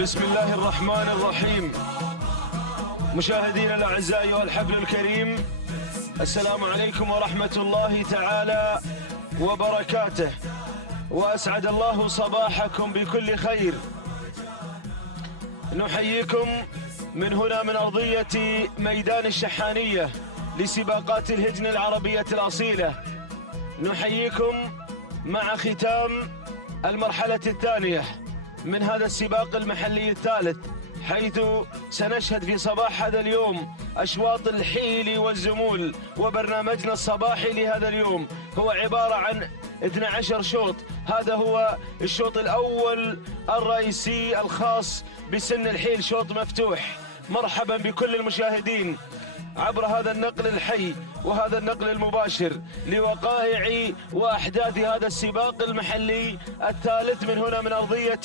بسم الله الرحمن الرحيم. مشاهدينا الأعزاء أيها الحفل الكريم، السلام عليكم ورحمة الله تعالى وبركاته، وأسعد الله صباحكم بكل خير. نحييكم من هنا من أرضية ميدان الشحانية لسباقات الهجن العربية الأصيلة. نحييكم مع ختام المرحلة الثانية من هذا السباق المحلي الثالث، حيث سنشهد في صباح هذا اليوم أشواط الحيل والزمول. وبرنامجنا الصباحي لهذا اليوم هو عبارة عن 12 شوط. هذا هو الشوط الأول الرئيسي الخاص بسن الحيل، شوط مفتوح. مرحبا بكل المشاهدين عبر هذا النقل الحي وهذا النقل المباشر لوقائع وأحداث هذا السباق المحلي الثالث من هنا من أرضية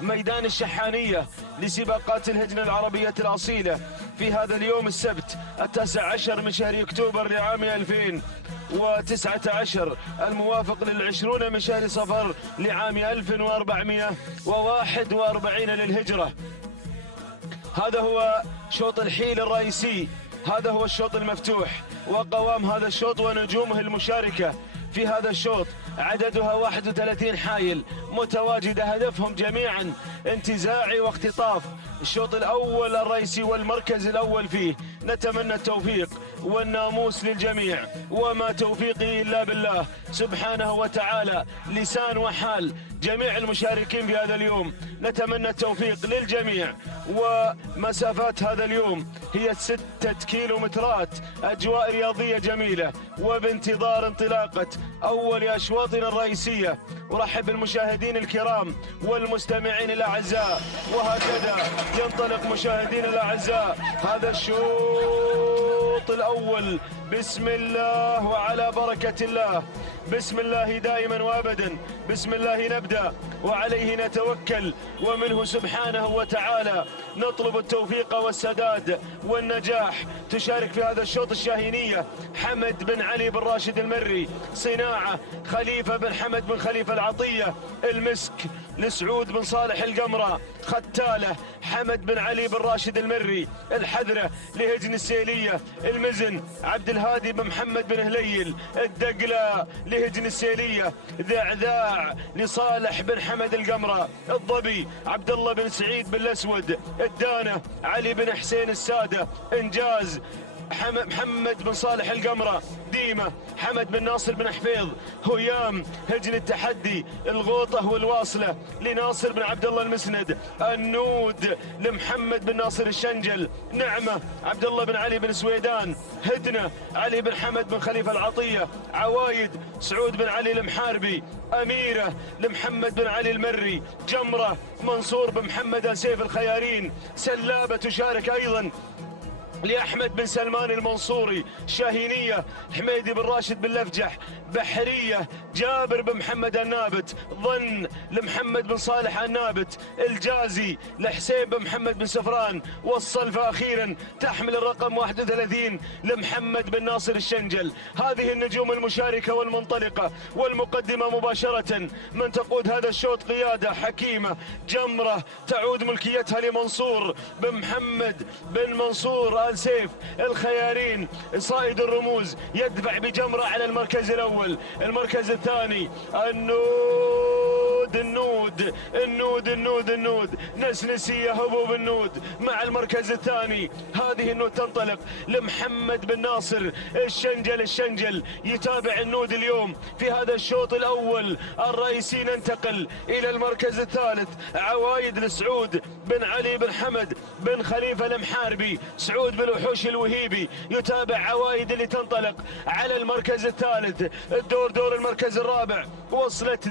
ميدان الشحانية لسباقات الهجن العربية الأصيلة في هذا اليوم السبت 19 من شهر أكتوبر لعام 2019 الموافق لل20 من شهر صفر لعام 1441 للهجرة. هذا هو شوط الحيل الرئيسي، هذا هو الشوط المفتوح. وقوام هذا الشوط ونجومه المشاركة في هذا الشوط عددها 31 حايل متواجدة، هدفهم جميعا انتزاع واختطاف الشوط الأول الرئيسي والمركز الأول فيه. نتمنى التوفيق والناموس للجميع، وما توفيقي إلا بالله سبحانه وتعالى. لسان وحال جميع المشاركين في هذا اليوم، نتمنى التوفيق للجميع. ومسافات هذا اليوم هي 6 كيلومترات، أجواء رياضية جميلة وبانتظار انطلاقة أول أشواطنا الرئيسية. أرحب بالمشاهدين الكرام والمستمعين الأعزاء، وهكذا ينطلق مشاهدين الأعزاء هذا الشوط الأول. بسم الله وعلى بركة الله، بسم الله دائما وابدا، بسم الله نبدأ وعليه نتوكل، ومنه سبحانه وتعالى نطلب التوفيق والسداد والنجاح. تشارك في هذا الشوط الشاهينية حمد بن علي بن راشد المري، صناعة خليفة بن حمد بن خليفة العطية، المسك لسعود بن صالح القمرة، ختالة حمد بن علي بن راشد المري، الحذرة لهجن السيلية، المزن عبد الهادي بن محمد بن هليل، الدقلة لهجن السيلية، ذعذاع لصالح بن حمد القمرة، الضبي عبد الله بن سعيد بن الأسود، الدانة علي بن حسين السادة، إنجاز محمد بن صالح القمرة، ديمة حمد بن ناصر بن حفيظ، هيام هجن التحدي، الغوطة والواصلة لناصر بن عبد الله المسند، النود لمحمد بن ناصر الشنجل، نعمة عبد الله بن علي بن سويدان، هدنة علي بن حمد بن خليفة العطية، عوايد سعود بن علي المحاربي، أميرة لمحمد بن علي المري، جمرة منصور بن محمد سيف الخيارين، سلابة تشارك أيضا لأحمد بن سلمان المنصوري، شاهينية حميدي بن راشد بن لفجح، بحرية جابر بن محمد النابت، ظن لمحمد بن صالح النابت، الجازي لحسين بن محمد بن سفران، والصلفة أخيرا تحمل الرقم 31 لمحمد بن ناصر الشنجل. هذه النجوم المشاركة والمنطلقة والمقدمة مباشرة. من تقود هذا الشوط قيادة حكيمة، جمرة تعود ملكيتها لمنصور بن محمد بن منصور آل سيف الخيارين، صائد الرموز يدفع بجمرة على المركز الأول. المركز الثاني النود نسنسية هبوب النود مع المركز الثاني. هذه النود تنطلق لمحمد بن ناصر الشنجل يتابع النود اليوم في هذا الشوط الأول الرئيسي. ننتقل إلى المركز الثالث، عوايد لسعود بن علي بن حمد بن خليفة المحاربي، سعود بن وحوش الوهيبي يتابع عوايد اللي تنطلق على المركز الثالث. دور المركز الرابع، وصلت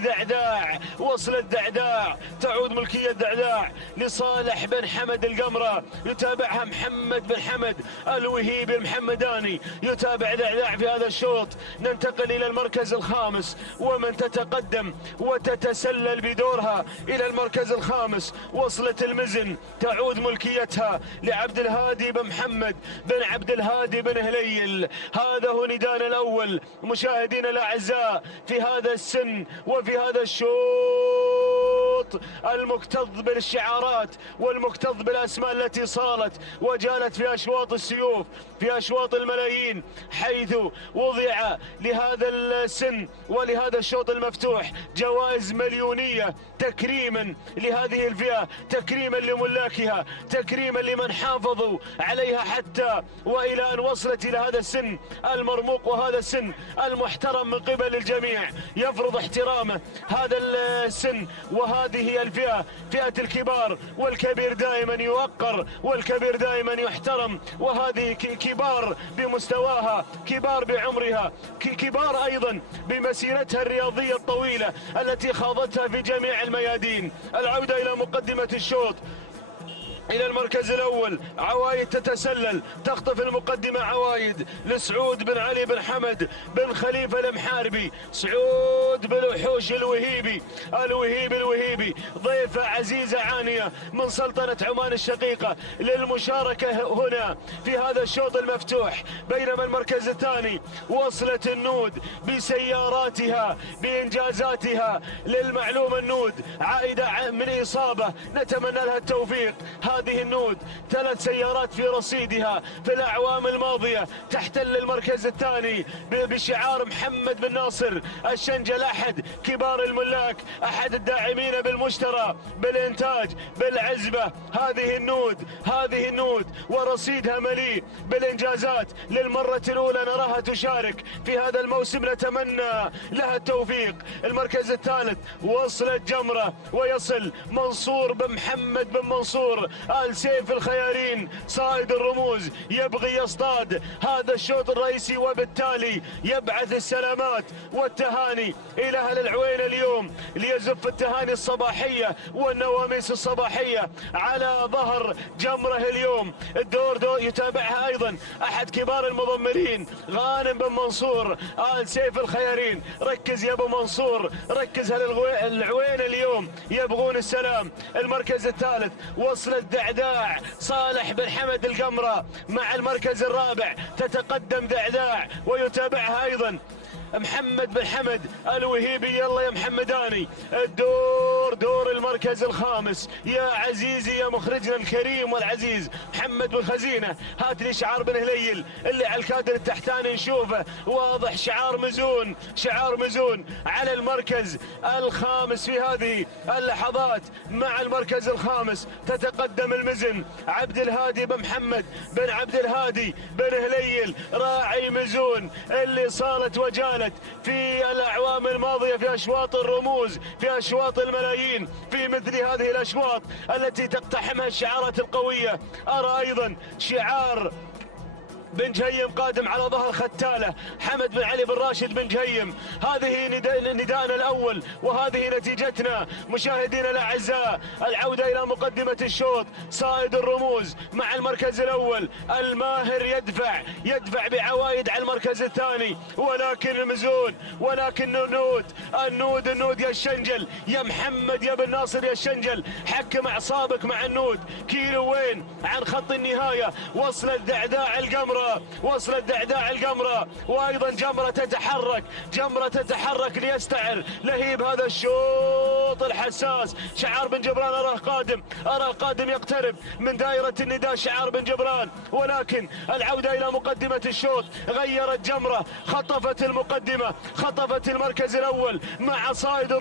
دعداع تعود ملكية دعداع لصالح بن حمد القمرة، يتابعها محمد بن حمد الوهيبي المحمداني، يتابع دعداع في هذا الشوط. ننتقل إلى المركز الخامس، ومن تتقدم وتتسلل بدورها إلى المركز الخامس وصلت المزن، تعود ملكيتها لعبد الهادي بن محمد بن عبد الهادي بن هليل. هذا هو ندانا الأول مشاهدينا الأعزاء في هذا السن وفي هذا الشوط الشوط المكتظ بالشعارات والمكتظ بالأسماء التي صارت وجالت في أشواط السيوف، في أشواط الملايين، حيث وضع لهذا السن ولهذا الشوط المفتوح جوائز مليونية تكريما لهذه الفئة، تكريما لملاكها، تكريما لمن حافظوا عليها حتى وإلى أن وصلت إلى هذا السن المرموق وهذا السن المحترم من قبل الجميع، يفرض احترامه هذا السن وهذه الفئة، فئة الكبار، والكبير دائما يوقر والكبير دائما يحترم، وهذه كبار بمستواها، كبار بعمرها، كبار أيضا بمسيرتها الرياضية الطويلة التي خاضتها في جميع الميادين. العودة إلى مقدمة الشوط، إلى المركز الأول عوايد تتسلل، تخطف المقدمة عوايد لسعود بن علي بن حمد بن خليفة المحاربي. سعود بن وحوش الوهيبي، الوهيبي ضيفة عزيزة عانية من سلطنة عمان الشقيقة للمشاركة هنا في هذا الشوط المفتوح. بينما المركز الثاني وصلت النود بسياراتها بإنجازاتها. للمعلومة النود عائدة من إصابة، نتمنى لها التوفيق. هذه النود 3 سيارات في رصيدها في الأعوام الماضية تحتل المركز الثاني بشعار محمد بن ناصر الشنجل، أحد كبار الملاك، أحد الداعمين بالمشترى، بالإنتاج، بالعزبة. هذه النود ورصيدها مليء بالإنجازات. للمرة الأولى نراها تشارك في هذا الموسم، نتمنى لها التوفيق. المركز الثالث وصلت جمرة ويصل منصور بن محمد بن منصور آل سيف الخيارين صائد الرموز، يبغي يصطاد هذا الشوط الرئيسي، وبالتالي يبعث السلامات والتهاني إلى أهل العوينة اليوم، ليزف التهاني الصباحية والنواميس الصباحية على ظهر جمرة اليوم. الدور يتابعها أيضا أحد كبار المضمرين غانم بن منصور آل سيف الخيارين. ركز يا أبو منصور، ركز، أهل العوينة اليوم يبغون السلام. المركز الثالث وصلت دعداع صالح بن حمد القمرة مع المركز الرابع، تتقدم دعداع ويتابعها أيضا محمد بن حمد الوهيبي. يلا يا محمداني، دور المركز الخامس يا عزيزي يا مخرجنا الكريم والعزيز محمد بن خزينة. هات لي شعار بن هليل اللي على الكادر التحتاني نشوفه واضح، شعار مزون على المركز الخامس في هذه اللحظات. مع المركز الخامس تتقدم المزن عبد الهادي بن محمد بن عبد الهادي بن هليل، راعي مزون اللي صارت وجالت في الأعوام الماضية في أشواط الرموز، في أشواط الملايين، في مثل هذه الأشواط التي تقتحمها الشعارات القوية. أرى أيضا شعار بن جهيم قادم على ظهر ختالة حمد بن علي بن راشد بن جهيم. هذه نداءنا الأول وهذه نتيجتنا مشاهدينا الأعزاء. العودة إلى مقدمة الشوط، صائد الرموز مع المركز الأول، الماهر يدفع بعوايد على المركز الثاني، ولكن المزون، ولكن النود يا الشنجل يا محمد يا بن ناصر يا الشنجل، حكم أعصابك مع النود. كيلو وين عن خط النهاية. وصلت دعداع القمرة وأيضا جمرة تتحرك ليستعر لهيب هذا الشوط الحساس. شعار بن جبران أراه قادم يقترب من دائرة النداء، شعار بن جبران. ولكن العودة إلى مقدمة الشوط، غيرت جمرة، خطفت المقدمة، خطفت المركز الأول مع صائد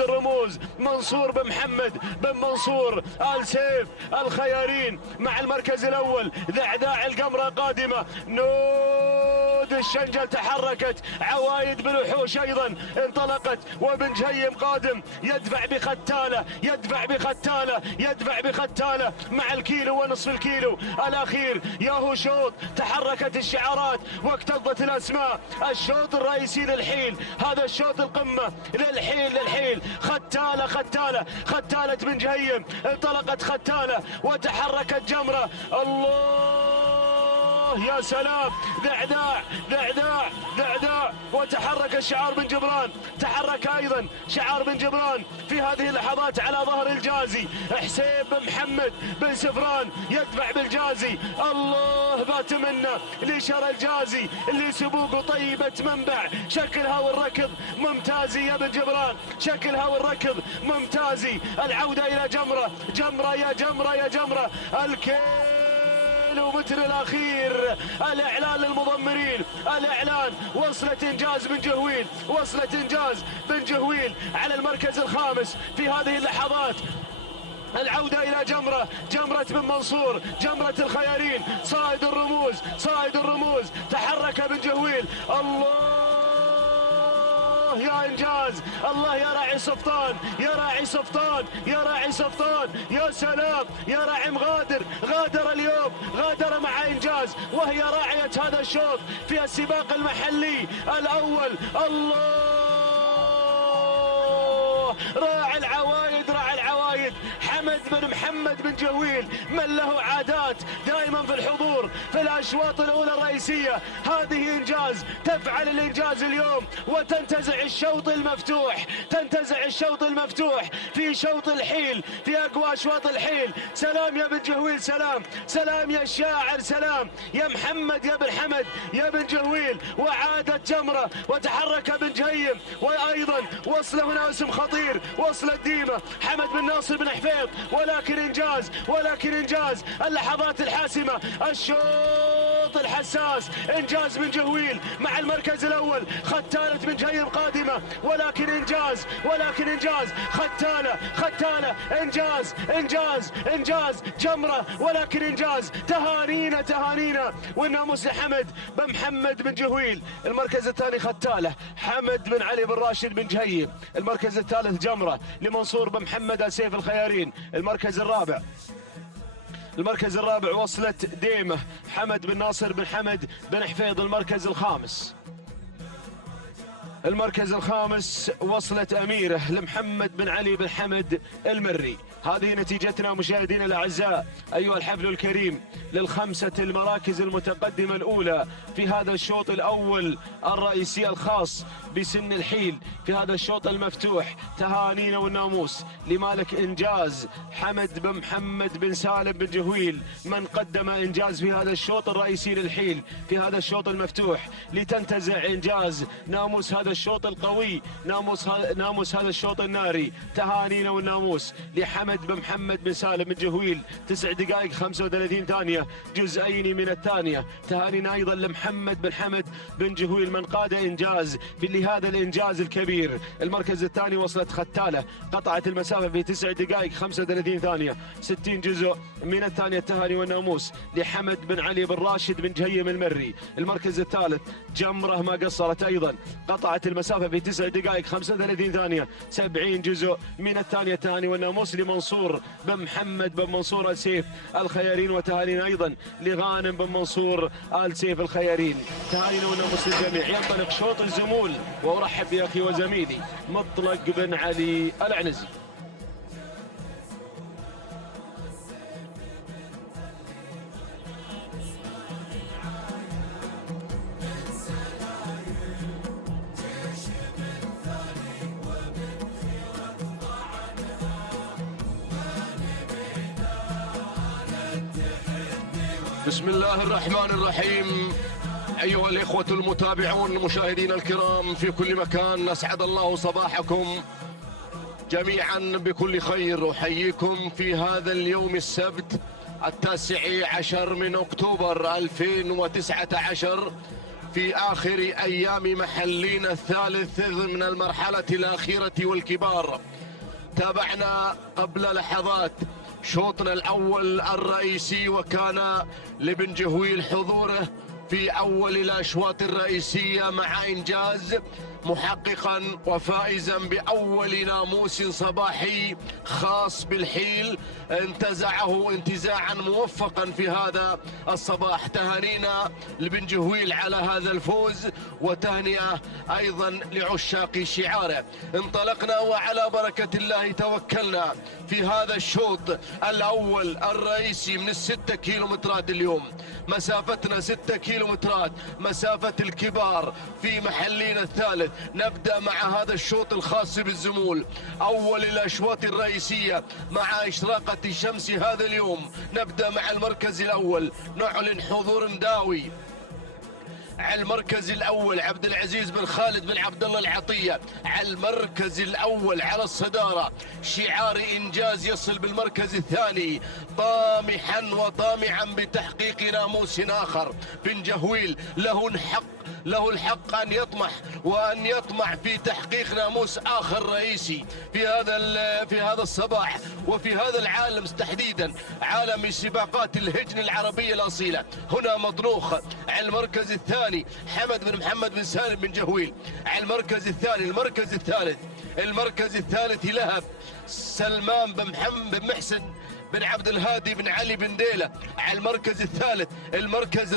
الرموز منصور بن محمد بن منصور آل سيف الخيارين مع المركز الأول. دعداع القمرة قادمة، نود الشنجل تحركت، عوايد بالوحوش أيضا انطلقت، وبن جهيم قادم يدفع بختالة مع الكيلو ونصف الكيلو الأخير. ياهو شوط، تحركت الشعارات واكتظت الأسماء. الشوط الرئيسي للحيل، هذا الشوط القمة للحيل. ختالة بن جهيم، انطلقت ختالة وتحركت جمرة. الله يا سلام، دعداع وتحرك تحرك شعار بن جبران، تحرك أيضا شعار بن جبران في هذه اللحظات على ظهر الجازي. حسين بن محمد بن سفران يدفع بالجازي. الله بات منه لشرى الجازي اللي سبوقه طيبة منبع. شكلها والركض ممتازي يا بن جبران، شكلها والركض ممتازي. العودة إلى جمرة، جمرة يا جمرة يا جمرة. الكيلومتر الأخير، الإعلان للمضمرين، الإعلان. وصلت إنجاز بن جهويل، وصلت إنجاز بن جهويل على المركز الخامس في هذه اللحظات. العودة إلى جمرة، جمرة بن منصور، جمرة الخيارين، صائد الرموز، صائد الرموز. تحرك بن جهويل. الله يا إنجاز، الله يا راعي صفطان، يا راعي صفطان، يا راعي صفطان. يا سلام يا راعي مغادر، غادر اليوم، غادر مع إنجاز، وهي راعية هذا الشوط في السباق المحلي الأول. الله راعي العوايد، راعي العوايد حمد بن محمد بن جهويل، من له عادات دائما في الحضور في الاشواط الاولى الرئيسيه. هذه انجاز، تفعل الانجاز اليوم وتنتزع الشوط المفتوح، تنتزع الشوط المفتوح في شوط الحيل، في اقوى اشواط الحيل. سلام يا بن جهويل، سلام، سلام يا الشاعر، سلام يا محمد يا بن حمد يا بن جهويل. وعادت جمره وتحرك بن جهيم، وايضا وصل هنا اسم خطير، وصل الديمه حمد بن ناصر بن حفيظ. ولكن انجاز، ولكن انجاز. اللحظات الحاسمه، الشوط الحساس. انجاز بن جهويل مع المركز الاول. ختالة بن جهيم قادمه، ولكن انجاز، ولكن انجاز. ختالة، ختالة، انجاز، انجاز، انجاز. جمره ولكن انجاز. تهانينا، تهانينا والناموس لحمد بن محمد بن جهويل. المركز الثاني ختالة حمد بن علي بن راشد بن جهيم. المركز الثالث جمره لمنصور بن محمد السيف الخيارين. المركز الرابع، المركز الرابع وصلت ديمه حمد بن ناصر بن حمد بن حفيظ. المركز الخامس، المركز الخامس وصلت أميرة لمحمد بن علي بن حمد المري. هذه نتيجتنا مشاهدينا الأعزاء أيها الحفل الكريم للخمسة المراكز المتقدمة الأولى في هذا الشوط الأول الرئيسي الخاص بسن الحيل في هذا الشوط المفتوح. تهانينا والناموس لمالك إنجاز حمد بن محمد بن سالم بن جهويل، من قدم إنجاز في هذا الشوط الرئيسي للحيل في هذا الشوط المفتوح، لتنتزع إنجاز ناموس هذا الشوط القوي، ناموس هذا الشوط الناري. تهانينا والناموس لحمد بن محمد بن سالم بن جهويل، 9 دقائق 35 ثانية جزئين من الثانية. تهانينا أيضا لمحمد بن حمد بن جهويل من قاد إنجاز لهذا الإنجاز الكبير. المركز الثاني وصلت ختالة، قطعت المسافة في 9 دقائق 35 ثانية 60 جزء من الثانية. التهاني والناموس لحمد بن علي بن راشد بن جهيم المري. المركز الثالث جمرة ما قصرت أيضا، قطعت المسافة في 9 دقائق 35 ثانية 70 جزء من الثانية. التهاني والناموس لمنصور بن محمد بن منصور السيف الخيارين. وتهانينا أيضا لغانم بن منصور السيف الخيارين. تهانينا والناموس للجميع. ينطلق شوط الزمول وأرحب بأخي وزميلي مطلق بن علي العنزي. بسم الله الرحمن الرحيم. أيها الإخوة المتابعون المشاهدين الكرام في كل مكان، أسعد الله صباحكم جميعا بكل خير. أحييكم في هذا اليوم السبت 19 من أكتوبر 2019 في آخر أيام محلينا الثالث ضمن المرحلة الأخيرة والكبار. تابعنا قبل لحظات شوطنا الأول الرئيسي، وكان لبن جهويل حضوره في أول الأشواط الرئيسية مع إنجاز، محققا وفائزا بأول ناموس صباحي خاص بالحيل انتزعه انتزاعا موفقا في هذا الصباح. تهانينا لبن جهويل على هذا الفوز، وتهنئة أيضا لعشاق شعاره. انطلقنا وعلى بركة الله توكلنا في هذا الشوط الأول الرئيسي من 6 كيلومترات اليوم. مسافتنا 6 كيلو كيلومترات، مسافة الكبار في محلين الثالث. نبدأ مع هذا الشوط الخاص بالزمول، أول الأشواط الرئيسية مع إشراقة الشمس هذا اليوم. نبدأ مع المركز الأول، نعلن حضور مداوي على المركز الأول عبد العزيز بن خالد بن عبد الله العطية، على المركز الأول على الصدارة. شعار إنجاز يصل بالمركز الثاني، طامحا وطامعا بتحقيق ناموس آخر. بن جهويل له الحق أن يطمح وأن يطمع في تحقيق ناموس آخر رئيسي في هذا الصباح وفي هذا العالم تحديدا، عالم سباقات الهجن العربية الأصيلة. هنا مطروخ على المركز الثاني حمد بن محمد بن سالم بن جهويل، على المركز الثاني. المركز الثالث لهب سلمان بن محمد بن محسن بن عبد الهادي بن علي بن ديلة، على المركز الثالث. المركز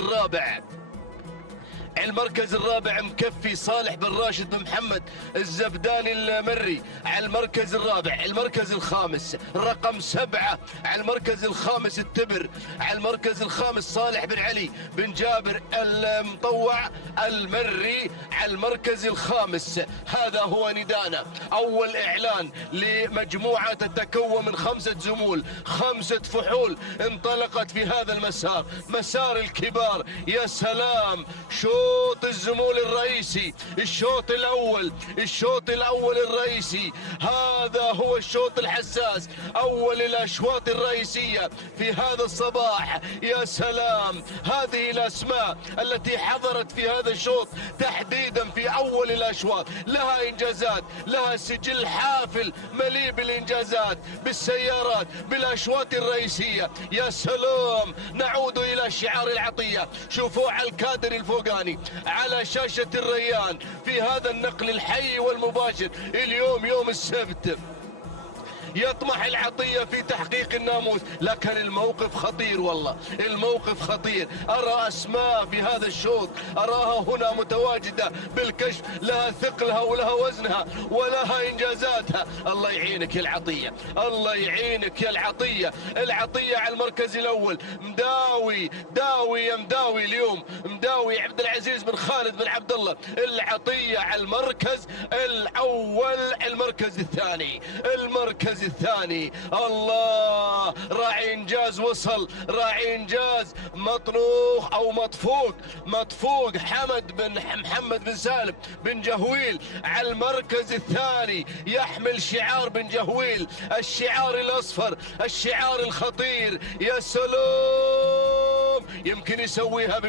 الرابع مكفي صالح بن راشد بن محمد الزبداني المري، على المركز الرابع. المركز الخامس رقم 7 على المركز الخامس التبر، على المركز الخامس صالح بن علي بن جابر المطوع المري، على المركز الخامس. هذا هو ندانا، أول إعلان لمجموعة تتكون من 5 زمول، 5 فحول انطلقت في هذا المسار، مسار الكبار. يا سلام، شوط الزمول الرئيسي، الشوط الأول الرئيسي. هذا هو الشوط الحساس، أول الأشواط الرئيسية في هذا الصباح. يا سلام، هذه الأسماء التي حضرت في هذا الشوط تحديدا في أول الأشواط لها إنجازات، لها سجل حافل مليء بالإنجازات، بالسيارات، بالأشواط الرئيسية. يا سلام، نعود إلى شعار العطية. شوفوا على الكادر الفوقاني على شاشة الريان في هذا النقل الحي والمباشر. اليوم يوم السبت، يطمح العطية في تحقيق الناموس، لكن الموقف خطير، والله الموقف خطير. أرى أسماء في هذا الشوط أراها هنا متواجدة بالكشف، لها ثقلها ولها وزنها ولها إنجازاتها. الله يعينك يا العطية، الله يعينك يا العطية. العطية على المركز الأول، داوي يا مداوي اليوم، مداوي عبد العزيز بن خالد بن عبد الله. العطية على المركز الأول. المركز الثاني الله، راعي إنجاز وصل، راعي إنجاز مطروخ أو مطفوق حمد بن محمد بن سالم بن جهويل على المركز الثاني، يحمل شعار بن جهويل، الشعار الأصفر، الشعار الخطير. يا سلام، يمكن يسويها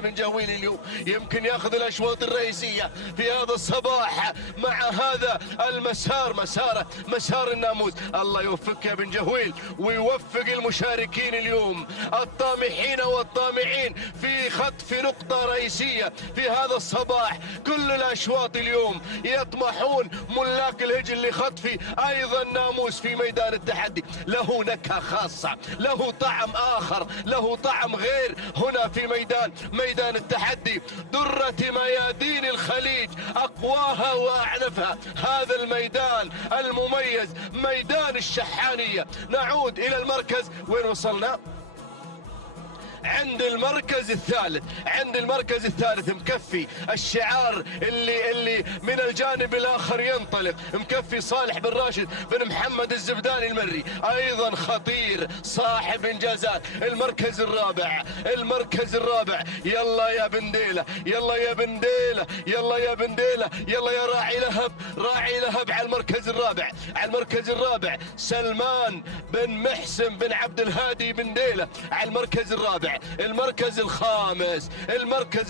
بن جهويل اليوم، يمكن ياخذ الأشواط الرئيسية في هذا الصباح مع هذا المسار، مسار الناموس. الله يوفقك يا بن جهويل ويوفق المشاركين اليوم، الطامحين والطامعين في خطف نقطة رئيسية في هذا الصباح. كل الأشواط اليوم يطمحون ملاك الهجن لخطف أيضا ناموس في ميدان التحدي. له نكهة خاصة، له طعم آخر، له طعم غير هنا في ميدان التحدي. درة ميادين الخليج، أقواها وأعنفها، هذا الميدان المميز، ميدان الشحانية. نعود إلى المركز، وين وصلنا؟ عند المركز الثالث مكفي الشعار اللي من الجانب الآخر ينطلق، مكفي صالح بن راشد بن محمد الزبداني المري، أيضا خطير صاحب إنجازات. المركز الرابع، يلا يا بنديلة، يلا يا بنديلة، يلا يا بنديلة، يلا يا راعي لهب على المركز الرابع. سلمان بن محسن بن عبد الهادي بن ديلة على المركز الرابع. المركز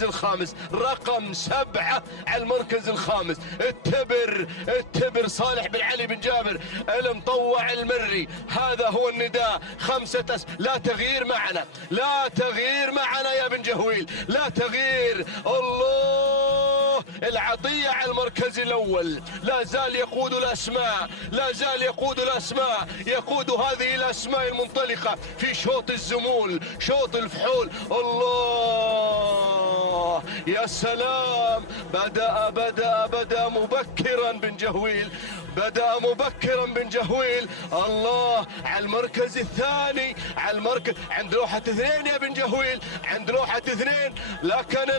الخامس رقم 7 على المركز الخامس، التبر صالح بن علي بن جابر المطوع المري. هذا هو النداء، 5 لا تغيير معنا يا بن جهويل، لا تغيير. الله، العطية على المركز الأول، لا زال يقود الأسماء، يقود هذه الأسماء المنطلقة في شوط الزمول، شوط الفحول. الله يا سلام، بدأ مبكرا بن جهويل، بدأ مبكرا بن جهويل. الله على المركز الثاني، على المركز عند لوحة 2 يا بن جهويل، عند لوحة 2. لكن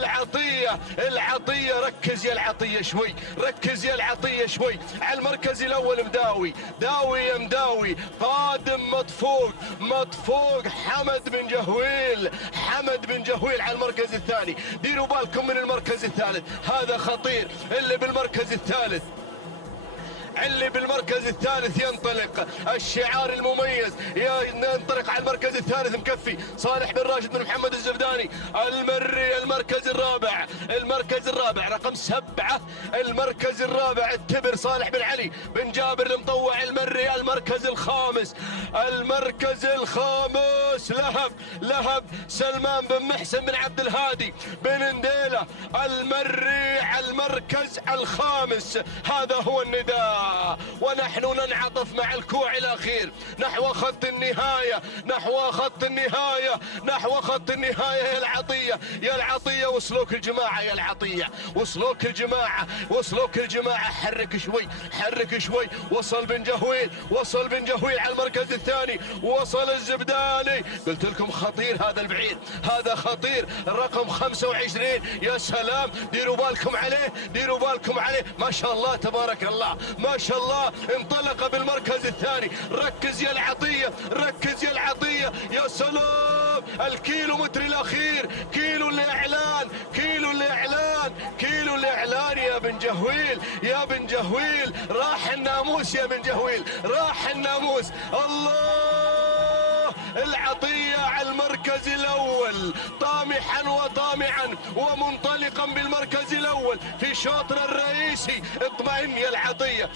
العطية ركز يا العطية شوي، ركز يا العطية شوي. على المركز الأول مداوي، داوي يا مداوي، قادم مطفوق حمد بن جهويل، حمد بن جهويل على المركز الثاني. ديروا بالكم من المركز الثالث، هذا خطير. اللي بالمركز الثالث ينطلق الشعار المميز، ينطلق على المركز الثالث مكفي صالح بن راشد بن محمد الزبداني المري. المركز الرابع رقم 7، المركز الرابع التبر صالح بن علي بن جابر المطوع المري. المركز الخامس لهب سلمان بن محسن بن عبد الهادي بن نديلة المري على المركز الخامس. هذا هو النداء، ونحن ننعطف مع الكوع الأخير نحو خط النهاية، نحو خط النهاية يا العطية وصلوك الجماعة، يا العطية وصلوك الجماعة. حرك شوي. وصل بن جهويل على المركز الثاني، وصل الزبداني. قلت لكم خطير هذا البعير، هذا خطير. الرقم 25 يا سلام، ديروا بالكم عليه. ما شاء الله تبارك الله، ما شاء الله. انطلق بالمركز الثاني. ركز يا العطية، يا سلام. الكيلومتر الأخير، كيلو الإعلان يا بن جهويل. راح الناموس يا بن جهويل، الله. العطية على المركز الأول، طامعا ومنطلقا بالمركز الأول في شوطنا الرئيسي. اطمئن يا العطية،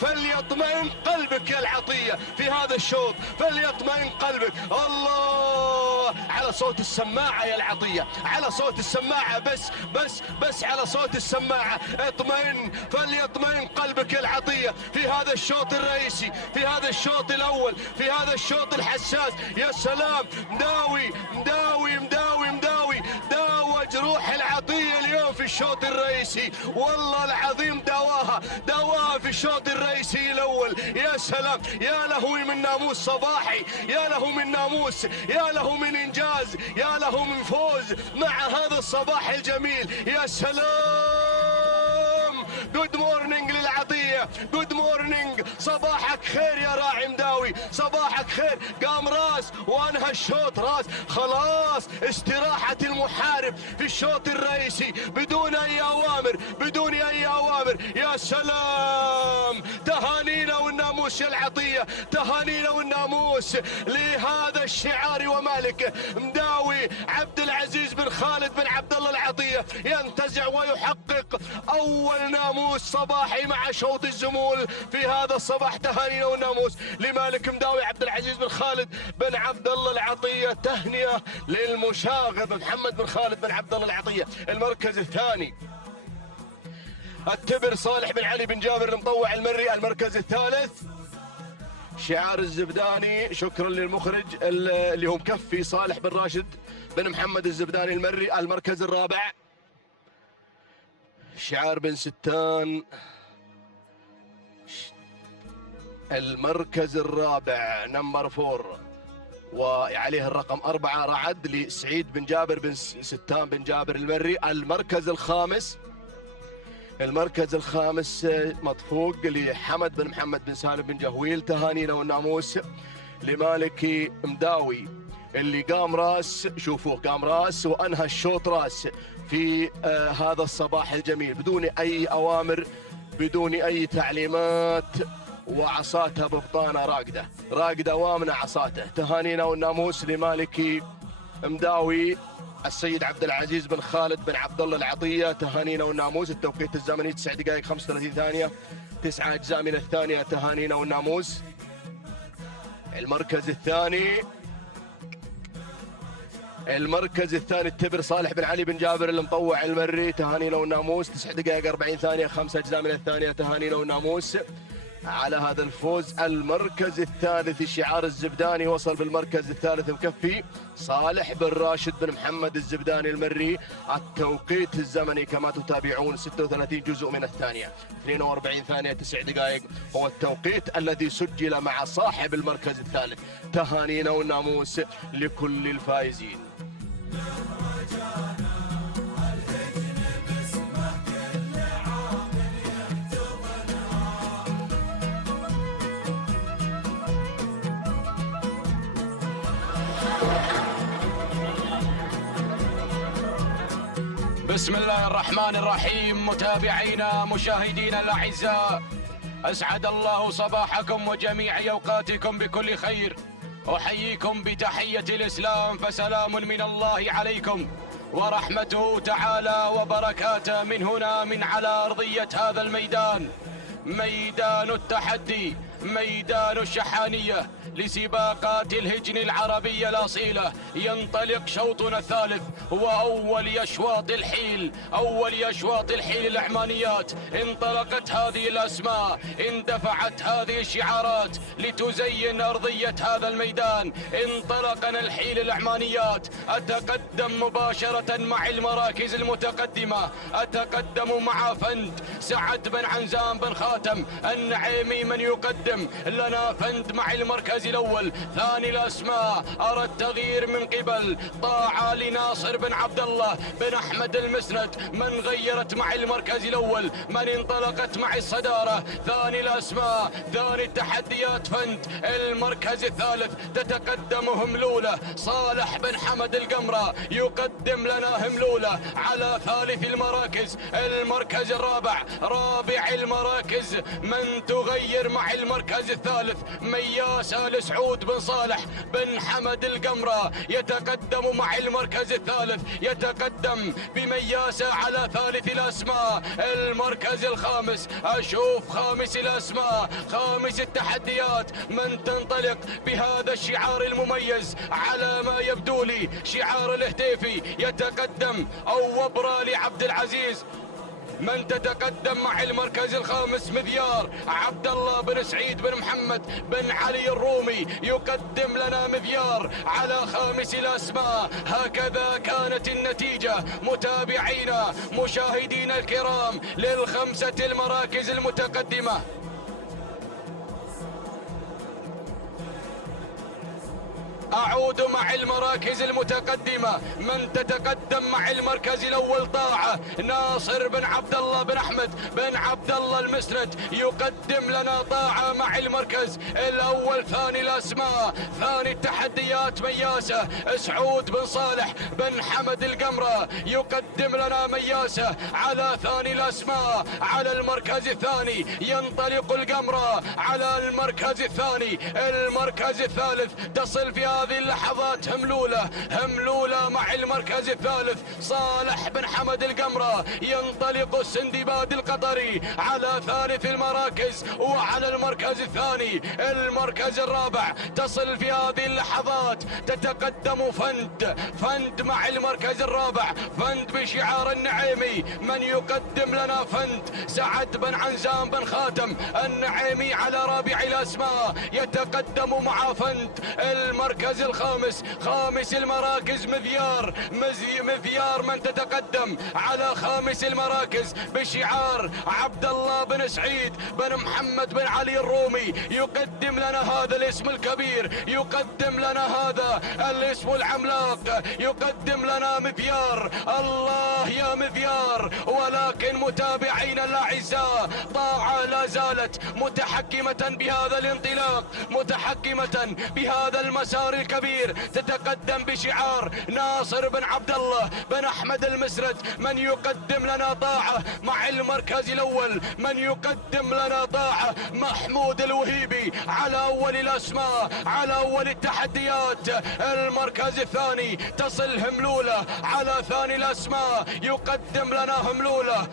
فليطمئن قلبك يا العطية في هذا الشوط، فليطمئن قلبك. الله على صوت السماعة يا العطية، على صوت السماعة، بس على صوت السماعة. اطمئن، فليطمئن قلبك يا العطية في هذا الشوط الرئيسي، في هذا الشوط الأول، في هذا الشوط الحساس. يا سلام، مداوي داوى جروح العطية اليوم في الشوط الرئيسي. والله العظيم دواها في الشوط الرئيسي الأول. يا سلام، يا له من ناموس صباحي، يا له من ناموس، يا له من إنجاز، يا له من فوز مع هذا الصباح الجميل. يا سلام، جود مورنينج للعطية، جود مورنينج. صباحك خير يا راعي مداوي، صباحك خير. قام راس وانهى الشوط راس. خلاص استراحة المحارب في الشوط الرئيسي بدون أي أوامر. يا سلام، تهانينا والناموس يا العطية، تهانينا والناموس لهذا الشعار ومالكه. مداوي عبد العزيز بن خالد بن عبد الله العطية ينتزع ويحقق أول ناموس صباحي مع شوط الزمول في هذا الصباح. تهانينا والناموس لمالك مداوي عبد العزيز بن خالد بن عبد الله العطية. تهنئة للمشاغب محمد بن خالد بن عبد الله العطية. المركز الثاني التبر صالح بن علي بن جابر المطوع المري. المركز الثالث شعار الزبداني، شكرا للمخرج، اللي هو مكفي صالح بن راشد بن محمد الزبداني المري. المركز الرابع شعار بن ستان. المركز الرابع نمبر 4 وعليه الرقم 4 رعد لسعيد بن جابر بن ستان بن جابر المري. المركز الخامس مطفوق لحمد بن محمد بن سالم بن جهويل. تهانينا والناموس لمالكي مداوي اللي قام راس، شوفوه قام راس وأنهى الشوط راس في هذا الصباح الجميل بدون أي أوامر، بدون أي تعليمات، وعصاته ببطانه راقدة وامنة عصاته. تهانينا والناموس لمالكي مداوي السيد عبد العزيز بن خالد بن عبد الله العطية. تهانينا والناموس. التوقيت الزمني 9 دقائق 35 ثانية، 9 أجزاء من الثانية. تهانينا والناموس. المركز الثاني التبر صالح بن علي بن جابر المطوع المري. تهانينا والناموس. 9 دقائق 40 ثانية، 5 أجزاء من الثانية. تهانينا والناموس. على هذا الفوز. المركز الثالث شعار الزبداني وصل بالمركز الثالث مكفي صالح بن راشد بن محمد الزبداني المري. التوقيت الزمني كما تتابعون 36 جزء من الثانية، 42 ثانية 9 دقائق هو التوقيت الذي سجل مع صاحب المركز الثالث. تهانينا والناموس لكل الفائزين. بسم الله الرحمن الرحيم. متابعينا مشاهدينا الأعزاء، أسعد الله صباحكم وجميع أوقاتكم بكل خير. أحييكم بتحية الإسلام، فسلام من الله عليكم ورحمته تعالى وبركاته من هنا من على أرضية هذا الميدان، ميدان التحدي، ميدان الشحانية لسباقات الهجن العربية الأصيلة. ينطلق شوطنا الثالث وأول أشواط الحيل، أول أشواط الحيل العمانيات. انطلقت هذه الأسماء، اندفعت هذه الشعارات لتزين أرضية هذا الميدان. انطلقنا الحيل العمانيات. أتقدم مباشرة مع المراكز المتقدمة، أتقدم مع فند سعد بن عنزان بن خاتم النعيمي من يقدم لنا فند مع المركز الأول. ثاني الأسماء أرى التغيير من قبل طاعة لناصر بن عبد الله بن أحمد المسند من غيرت مع المركز الأول، من انطلقت مع الصدارة. ثاني الأسماء، ثاني التحديات فند. المركز الثالث تتقدم هملولة صالح بن حمد القمرة يقدم لنا هملولة على ثالث المراكز. المركز الرابع، رابع المراكز من تغير مع المركز الثالث مياسة لسعود بن صالح بن حمد القمرة يتقدم مع المركز الثالث، يتقدم بمياسة على ثالث الأسماء. المركز الخامس، أشوف خامس الأسماء، خامس التحديات من تنطلق بهذا الشعار المميز على ما يبدو لي شعار الهتيفي. يتقدم أو وبرة لعبد العزيز من تتقدم مع المركز الخامس مذيار عبد الله بن سعيد بن محمد بن علي الرومي يقدم لنا مذيار على خامس الأسماء. هكذا كانت النتيجة متابعينا مشاهدينا الكرام للخمسة المراكز المتقدمة. أعود مع المراكز المتقدمة. من تتقدم مع المركز الأول طاعة ناصر بن عبد الله بن أحمد بن عبد الله المسند يقدم لنا طاعة مع المركز الأول. ثاني الأسماء، ثاني التحديات مياسة سعود بن صالح بن حمد القمرة يقدم لنا مياسة على ثاني الأسماء. على المركز الثاني ينطلق القمرة على المركز الثاني. المركز الثالث تصل في هذه اللحظات هملولة مع المركز الثالث صالح بن حمد القمرة. ينطلق السندباد القطري على ثالث المراكز. وعلى المركز الثاني المركز الرابع تصل في هذه اللحظات تتقدم فند مع المركز الرابع، فند بشعار النعيمي من يقدم لنا فند سعد بن عنزان بن خاتم النعيمي على رابع الأسماء. يتقدم مع فند المركز الخامس، خامس المراكز مذيار من تتقدم على خامس المراكز بشعار عبد الله بن سعيد بن محمد بن علي الرومي. يقدم لنا هذا الاسم الكبير، يقدم لنا هذا الاسم العملاق، يقدم لنا مذيار. الله يا مذيار. ولكن متابعينا الأعزاء طاعة لا زالت متحكمة بهذا الانطلاق، متحكمة بهذا المسار الكبير. تتقدم بشعار ناصر بن عبد الله بن أحمد المسرد من يقدم لنا طاعة مع المركز الأول، من يقدم لنا طاعة محمود الوهيبي على أول الأسماء، على أول التحديات. المركز الثاني تصل هملولة على ثاني الأسماء، يقدم لنا هملولة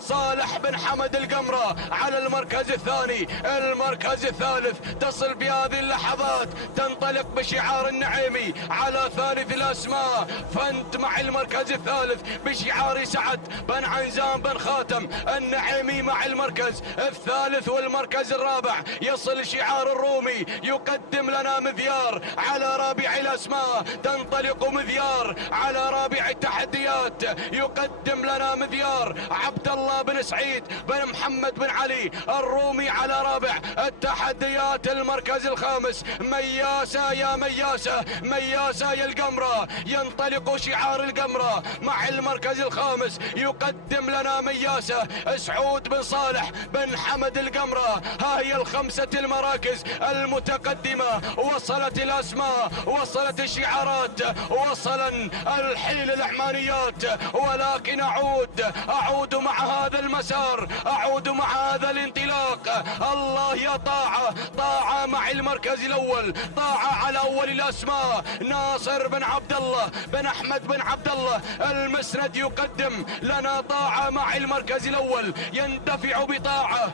صالح بن حمد القمرة على المركز الثاني. المركز الثالث تصل بهذه اللحظات، تنطلق بشعار النعيمي على ثالث الأسماء. فند مع المركز الثالث بشعار سعد بن عنزان بن خاتم. النعيمي مع المركز الثالث والمركز الرابع يصل شعار الرومي، يقدم لنا مذيار على رابع الأسماء. تنطلق مذيار على رابع التحديات، يقدم لنا مذيار عبد الله بن سعيد بن محمد بن علي الرومي على رابع التحديات. المركز الخامس مياسة يا مياسة، مياسة يا القمرة. ينطلق شعار القمرة مع المركز الخامس، يقدم لنا مياسة سعود بن صالح بن حمد القمرة. ها هي الخمسة المراكز المتقدمة، وصلت الأسماء، وصلت الشعارات، وصل الحيل العمانيات. ولكن أعود مع هذا المسار، أعود مع هذا الانطلاق. الله يا طاعة مع المركز الأول، طاعة على أول الأسماء. ناصر بن عبد الله بن أحمد بن عبد الله المسند يقدم لنا طاعة مع المركز الأول، يندفع بطاعة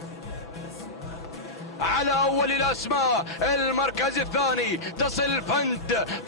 على أول الأسماء. المركز الثاني تصل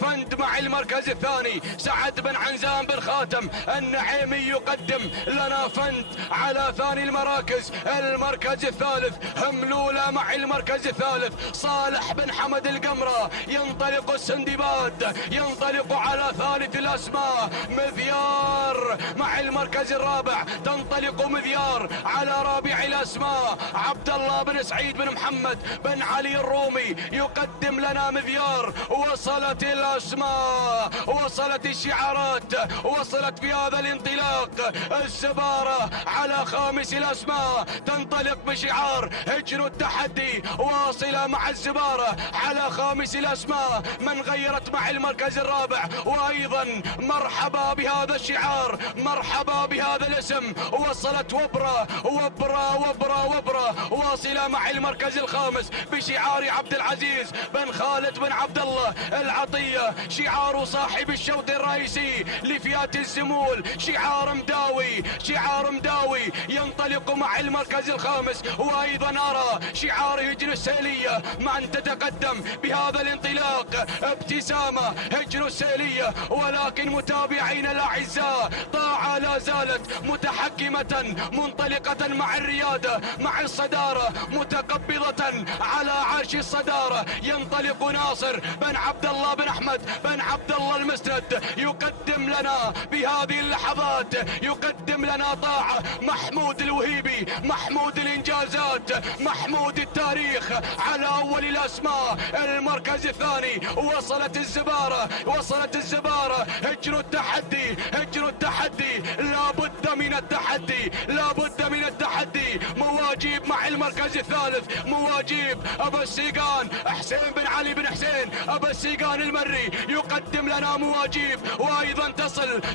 فند مع المركز الثاني سعد بن عنزان بن خاتم. النعيمي يقدم لنا فند على ثاني المراكز. المركز الثالث هملولة مع المركز الثالث صالح بن حمد القمرة. ينطلق السندباد، ينطلق على ثالث الأسماء. مذيار مع المركز الرابع، تنطلق مذيار على رابع الأسماء. عبد الله بن سعيد بن محمد بن علي الرومي يقدم لنا مذيار. وصلت الأسماء، وصلت الشعارات، وصلت في هذا الانطلاق. الزبارة على خامس الأسماء، تنطلق بشعار هجر التحدي، واصلة مع الزبارة على خامس الأسماء. من غيرت مع المركز الرابع، وأيضا مرحبا بهذا الشعار، مرحبا بهذا الاسم. وصلت وبرة وبرة وبرة وبرة، واصلة مع المركز الخامس بشعار عبد العزيز بن خالد بن عبد الله العطية. شعار صاحب الشوط الرئيسي لفئات الزمول، شعار مداوي، شعار مداوي. ينطلق مع المركز الخامس. وأيضا أرى شعار هجن السيلية من تتقدم بهذا الانطلاق. ابتسامة هجن السيلية. ولكن متابعين الأعزاء، طاعة لا زالت متحكمة منطلقة مع الريادة، مع الصدارة، متقبضة على عرش الصدارة. ينطلق ناصر بن عبد الله بن أحمد بن عبد الله المسند، يقدم لنا بهذه اللحظات، يقدم لنا طاعة محمود الوهيبي، محمود الإنجازات، محمود التاريخ على أول الأسماء. المركز الثاني وصلت الزبارة، وصلت الزبارة. هجر التحدي، هجر التحدي، لابد من التحدي، لابد من التحدي. مواجيب مع المركز الثالث، مواجيب أبا السيقان حسين بن علي بن حسين أبا السيقان المري يقدم لنا مواجيب. وأيضا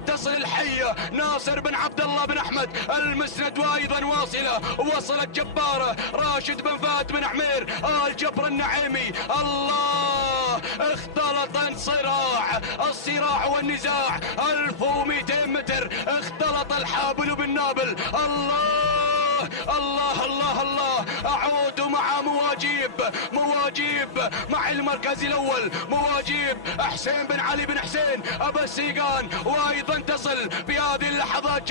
تصل الحية ناصر بن عبد الله بن أحمد المسند. وأيضا وصلت جبارة راشد بن فهد بن عمير آل جبر النعيمي. الله، اختلط الصراع والنزاع 1200 متر، اختلط الحابل بالنابل. الله الله الله. أعود مع مواجيب مع المركز الأول، مواجيب حسين بن علي بن حسين أبا السيقان. وأيضا تصل بهذه اللحظات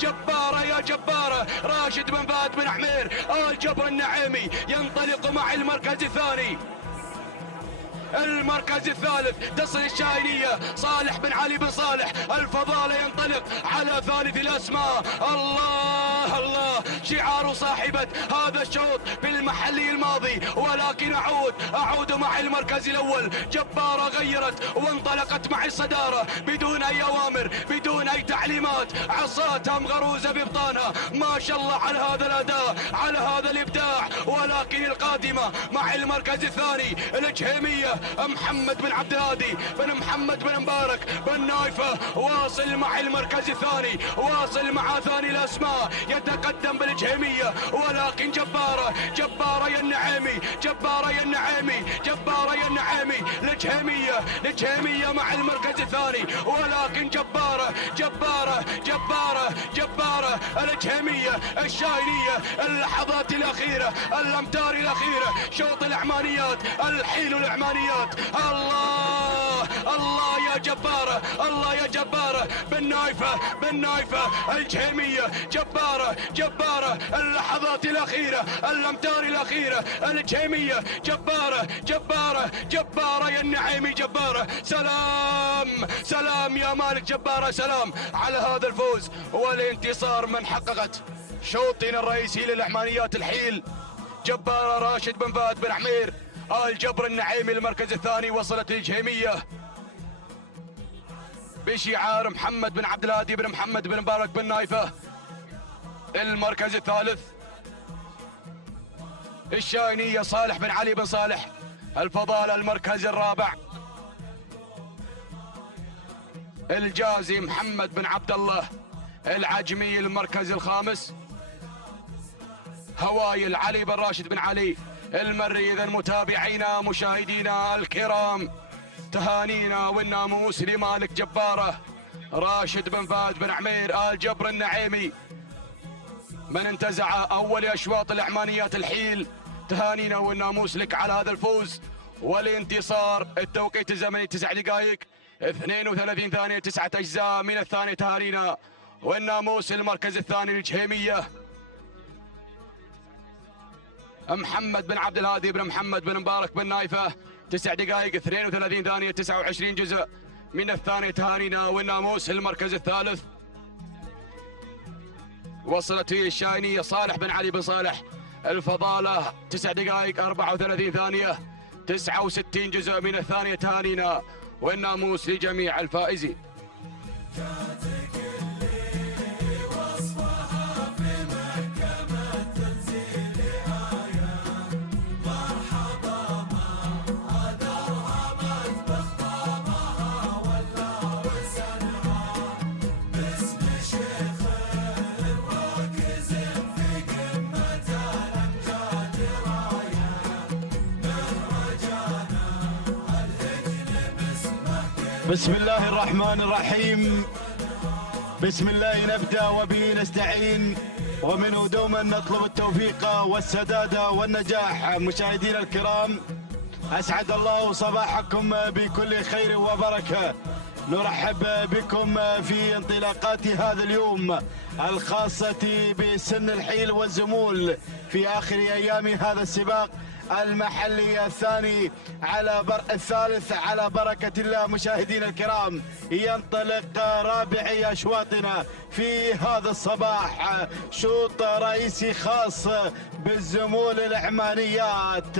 جبارة يا جبارة راشد بن فهد بن عمير آل جبر النعيمي. ينطلق مع المركز الثاني. المركز الثالث تصل الشاهينية صالح بن علي بن صالح الفضالة. ينطلق على ثالث الأسماء. الله الله، شعار صاحبة هذا الشوط بالمحلي الماضي. ولكن أعود مع المركز الأول. جبارة غيرت وانطلقت مع الصدارة بدون أي أوامر، بدون أي تعليمات، عصاتها مغروزة ببطانها. ما شاء الله على هذا الأداء، على هذا الإبداع. ولكن القادمة مع المركز الثاني الجهيمية محمد بن عبد الهادي بن محمد بن مبارك بن نايفة، واصل مع المركز الثاني، واصل مع ثاني الأسماء. يتقدم بالجهيمية. ولكن جبارة يا النعيمي، جبارة يا النعيمي، جبارة يا النعيمي. الجهيمية مع المركز الثاني. ولكن جبارة جبارة جبارة، الجهمية الشاهينية، اللحظات الأخيرة، الأمتار الأخيرة، شوط الإعمانيات، الحيل الإعمانيات. الله الله يا جبارة، الله يا جبارة، بالنايفة الجهمية، جبارة جبارة، اللحظات الأخيرة، الأمتار الأخيرة، الجهمية، جبارة جبارة جبارة يا النعيمي، جبارة. سلام سلام يا مالك جبارة، سلام على هذا الفوز والانتصار من حققت شوطنا الرئيسي للإعمانيات الحيل. جبارة راشد بن فهد بن عمير آل جبر النعيمي المركز الثاني، وصلت الجهيمية بشعار محمد بن عبد الهادي بن محمد بن مبارك بن نايفة المركز الثالث. الشاهينية صالح بن علي بن صالح الفضالة المركز الرابع. الجازي محمد بن عبد الله العجمي المركز الخامس. هوايل علي بن راشد بن علي المري. إذا متابعينا مشاهدينا الكرام، تهانينا والناموس لمالك جبارة راشد بن فهد بن عمير آل جبر النعيمي من انتزع أول أشواط الإعمانيات الحيل. تهانينا والناموس لك على هذا الفوز والانتصار. التوقيت الزمني 9 دقائق 32 ثانية 9 أجزاء من الثانية. تهانينا والناموس المركز الثاني الجهيمية محمد بن عبد الهادي بن محمد بن مبارك بن نايفة 9 دقائق 32 ثانية 29 جزء من الثانية. تهانينا والناموس المركز الثالث. وصلت فيه الشاهينية صالح بن علي بن صالح الفضالة 9 دقائق 34 ثانية 69 جزء من الثانية. تهانينا والناموس لجميع الفائزين. بسم الله الرحمن الرحيم. بسم الله نبدأ وبه نستعين، ومنه دوما نطلب التوفيق والسداد والنجاح. مشاهدينا الكرام، أسعد الله صباحكم بكل خير وبركة. نرحب بكم في انطلاقات هذا اليوم الخاصة بسن الحيل والزمول في آخر أيام هذا السباق المحلي الثاني الثالث على بركة الله. مشاهدينا الكرام، ينطلق رابع أشواطنا في هذا الصباح، شوط رئيسي خاص بالزمول الإعمانيات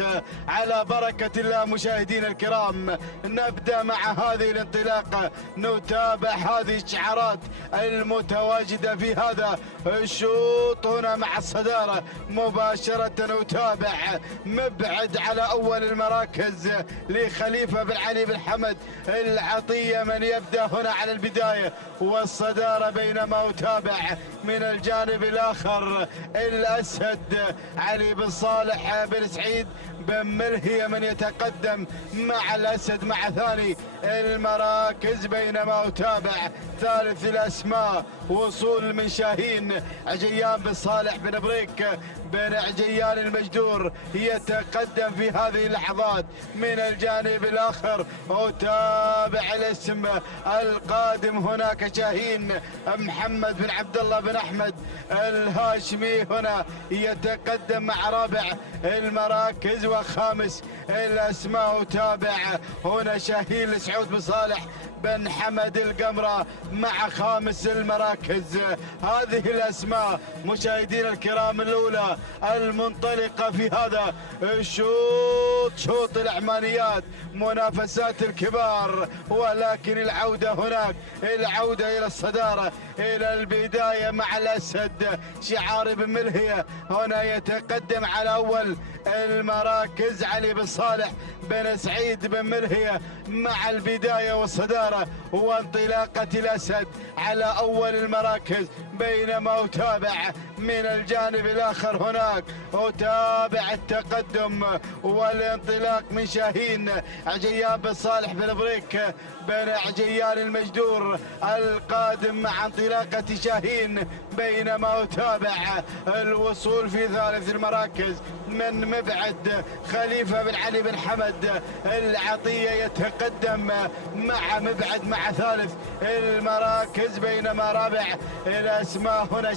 على بركة الله. مشاهدينا الكرام، نبدأ مع هذه الانطلاقة، نتابع هذه الشعارات المتواجدة في هذا الشوط هنا مع الصدارة مباشرة. نتابع مبعد على أول المراكز لخليفة بن علي بن حمد العطية من يبدأ هنا على البداية والصدارة، بينما أتابع من الجانب الآخر الأسد علي بن صالح بن سعيد بن ملهية من يتقدم مع الأسد مع ثاني المراكز، بينما أتابع ثالث الأسماء وصول من شاهين عجيان بن صالح بن بريك بن عجيان المجدور يتقدم في هذه اللحظات. من الجانب الآخر أتابع الاسم القادم هناك شاهين محمد بن عبد الله بن أحمد الهاشمي هنا يتقدم مع رابع المراكز وخامس الأسماء. أتابع هنا شاهين سعود بن صالح بن حمد القمرة مع خامس المراكز. هذه الأسماء مشاهدينا الكرام الأولى المنطلقة في هذا الشوط، شوط الإعمانيات، منافسات الكبار، ولكن العودة هناك، العودة إلى الصدارة، إلى البداية مع الأسد شعار بن ملهية هنا يتقدم على أول المراكز. علي بن صالح بن سعيد بن ملهية مع البداية والصدارة والصدارة وانطلاقة الأسد على أول المراكز، بينما أتابع من الجانب الآخر هناك أتابع التقدم والانطلاق من شاهين عجيان بن صالح بن بريك بن عجيان المجدور القادم مع انطلاقة شاهين، بينما أتابع الوصول في ثالث المراكز من مبعد خليفة بن علي بن حمد العطية يتقدم مع مبعد مع ثالث المراكز، بينما رابع الأسماء هنا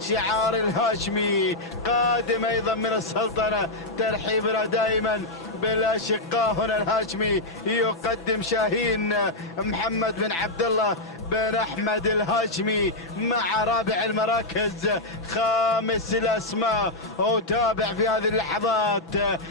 شعار الهاشمي قادم أيضا من السلطنة. ترحيبنا دائما بالأشقاء هنا. الهاشمي يقدم شاهين محمد بن عبد الله بن أحمد الهاشمي مع رابع المراكز خامس الأسماء. وتابع في هذه اللحظات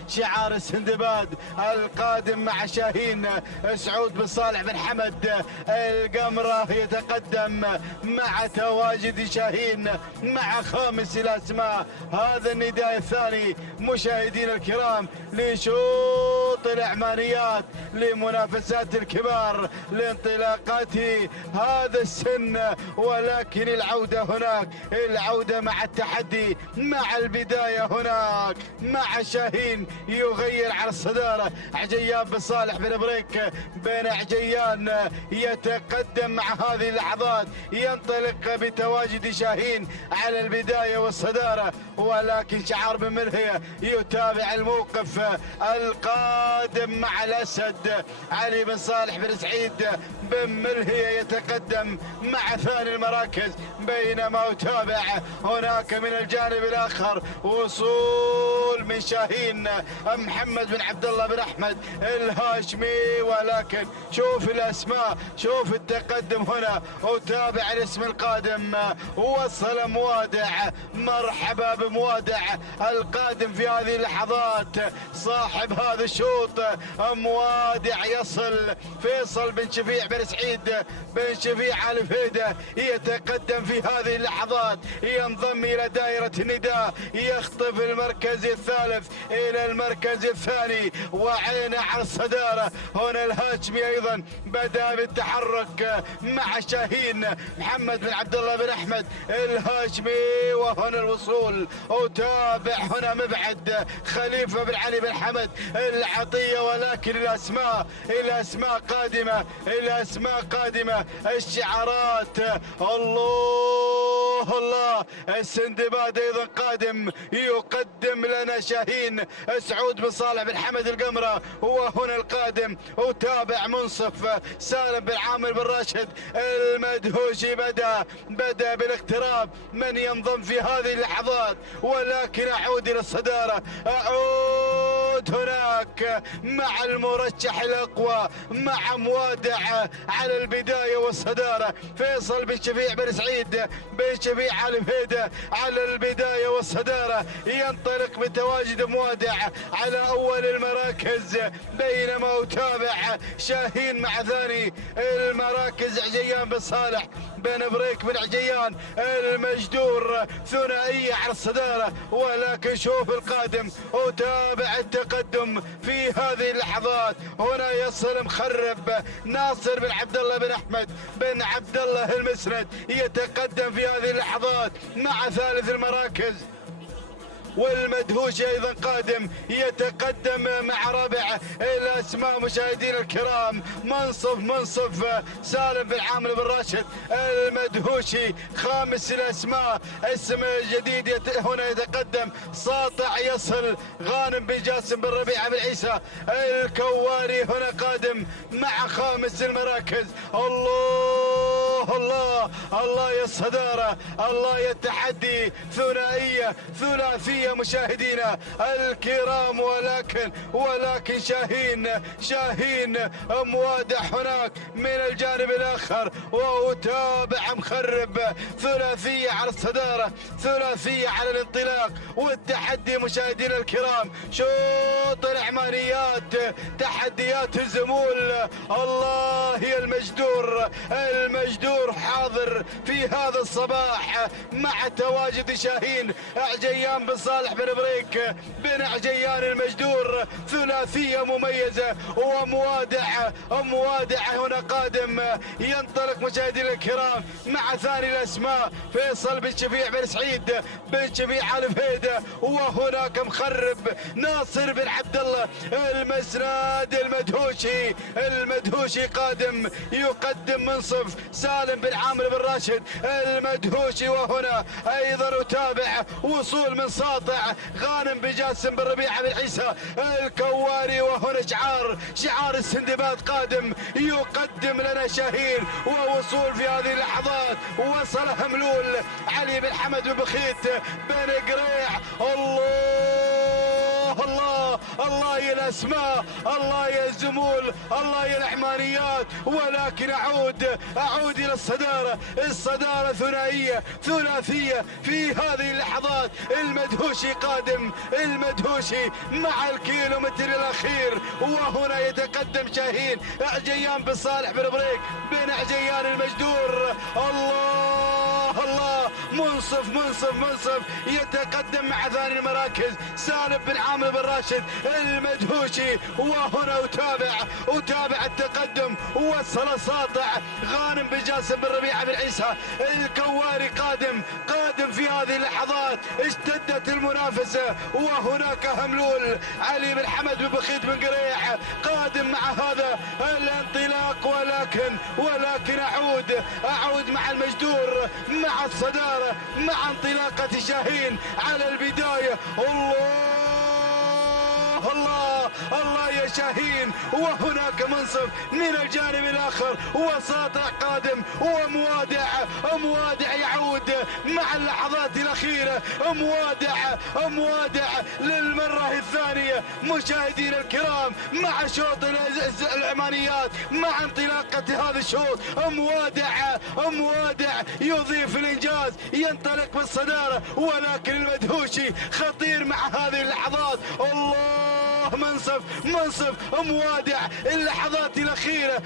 شعار السندباد القادم مع شاهين سعود بن صالح بن حمد القمرة يتقدم مع تواجد شاهين مع خامس الأسماء. هذا النداء الثاني مشاهدين الكرام لشوط الأعمانيات لمنافسات الكبار لانطلاقات هذا السن، ولكن العودة هناك، العودة مع التحدي مع البداية هناك مع شاهين يغير على الصدارة. عجيان بن صالح بن بريك بن عجيان يتقدم مع هذه اللحظات، ينطلق بتواجد شاهين على البداية والصدارة، ولكن شعار بن ملهية يتابع الموقف القادم مع الأسد علي بن صالح بن سعيد بن ملهية يتقدم مع ثاني المراكز، بينما أتابع هناك من الجانب الآخر وصول من شاهين محمد بن عبد الله بن أحمد الهاشمي. ولكن شوف الأسماء، شوف التقدم هنا. أتابع الاسم القادم وصل موادع، مرحبا بموادع القادم في هذه اللحظات صاحب هذا الشوط. موادع يصل فيصل بن شفيع بن سعيد بن شفيع آل فهيدة يتقدم في هذه اللحظات، ينضم إلى دائرة النداء، يخطف المركز الثالث إلى المركز الثاني وعينه على الصدارة. هنا الهاشمي أيضا بدأ بالتحرك مع شاهين محمد بن عبد الله بن أحمد الهاشمي، وهنا الوصول. أتابع هنا مبعد خليفة بن علي بن حمد العطية، ولكن الأسماء قادمة، الأسماء قادمة، الشعارات الله الله. السندباد أيضا قادم يقدم لنا شاهين سعود بن صالح بن حمد القمرة، وهنا القادم. وتابع منصف سالم بن عامر بن راشد المدهوشي بدأ بالاقتراب من ينضم في هذه اللحظات، ولكن أعود إلى الصدارة، أعود هناك مع المرشح الأقوى مع موادع على البداية والصدارة. فيصل بن شفيع بن سعيد بن شفيع آل فهيدة على البداية والصدارة، ينطلق بتواجد موادع على أول المراكز، بينما أتابع شاهين مع ثاني المراكز عجيان بن صالح بن بريك بن عجيان المجدور ثنائية على الصدارة. ولكن شوف القادم، أتابع التقدم في هذه اللحظات. هنا يصل مخرب ناصر بن عبد الله بن أحمد بن عبد الله المسند يتقدم في هذه اللحظات مع ثالث المراكز، والمدهوش ايضا قادم يتقدم مع رابع الاسماء. مشاهدينا الكرام منصف سالم بن عامر بن راشد المدهوشي خامس الاسماء. اسم جديد هنا يتقدم ساطع يصل غانم بن جاسم بن ربيعه بن عيسى الكواري هنا قادم مع خامس المراكز. الله الله الله يا الصدارة، الله يا التحدي، ثلاثية مشاهدينا الكرام. ولكن شاهين موادع هناك من الجانب الآخر، وأتابع مخرب ثلاثية على الصدارة، ثلاثية على الانطلاق والتحدي. مشاهدينا الكرام شوط الأعمانيات، تحديات الزمول. الله يا المجدور المجدور حاضر في هذا الصباح مع تواجد شاهين عجيان بن صالح بن بريك بن عجيان المجدور. ثلاثية مميزة وموادع هنا قادم. ينطلق مشاهدينا الكرام مع ثاني الأسماء فيصل بن شفيع بن سعيد بن شفيع آل فهيدة، وهناك مخرب ناصر بن عبد الله المسناد المدهوشي قادم يقدم منصف سالم بن عامر بن راشد المدهوشي. وهنا ايضا اتابع وصول من ساطع غانم بن جاسم بن ربيعه بن عيسى الكواري. وهنا شعار السندباد قادم يقدم لنا شاهين. ووصول في هذه اللحظات وصل هملول علي بن حمد بن بخيت بن قريع. الله يا الاسماء، الله يا الزمول، الله يا العمانيات. ولكن اعود الى الصداره ثلاثيه في هذه اللحظات. المدهوشي قادم، المدهوشي مع الكيلومتر الاخير. وهنا يتقدم شاهين عجيان بن صالح بن بريك بن عجيان المجدور. الله منصف يتقدم مع ثاني المراكز سالم بن عامر بن راشد المدهوشي. وهنا اتابع التقدم. وصل ساطع غانم بن جاسم بن ربيعه بن عيسى الكواري قادم في هذه اللحظات. اشتدت المنافسه. وهناك هملول علي بن حمد بن بخيت بن قريع قادم مع هذا الانطلاق. ولكن اعود مع المجدور مع الصداره مع انطلاقه شاهين على البدايه. الله يا شاهين. وهناك منصف من الجانب الاخر وساطع قادم وموادع يعود مع اللحظات الاخيره. موادع للمره الثانيه مشاهدينا الكرام مع شوط العمانيات مع انطلاقه هذا الشوط. موادع يضيف الانجاز ينطلق بالصداره. ولكن المدهوشي خطير مع هذه اللحظات. منصف موادع اللحظات الأخيرة.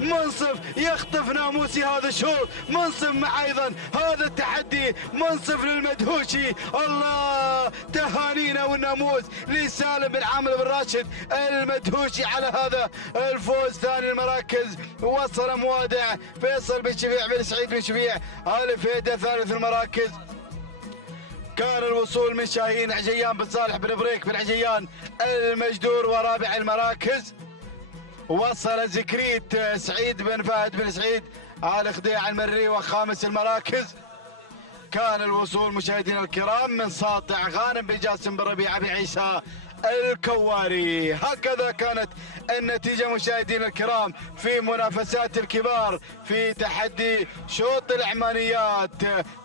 منصف يخطف ناموسي هذا الشوط. منصف مع أيضا هذا التحدي. منصف للمدهوشي. الله تهانينا والناموس لسالم بن عامر بن راشد المدهوشي على هذا الفوز. ثاني المراكز وصل موادع فيصل بن شفيع بن سعيد بن شفيع آل فهيدة. ثالث المراكز كان الوصول من شاهين عجيان بن صالح بن بريك بن عجيان المجدور. ورابع المراكز وصل زكريت سعيد بن فهد بن سعيد آل خديع المري. وخامس المراكز كان الوصول مشاهدينا الكرام من ساطع غانم بن جاسم بن ربيعه بن عيسى الكواري. هكذا كانت النتيجة مشاهدينا الكرام في منافسات الكبار في تحدي شوط العمانيات.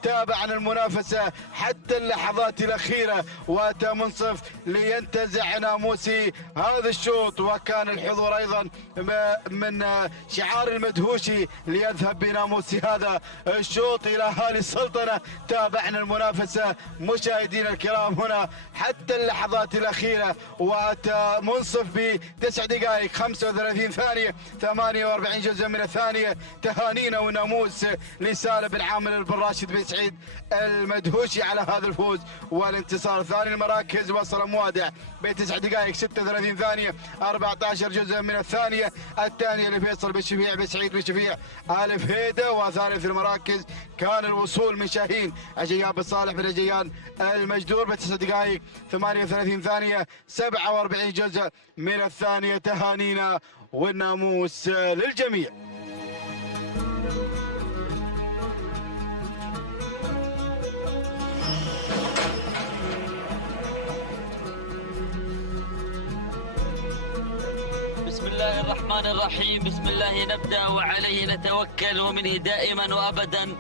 تابعنا المنافسة حتى اللحظات الأخيرة وأتى منصف لينتزع ناموسي هذا الشوط. وكان الحضور أيضا من شعار المدهوشي ليذهب بناموسي هذا الشوط إلى أهالي السلطنة. تابعنا المنافسة مشاهدينا الكرام هنا حتى اللحظات الأخيرة. وأتى منصف ب9 دقائق 35 ثانية 48 جزء من الثانية. تهانينا وناموس لسالم بن عامر بن راشد بن سعيد المدهوشي على هذا الفوز والانتصار. ثاني المراكز وصل موادع ب9 دقائق 36 ثانية 14 جزء من الثانية. الثانية لفيصل بن شفيع بن سعيد بن شفيع آل فهيدة. وثالث المراكز كان الوصول من شاهين عجيان بن صالح بن عجيان المجدور ب9 دقائق 38 ثانية 47 جزء من الثانية. تهانينا والناموس للجميع. بسم الله الرحمن الرحيم. بسم الله نبدأ وعليه نتوكل ومنه دائما وأبدا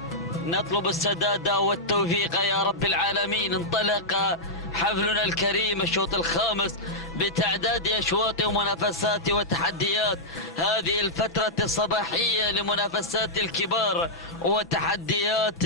نطلب السداد والتوفيق يا رب العالمين. انطلق حفلنا الكريم الشوط الخامس بتعداد أشواط ومنافسات وتحديات هذه الفترة الصباحية لمنافسات الكبار وتحديات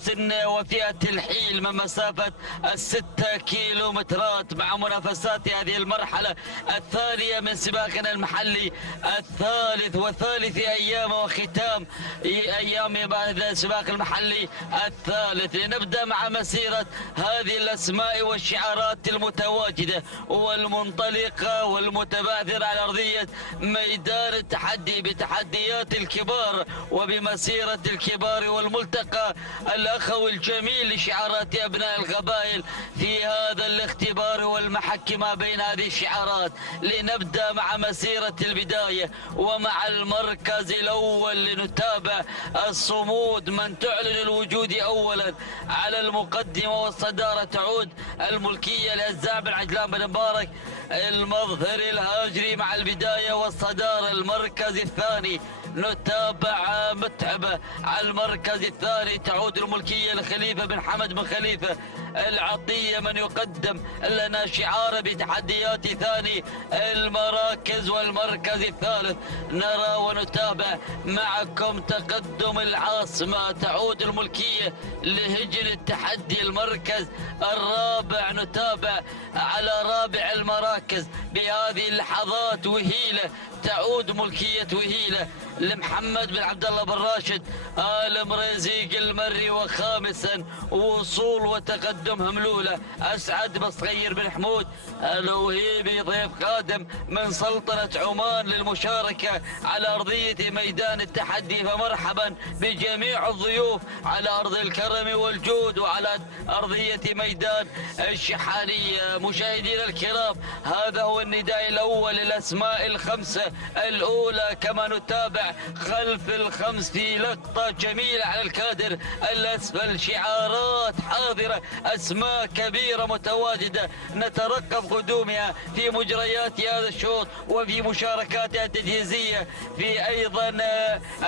سن وفئة الحيل من مسافة 6 كيلومترات مع منافسات هذه المرحلة الثانية من سباقنا المحلي الثالث وثالث أيام وختام أيام بعد السباق المحلي الثالث. لنبدأ مع مسيرة هذه الأسماء والشعارات المتواجدة والمنطلقة والمتبادرة على أرضية ميدان التحدي بتحديات الكبار وبمسيرة الكبار والملتقى الأخوي الجميل لشعارات أبناء القبائل في هذا الاختبار والمحك ما بين هذه الشعارات. لنبدأ مع مسيرة البداية ومع المركز الأول لنتابع الصمود من تعلن الوجود أولا على المقدمة والصدارة تعود الملكية لهزاع بن عجلان بن مبارك المظهر الهاجري مع البداية والصدارة. المركز الثاني نتابع متعبة على المركز الثاني تعود الملكية لخليفة بن حمد بن خليفة العطية من يقدم لنا شعار بتحديات ثاني المراكز. والمركز الثالث نرى ونتابع معكم تقدم العاصمة تعود الملكية لهجن التحدي. المركز الرابع نتابع على رابع المراكز بهذه اللحظات وهيلة تعود ملكية وهيلة لمحمد بن عبد الله بن راشد آل مرزيق المري. وخامسا وصول وتقدم هملولة أسعد بن صغير بن حمود الوهيبي ضيف قادم من سلطنة عمان للمشاركة على أرضية ميدان التحدي. فمرحبا بجميع الضيوف على أرض الكرم والجود وعلى أرضية ميدان الشحانية. مشاهدينا الكرام هذا هو النداء الأول للأسماء الخمسة الأولى كما نتابع خلف الخمس في لقطة جميلة على الكادر الأسفل شعارات حاضرة أسماء كبيرة متواجدة نترقب قدومها في مجريات هذا الشوط وفي مشاركاتها التجهيزية في أيضا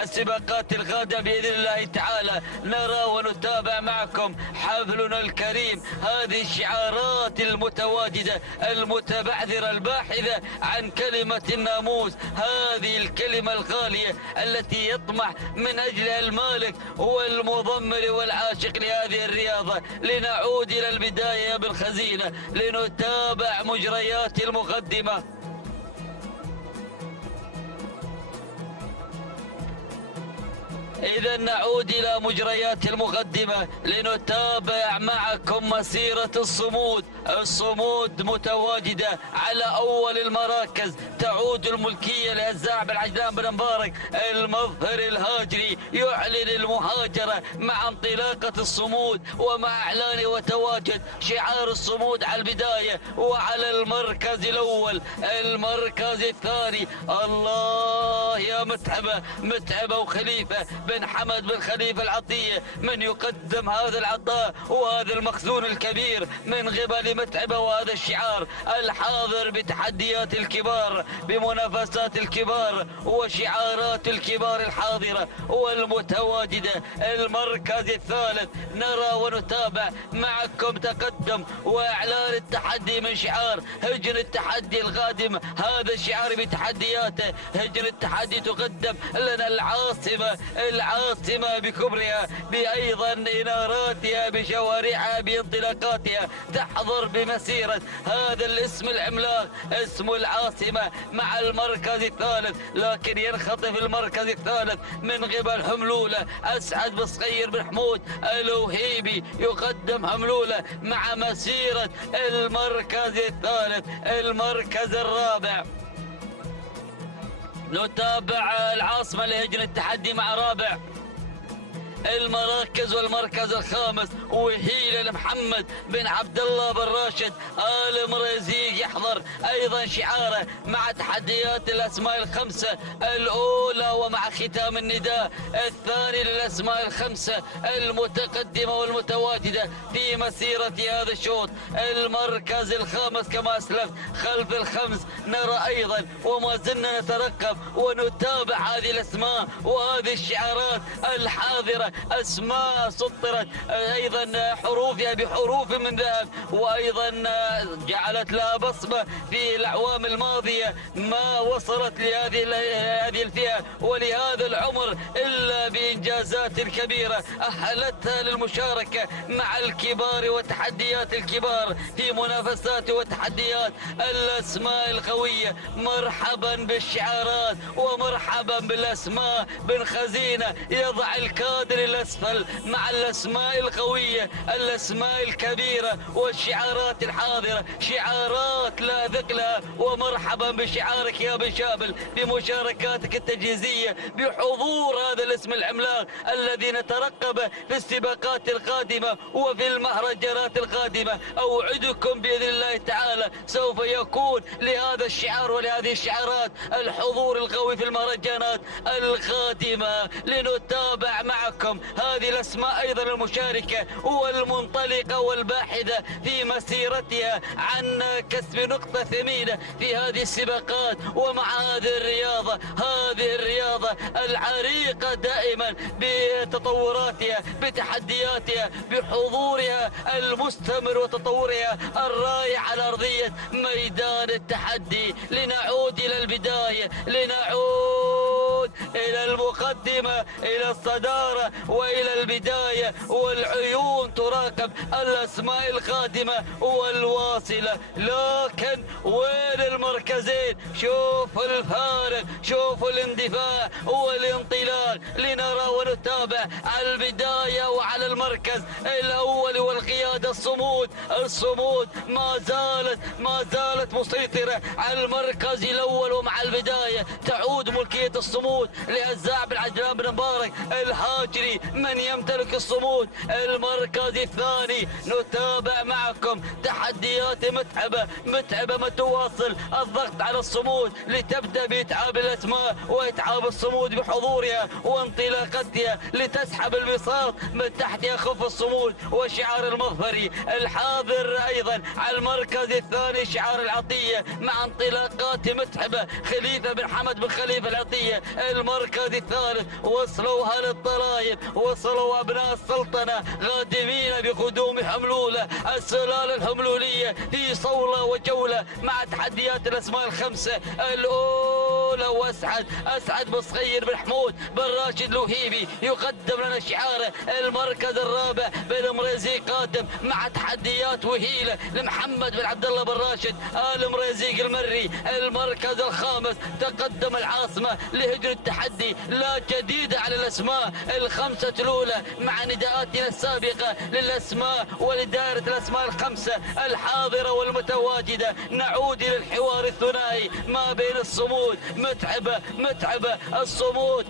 السباقات القادمة بإذن الله تعالى. نرى ونتابع معكم حفلنا الكريم هذه الشعارات المتواجدة المتبعثرة الباحثة عن كلمة الناموس هذه الكلمة الغالية التي يطمح من أجلها المالك والمضمر والعاشق لهذه الرياضة. لنعود إلى البداية بالخزينة لنتابع مجريات المقدمة. إذا نعود إلى مجريات المقدمة لنتابع معكم مسيرة الصمود. الصمود متواجدة على أول المراكز تعود الملكية لهزاع بن عجلان بن مبارك المظهر الهاجري يعلن المهاجرة مع انطلاقة الصمود ومع إعلان وتواجد شعار الصمود على البداية وعلى المركز الأول. المركز الثاني الله يا متعبة وخليفة بن حمد بن خليفة العطية من يقدم هذا العطاء وهذا المخزون الكبير من قبل متعبة وهذا الشعار الحاضر بتحديات الكبار بمنافسات الكبار وشعارات الكبار الحاضرة والمتواجدة. المركز الثالث نرى ونتابع معكم تقدم وإعلان التحدي من شعار هجن التحدي القادم. هذا الشعار بتحدياته هجن التحدي تقدم لنا العاصمة بكبرها بأيضا إناراتها بشوارعها بانطلاقاتها تحضر بمسيرة هذا الاسم العملاق اسم العاصمة مع المركز الثالث. لكن ينخطف المركز الثالث من قبل هملولة أسعد بن صغير بن حمود الوهيبي يقدم هملولة مع مسيرة المركز الثالث. المركز الرابع نتابع العاصمة لهجن التحدي مع رابع المراكز. والمركز الخامس وهيلة لمحمد بن عبد الله بن راشد آل مرزيق يحضر أيضا شعاره مع تحديات الأسماء الخمسة الأولى ومع ختام النداء الثاني للأسماء الخمسة المتقدمة والمتواجدة في مسيرة هذا الشوط. المركز الخامس كما أسلفت خلف الخمس نرى أيضا وما زلنا نترقب ونتابع هذه الأسماء وهذه الشعارات الحاضرة الرابعة أسماء سطرت أيضا حروفها بحروف من ذهب، وأيضا جعلت لها بصمة في الأعوام الماضية ما وصلت لهذه الفئة ولهذا العمر إلا بإنجازات كبيرة أهلتها للمشاركة مع الكبار وتحديات الكبار في منافسات وتحديات الأسماء القوية. مرحبا بالشعارات ومرحبا بالأسماء. بن خزينة يضع الكادر الأسفل مع الأسماء القوية، الأسماء الكبيرة والشعارات الحاضرة، شعارات لا ثقلها. ومرحبا بشعارك يا بن شابل بمشاركاتك التجهيزية بحضور هذا الاسم العملاق الذي نترقبه في السباقات القادمة وفي المهرجانات القادمة. أوعدكم بإذن الله تعالى سوف يكون لهذا الشعار ولهذه الشعارات الحضور القوي في المهرجانات القادمة. لنتابع معكم هذه الأسماء أيضا المشاركة والمنطلقة والباحثة في مسيرتها عن كسب نقطة ثمينة في هذه السباقات ومع هذه الرياضة العريقة دائما بتطوراتها بتحدياتها بحضورها المستمر وتطورها الرائع على أرضية ميدان التحدي. لنعود إلى البداية، لنعود إلى المقدمة، إلى الصدارة وإلى البداية، والعيون تراقب الأسماء القادمة والواصلة. لكن وين المركزين؟ شوفوا الفارق، شوفوا الاندفاع والانطلاق. لنرى ونتابع على البداية وعلى المركز الأول والقيادة الصمود ما زالت مسيطرة على المركز الأول. ومع البداية تعود ملكية الصمود لهزاع بن عجلان بن مبارك الهاجري من يمتلك الصمود. المركز الثاني نتابع معكم تحديات متعبة متواصل الضغط على الصمود لتبدأ بإتعاب الأسماء وإتعاب الصمود بحضورها وانطلاقتها لتسحب البساط من تحت يخف الصمود. وشعار المظفري الحاضر أيضا على المركز الثاني شعار العطية مع انطلاقات متعبة خليفة بن حمد بن خليفة العطية. المركز الثالث وصلوا أهل الطرايب، وصلوا أبناء السلطنة غادمين بقدوم حملولة السلالة الحملولية في صولة وجولة مع تحديات الأسماء الخمسة الأولى. وأسعد بن صغير بن حمود بن راشد الوهيبي يقدم لنا شعاره. المركز الرابع بن مريزيق قادم مع تحديات وهيلة لمحمد بن عبد الله بن راشد آل مريزيق المري. المركز الخامس تقدم العاصمة لهجر التحدي لا جديد على الأسماء الخمسة الأولى مع نداءاتنا السابقة للأسماء ولدائرة الأسماء الخمسة الحاضرة والمتواجدة. نعود إلى الحوار الثنائي ما بين الصمود متعبة الصمود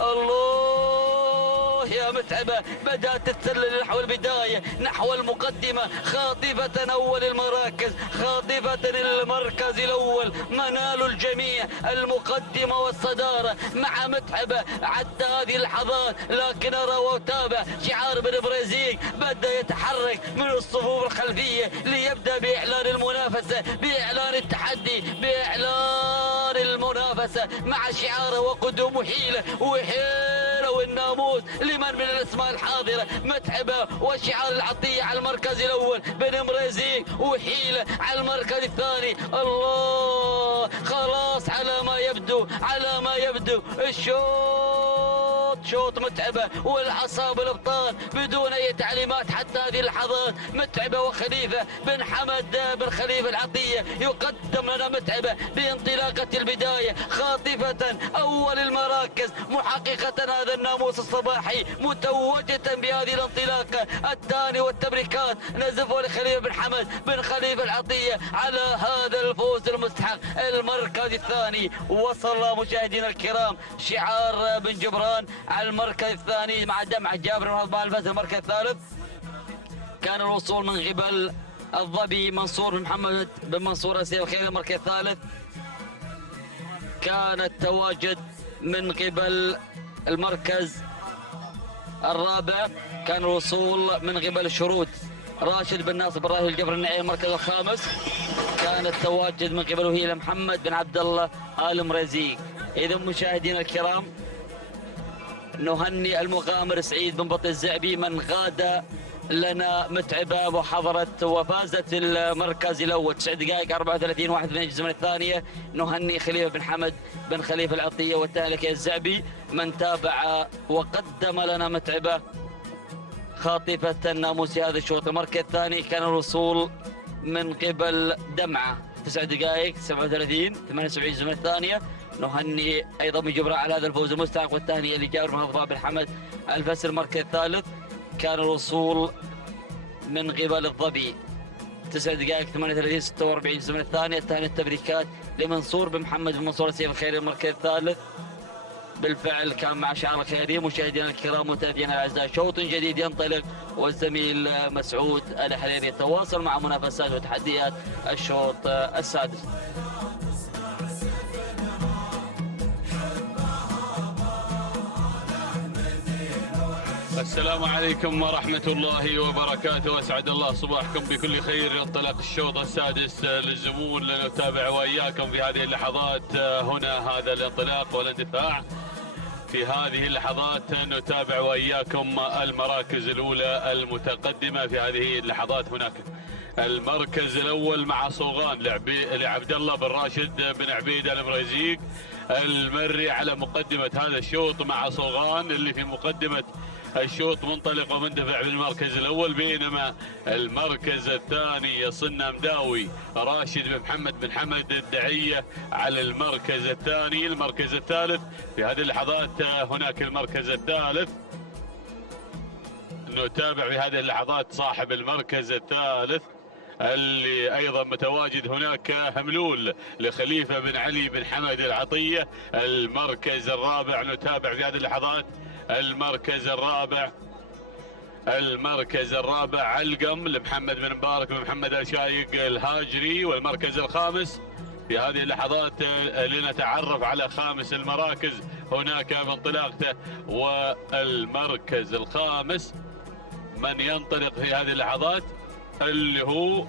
الله يا متعبة بدأت تتسلل نحو البداية نحو المقدمة خاطفة أول المراكز خاطفة المركز الأول منال الجميع المقدمة والصدارة مع متعبة حتى هذه اللحظات. لكن أرى وأتابع شعار بن بريزيق بدأ يتحرك من الصفوف الخلفية ليبدأ بإعلان المنافسة بإعلان التحدي بإعلان المنافسة مع شعاره وقدوم وحيلة والناموس لمن من الأسماء الحاضرة متعبة وشعار العطية على المركز الأول بن مريزيق وحيلة على المركز الثاني. الله خلاص على ما يبدو شوط متعبة والأعصاب الأبطال بدون أي تعليمات حتى هذه اللحظات. متعبة وخليفة بن حمد بن خليفة العطية يقدم لنا متعبة بانطلاقة البداية خاطفة أول المراكز محققة هذا الناموس الصباحي متوجة بهذه الانطلاقة الثاني والتبريكات نزفوا لخليفة بن حمد بن خليفة العطية على هذا الفوز المستحق. المركز الثاني وصل مشاهدينا الكرام شعار بن جبران على المركز الثاني مع دمع جابر بن عثمان الفز. المركز الثالث كان الوصول من قبل الظبي منصور بن محمد بن منصور أسير الخير. المركز الثالث كان التواجد من قبل المركز الرابع كان الوصول من قبل الشروط راشد بن ناصر بن راهي الجبر النعيم. المركز الخامس كان التواجد من قبل وهيلة محمد بن عبد الله آل مريزيق. إذا مشاهدينا الكرام نهني المغامر سعيد بن بطي الزعبي من غاد لنا متعبة وحضرت وفازت في المركز الأول 9 دقائق 34 واحد من الجزمة الثانية. نهني خليفة بن حمد بن خليفة العطية والتهلكة الزعبي من تابع وقدم لنا متعبة خاطفة الناموسي هذا الشوط. المركز الثاني كان الوصول من قبل دمعة 9 دقائق 37 78 الجزمة الثانية. نهني أيضا من جبراء على هذا الفوز المستحق والتهنئة لجابر بن أضفاء بن حمد الفسر. المركز الثالث كان الوصول من قبل الظبي 9 دقائق 38 46 الجزمة الثانية. الثانية التبريكات لمنصور بن محمد بن منصور السيف الخيري. المركز الثالث بالفعل كان مع شعار الخيرية. مشاهدينا الكرام متابعينا الاعزاء، شوط جديد ينطلق والزميل مسعود الحريري يتواصل مع منافسات وتحديات الشوط السادس. السلام عليكم ورحمة الله وبركاته، واسعد الله صباحكم بكل خير. ينطلق الشوط السادس للزمون لنتابع وإياكم في هذه اللحظات. هنا هذا الانطلاق والاندفاع. في هذه اللحظات نتابع وإياكم المراكز الأولى المتقدمة في هذه اللحظات. هناك المركز الأول مع صوغان لعبد الله بن راشد بن عبيد المريزيق المري على مقدمة هذا الشوط مع صوغان اللي في مقدمة الشوط منطلق ومندفع بالمركز الأول. بينما المركز الثاني يصن مداوي راشد بن محمد بن حمد الدعية على المركز الثاني. المركز الثالث في هذه اللحظات هناك المركز الثالث نتابع في هذه اللحظات صاحب المركز الثالث اللي ايضا متواجد هناك هملول لخليفة بن علي بن حمد العطية. المركز الرابع نتابع في هذه اللحظات المركز الرابع علقم لمحمد بن مبارك بن محمد الشايق الهاجري. والمركز الخامس في هذه اللحظات لنتعرف على خامس المراكز هناك بانطلاقته. والمركز الخامس من ينطلق في هذه اللحظات اللي هو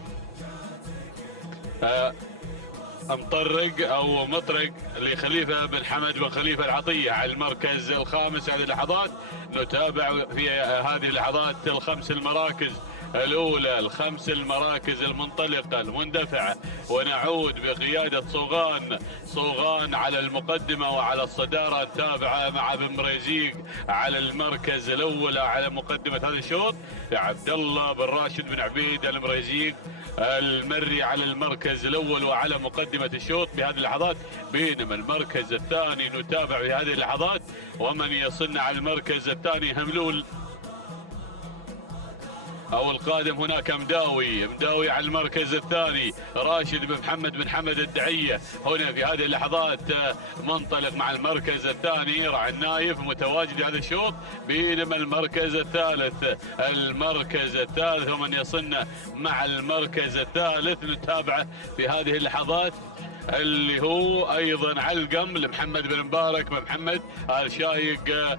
مطرق او مطرق لخليفة بن حمد بن خليفة العطية على المركز الخامس. هذه اللحظات نتابع في هذه اللحظات الخمس المراكز الأولى، الخمس المراكز المنطلقة المندفعة، ونعود بقيادة صوغان على المقدمة وعلى الصدارة التابعة مع بن مريزيق على المركز الأول على مقدمة هذا الشوط. عبد الله بن راشد بن عبيد المريزيق المري على المركز الأول وعلى مقدمة الشوط بهذه اللحظات. بينما المركز الثاني نتابع في هذه اللحظات ومن يصن على المركز الثاني هملول او القادم هناك مداوي على المركز الثاني راشد بن محمد بن حمد الدعية. هنا في هذه اللحظات منطلق مع المركز الثاني راعي النايف متواجد في هذا الشوط. بينما المركز الثالث ومن يصن مع المركز الثالث نتابعه في هذه اللحظات اللي هو ايضا علقم لمحمد بن مبارك بن محمد الشايق.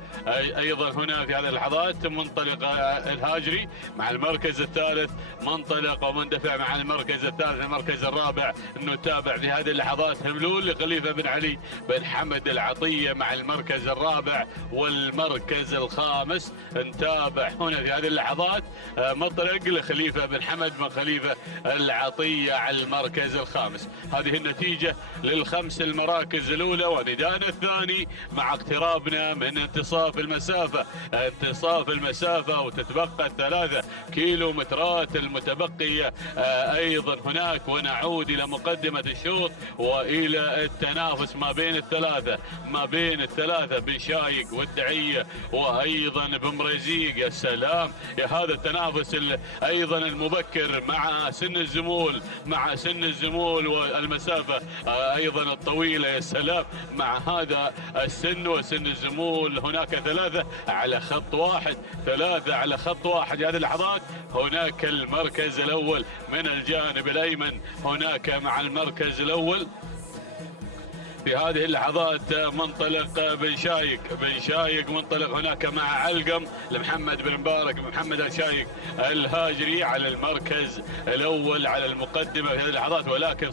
ايضا هنا في هذه اللحظات منطلق الهاجري مع المركز الثالث، منطلق ومندفع مع المركز الثالث. المركز الرابع نتابع في هذه اللحظات هملول لخليفة بن علي بن حمد العطية مع المركز الرابع. والمركز الخامس نتابع هنا في هذه اللحظات مطرق لخليفة بن حمد بن خليفة العطية على المركز الخامس. هذه النتيجة للخمس المراكز الأولى وندانا الثاني مع اقترابنا من انتصاف المسافة وتتبقى 3 كيلومترات المتبقية أيضا هناك. ونعود إلى مقدمة الشوط وإلى التنافس ما بين الثلاثة بن شايق والدعية وأيضا بن مريزيق. السلام يا هذا التنافس أيضا المبكر مع سن الزمول والمسافة ايضا الطويلة. يا سلام مع هذا السن وسن الزمول. هناك 3 على خط واحد هذه اللحظات. هناك المركز الاول من الجانب الايمن هناك مع المركز الاول في هذه اللحظات منطلق بن شايق منطلق هناك مع علقم لمحمد بن مبارك. محمد الشايق الهاجري على المركز الأول على المقدمة في هذه اللحظات، ولكن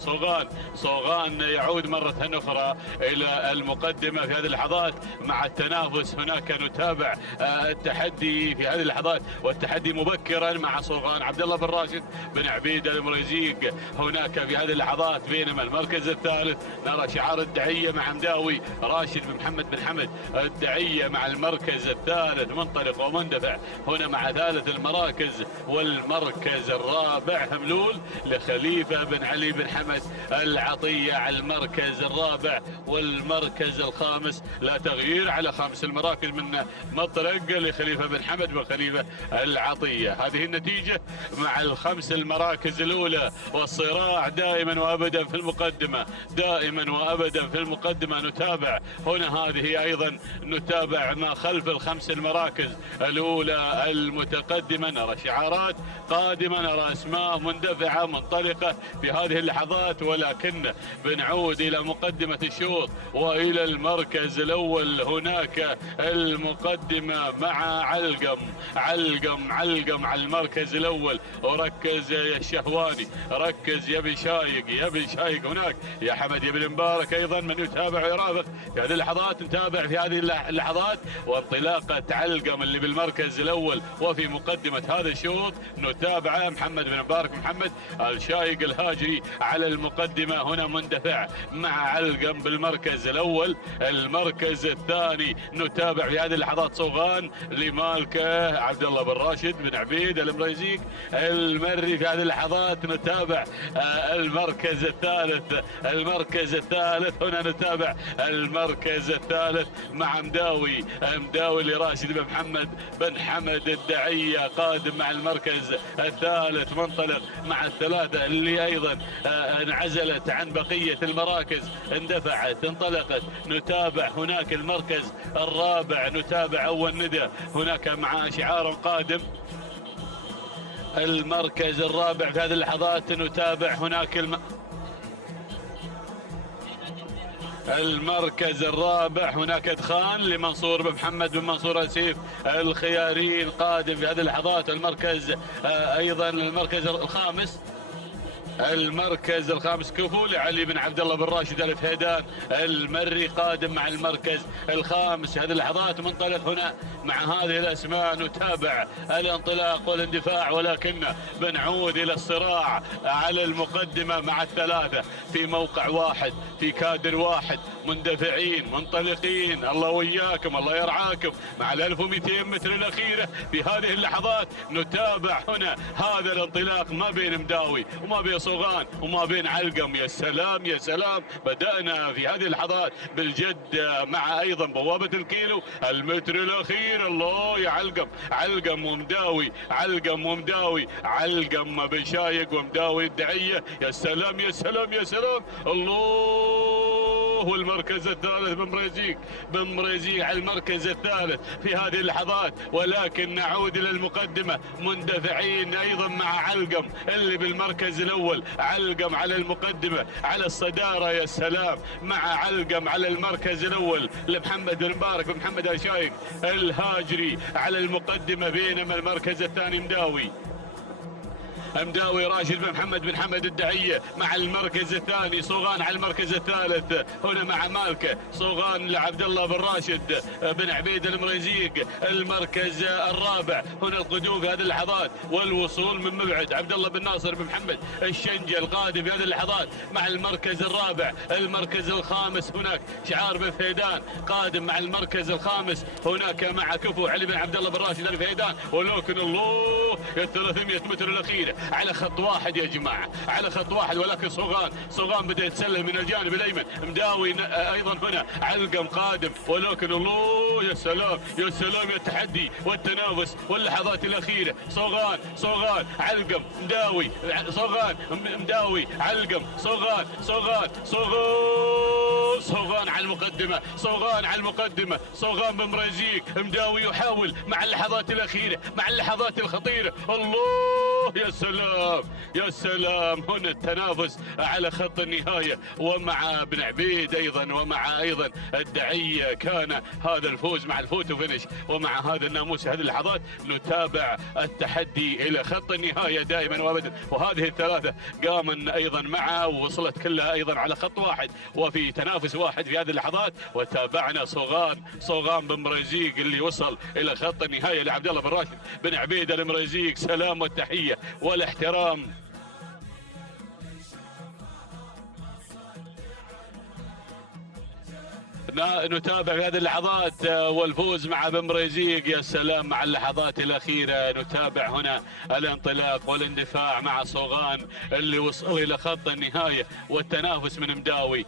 صوغان يعود مرة أخرى إلى المقدمة في هذه اللحظات مع التنافس. هناك نتابع التحدي في هذه اللحظات، والتحدي مبكرا مع صوغان عبد الله بن راشد بن عبيد المريزيق هناك في هذه اللحظات. بينما المركز الثالث نرى شعار الدعية مع مداوي راشد بن محمد بن حمد. الدعية مع المركز الثالث منطلق ومندفع هنا مع ثالث المراكز. والمركز الرابع هملول لخليفة بن علي بن حمد العطية على المركز الرابع. والمركز الخامس لا تغيير على خامس المراكز من مطلق لخليفة بن حمد وخليفة العطية. هذه النتيجة مع الخمس المراكز الأولى، والصراع دائما وأبدا في المقدمة، دائما وأبدا في المقدمة. نتابع هنا هذه أيضا نتابع ما خلف الخمس المراكز الأولى المتقدمة. نرى شعارات قادمة، نرى أسماء مندفعة منطلقة في هذه اللحظات، ولكن بنعود إلى مقدمة الشوط وإلى المركز الأول. هناك المقدمة مع علقم على المركز الأول. وركز يا الشهواني، ركز يا بن شايق هناك يا حمد يا بن مبارك أيضا من يتابع ويرافق في هذه اللحظات. نتابع في هذه اللحظات وانطلاقة علقم اللي بالمركز الأول وفي مقدمة هذا الشوط. نتابع محمد بن مبارك محمد الشايق الهاجري على المقدمة هنا مندفع مع علقم بالمركز الأول. المركز الثاني نتابع في هذه اللحظات صوغان لمالكه عبد الله بن راشد بن عبيد المريزيق المري. في هذه اللحظات نتابع المركز الثالث هنا نتابع المركز الثالث مع مداوي لراشد بن محمد بن حمد الدعية قادم مع المركز الثالث منطلق مع الثلاثة اللي أيضا انعزلت عن بقية المراكز، اندفعت انطلقت. نتابع هناك المركز الرابع، نتابع أول ندى هناك مع شعار قادم. المركز الرابع في هذه اللحظات نتابع هناك المركز الرابع هناك ادخان لمنصور بن محمد بن منصور السيف الخيارين قادم في هذه اللحظات. المركز ايضا المركز الخامس كفو لعلي بن عبد الله بن راشد الفهيدان المري قادم مع المركز الخامس. هذه اللحظات منطلق هنا مع هذه الاسماء. نتابع الانطلاق والاندفاع، ولكن بنعود الى الصراع على المقدمه مع الثلاثه في موقع واحد في كادر واحد، مندفعين منطلقين. الله وياكم الله يرعاكم مع 1200 متر الاخيره في هذه اللحظات. نتابع هنا هذا الانطلاق ما بين مداوي وما بين صوغان وما بين علقم. يا سلام يا سلام، بدأنا في هذه اللحظات بالجد مع ايضا بوابة الكيلو المتر الاخير. الله يا علقم ومداوي، علقم بن شايق ومداوي الدعية. يا سلام يا سلام يا سلام. الله، والمركز الثالث بن مريزيق على المركز الثالث في هذه اللحظات. ولكن نعود الى المقدمة مندفعين ايضا مع علقم اللي بالمركز الاول. علقم على المقدمة على الصدارة. يا سلام، مع علقم على المركز الاول لمحمد بن مبارك ومحمد الشايق الهاجري على المقدمة. بينما المركز الثاني مداوي راشد بن محمد بن حمد الدعية مع المركز الثاني. صوغان على المركز الثالث هنا مع مالكه. صوغان لعبد الله بن راشد بن عبيد المريزيق المركز الرابع. هنا القدوم في هذه اللحظات والوصول من مبعد. عبد الله بن ناصر بن محمد الشنجة القادم في هذه اللحظات مع المركز الرابع. المركز الخامس هناك شعار بن فهيدان قادم مع المركز الخامس. هناك مع كفو علي بن عبد الله بن راشد الفهيدان. ولكن الله، 300 متر الاخيره على خط واحد يا جماعه، على خط واحد. ولكن صوغان بدا يتسلل من الجانب الايمن. مداوي ايضا هنا علقم قادم. ولكن الله، يا سلام يا سلام، يا التحدي والتنافس واللحظات الاخيره. صوغان علقم مداوي، صوغان مداوي علقم صوغان صوغان على المقدمة، صوغان على المقدمة، صوغان بمرازيق. مداوي يحاول مع اللحظات الأخيرة، مع اللحظات الخطيرة. الله، يا سلام يا سلام. هنا التنافس على خط النهاية، ومع بن عبيد أيضا، ومع أيضا الدعية كان هذا الفوز مع الفوتو فينش، ومع هذا الناموس في هذه اللحظات نتابع التحدي إلى خط النهاية دائما وابدا. وهذه الثلاثة قامن أيضا معه ووصلت كلها أيضا على خط واحد وفي تنافس واحد في هذه اللحظات. وتابعنا صوغان بن مرزيق اللي وصل إلى خط النهاية لعبد الله بن راشد بن عبيد المرزيق. سلام والتحية والاحترام. نتابع في هذه اللحظات والفوز مع بن مرزيق. يا سلام مع اللحظات الأخيرة. نتابع هنا الانطلاق والاندفاع مع صوغان اللي وصل إلى خط النهاية، والتنافس من مداوي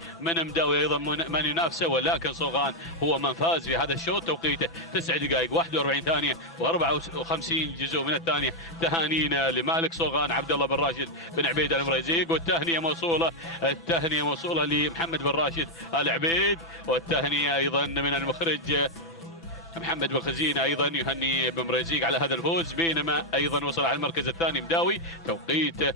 أيضا من ينافسه، ولكن صوغان هو من فاز في هذا الشوط. توقيته 9 دقائق 41 ثانية و54 جزء من الثانية. تهانينا لمالك صوغان عبد الله بن راشد بن عبيد المرزيق، والتهنئة موصولة لمحمد بن راشد العبيد، والتهنئة أيضا من المخرج محمد بن خزينة أيضا يهني بن مرزيق على هذا الفوز. بينما أيضا وصل على المركز الثاني مداوي، توقيته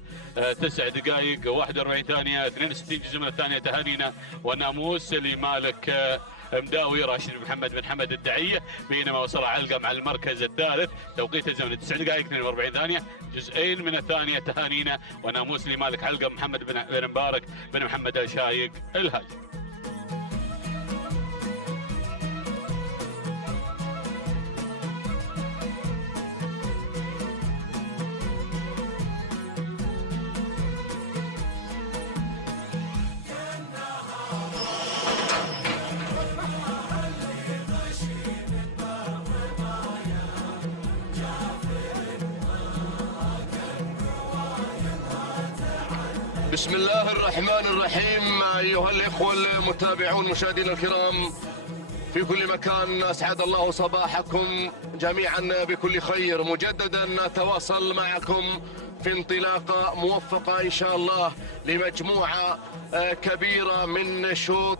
9 دقائق 41 ثانية 62 جزء من الثانية. تهانينا وناموس لمالك مداوي راشد محمد بن حمد الدعية. بينما وصل علقم على المركز الثالث، توقيت الزمن 9 دقائق 42 ثانية جزئين من الثانية. تهانينا وناموس لمالك علقم محمد بن مبارك بن محمد الشايق الهاجي. بسم الله الرحمن الرحيم. أيها الإخوة المتابعون مشاهدينا الكرام في كل مكان، أسعد الله صباحكم جميعا بكل خير. مجددا نتواصل معكم في انطلاقة موفقة إن شاء الله لمجموعة كبيرة من شوط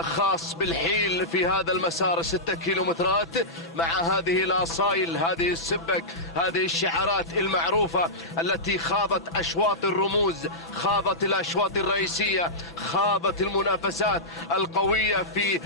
خاص بالحيل في هذا المسار 6 كيلومترات، مع هذه الأصايل، هذه السبك، هذه الشعارات المعروفة التي خاضت أشواط الرموز، خاضت الأشواط الرئيسية، خاضت المنافسات القوية في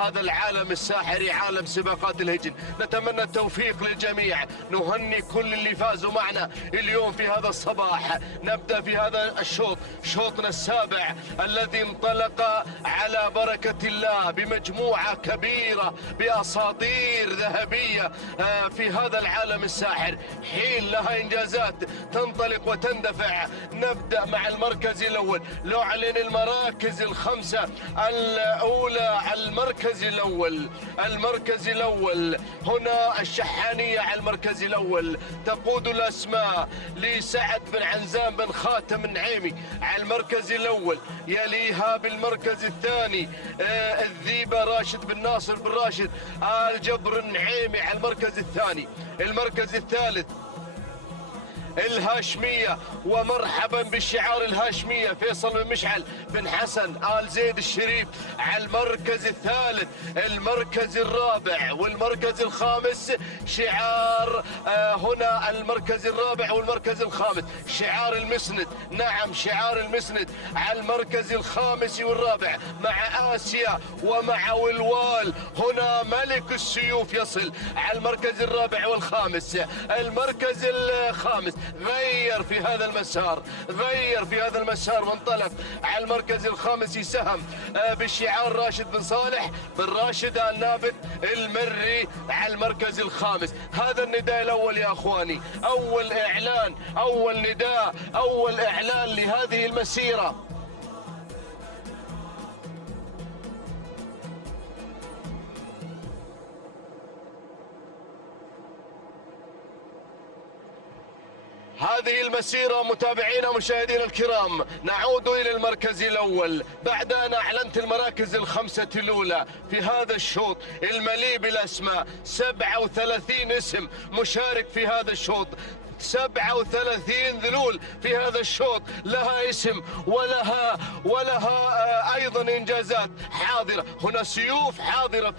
هذا العالم الساحري، عالم سباقات الهجن. نتمنى التوفيق للجميع، نهني كل اللي فازوا معنا اليوم في هذا الصباح. نبدأ في هذا الشوط، شوطنا السابع الذي انطلق على بركة الله بمجموعة كبيرة بأساطير ذهبية في هذا العالم الساحر، حيل لها إنجازات تنطلق وتندفع. نبدأ مع المركز الأول، نعلن المراكز الخمسة الأولى. المركز الأول هنا الشحانية على المركز الأول، تقود الأسماء لسعد بن عنزان بن خاتم النعيمي على المركز الأول. يليها بالمركز الثاني الذيبة راشد بن ناصر بن راشد آل جبر النعيمي على المركز الثاني. المركز الثالث الهاشمية، ومرحبا بالشعار الهاشمية فيصل بن مشعل بن حسن آل زيد الشريف على المركز الثالث. المركز الرابع والمركز الخامس شعار هنا المركز الرابع والمركز الخامس شعار المسند، نعم شعار المسند على المركز الخامس والرابع، مع آسيا ومع والوال. هنا ملك السيوف يصل على المركز الرابع والخامس. المركز الخامس غير في هذا المسار وانطلق على المركز الخامس، يسهم بالشعار راشد بن صالح بن راشد آل نابت المري على المركز الخامس. هذا النداء الأول يا أخواني، أول إعلان، أول نداء، أول إعلان لهذه المسيرة. هذه المسيرة متابعينا مشاهدينا الكرام، نعود إلى المركز الأول بعد أن أعلنت المراكز الخمسة الأولى في هذا الشوط المليء بالأسماء. 37 اسم مشارك في هذا الشوط، 37 ذلول في هذا الشوط، لها اسم ولها ايضا انجازات حاضره. هنا سيوف حاضره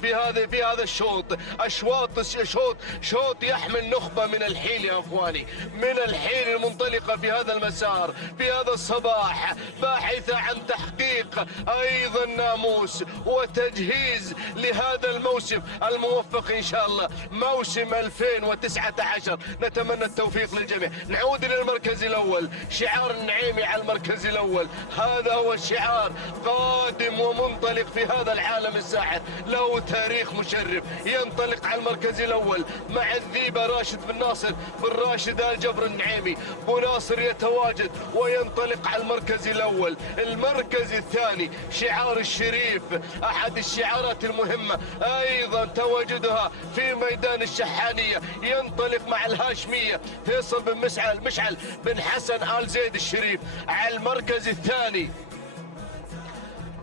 في هذا الشوط. شوط يحمل نخبه من الحيل يا اخواني، من الحيل المنطلقه في هذا المسار في هذا الصباح، باحثه عن تحقيق ايضا ناموس وتجهيز لهذا الموسم الموفق ان شاء الله، موسم 2019. نتمنى التوفيق للجميع. نعود الى المركز الاول، شعار النعيمي على المركز الاول. هذا هو الشعار، قادم ومنطلق في هذا العالم الساحر، له تاريخ مشرف. ينطلق على المركز الاول مع الذيبه راشد بن ناصر بن راشد آل جبر النعيمي. بو ناصر يتواجد وينطلق على المركز الاول. المركز الثاني شعار الشريف، احد الشعارات المهمه ايضا تواجدها في ميدان الشحانيه. ينطلق مع الهاشميه فيصل بن مشعل بن حسن آل زيد الشريف على المركز الثاني.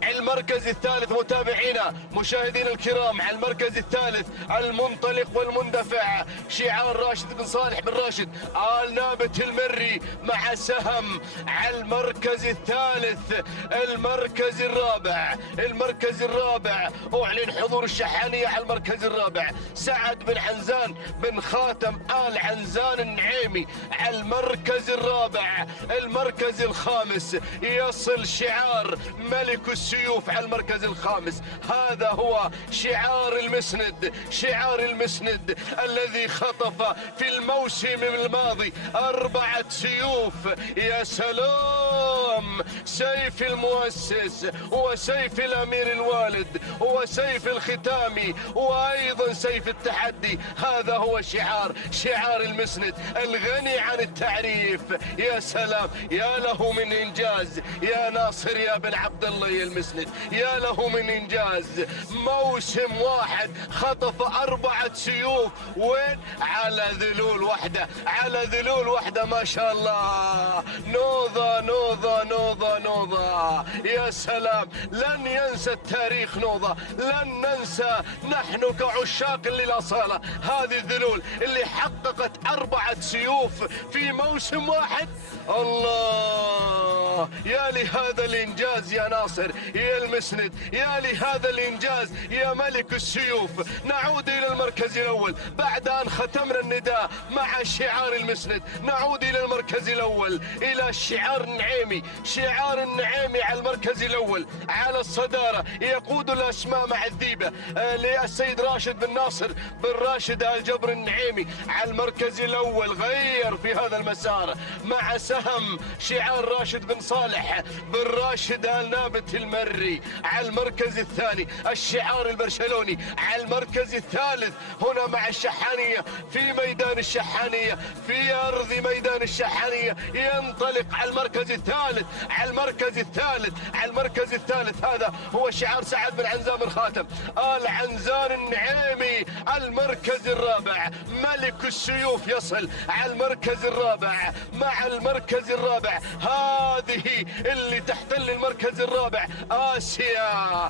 المركز الثالث متابعينا مشاهدينا الكرام، على المركز الثالث المنطلق والمندفع شعار راشد بن صالح بن راشد آل نابت المري مع سهم. على المركز الثالث المركز الرابع أعلن حضور الشحانية على المركز الرابع سعد بن عنزان بن خاتم آل عنزان النعيمي على المركز الرابع. المركز الخامس يصل شعار ملك السيوف على المركز الخامس. هذا هو شعار المسند الذي خطف في الموسم الماضي 4 سيوف. يا سلام، سيف المؤسس وسيف الأمير الوالد وسيف الختامي وأيضا سيف التحدي. هذا هو شعار المسند الغني عن التعريف. يا سلام، يا له من إنجاز يا ناصر يا بن عبد الله يا المسند، يا له من إنجاز. موسم واحد خطف 4 سيوف. وين؟ على ذلول واحدة ما شاء الله. نوضة. يا سلام، لن ينسى التاريخ نوضة، لن ننسى نحن كعشاق للأصالة هذه الذلول اللي حققت 4 سيوف في موسم واحد. الله، يا لهذا الإنجاز يا ناصر يا المسند، يا لهذا الإنجاز يا ملك السيوف. نعود إلى المركز الأول بعد أن ختمنا النداء مع شعار المسند. نعود إلى المركز الأول، إلى شعار النعيمي على المركز الأول. على الصدارة يقود الأسماء مع الذيبة للسيد راشد بن ناصر بن راشد آل جبر النعيمي على المركز الأول. غير في هذا المسار مع سهم شعار راشد بن صالح بن راشد آل نابت المري على المركز الثاني. الشعار البرشلوني على المركز الثالث. هنا مع الشحانية في ميدان الشحانية، في أرض ميدان الشحانية. ينطلق على المركز الثالث. هذا هو شعار سعد بن عنزان بن خاتم آل عنزان النعيمي. المركز الرابع ملك السيوف يصل على المركز الرابع. مع المركز الرابع هذه اللي تحتل المركز الرابع آسيا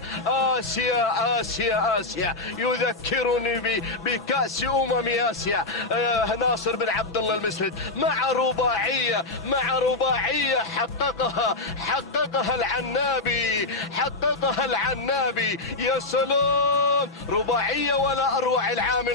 يذكرني بكأس آسيا. ناصر بن عبد الله المسند مع رباعية حققها العنابي. يا سلام، رباعية ولا أروع العام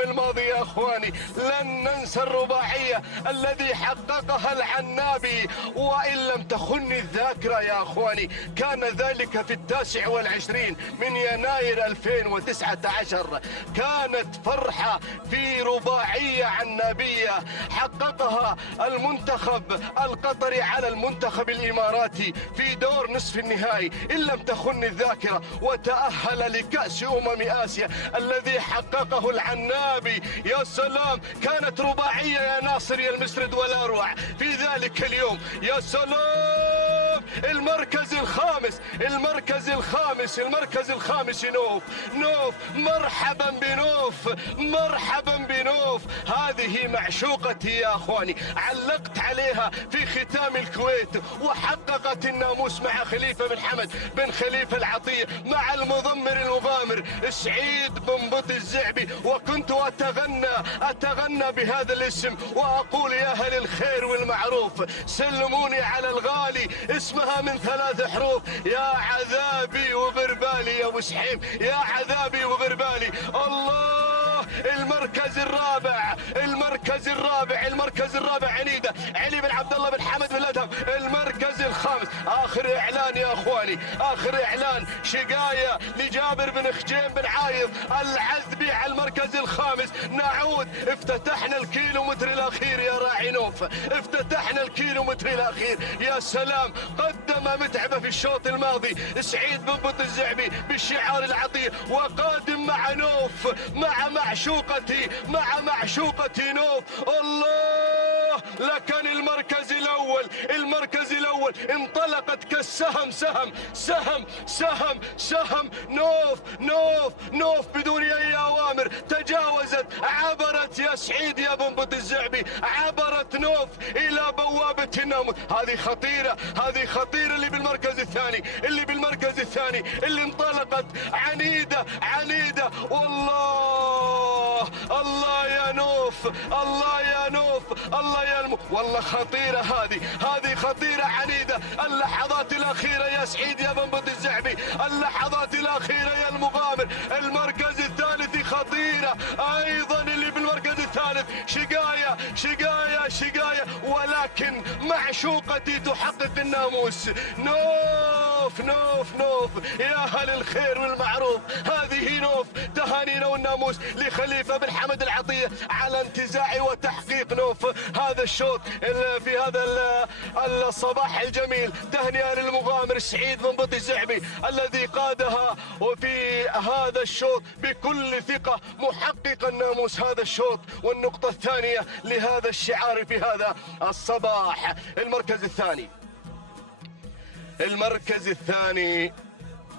الماضي يا أخواني. لن ننسى الرباعية الذي حققها العنابي. وإن لم تخن الذاكرة يا أخواني كان ذلك في 29 من يناير 2019. كانت فرحة في رباعية عنابية حققها المنتخب القطري على المنتخب الإماراتي في دور نصف النهائي إن لم تخن الذاكرة، وتأهل لكأس آسيا الذي حققه العنابي. يا سلام، كانت رباعية يا ناصر يا المسرد ولا أروع في ذلك اليوم. يا سلام، المركز الخامس، المركز الخامس، المركز الخامس نوف. نوف، مرحبا بنوف، مرحبا بنوف. هذه معشوقتي يا اخواني، علقت عليها في ختام الكويت وحققت الناموس مع خليفة بن حمد بن خليفة العطية، مع المضمر المغامر سعيد بن بط الزعبي. وكنت أتغنى بهذا الاسم وأقول يا أهل الخير والمعروف سلموني على الغالي، اسمها من 3 حروف. يا عذابي وغربالي يا أبو سحيم، يا عذابي وغربالي. الله، المركز الرابع، المركز الرابع، المركز الرابع عنيدة علي بن عبد الله بن حمد بن الأدهم. المركز الخامس، آخر إعلان يا أخواني، آخر إعلان، شقاية لجابر بن خجيم بن عايض العذبي على المركز الخامس. نعود، افتتحنا الكيلومتر الأخير يا راعي نوف، افتتحنا الكيلومتر الأخير. يا سلام، قدم متعبة في الشوط الماضي سعيد بن بط الزعبي بالشعار العطية، وقادم مع نوف، مع معشوقتي، مع معشوقتي نوف. الله، لكن المركز الأول، المركز الأول انطلقت كالسهم، سهم سهم سهم سهم. نوف نوف نوف بدون أي أوامر تجاوزت، عبرت يا سعيد يا بن بط الزعبي، عبرت نوف إلى بوابة الناموس. هذه خطيرة، هذه خطيرة اللي بالمركز الثاني، اللي بالمركز الثاني، اللي انطلقت عنيدة عنيدة. والله، الله يا نوف، الله يا نوف، الله يا والله خطيرة هذه، هذه خطيرة عنيدة. اللحظات الأخيرة يا سعيد يا بن بط الزعبي، اللحظات الأخيرة يا المغامر. المركز الثالث خطيرة أيضا، اللي بالمركز الثالث شقاية شقاية شقاية، ولكن معشوقتي تحقق الناموس. نوف نوف نوف يا أهل الخير والمعروف، هذه نوف. تهانينا والناموس لخليفة بن حمد العطية على انتزاع وتحقيق نوف هذا الشوط في هذا الصباح الجميل. تهنئة للمغامر سعيد بن بط الزعبي الذي قادها وفي هذا الشوط بكل ثقة، محققا ناموس هذا الشوط والنقطة الثانية لهذا الشعار في هذا الصباح. المركز الثاني، المركز الثاني،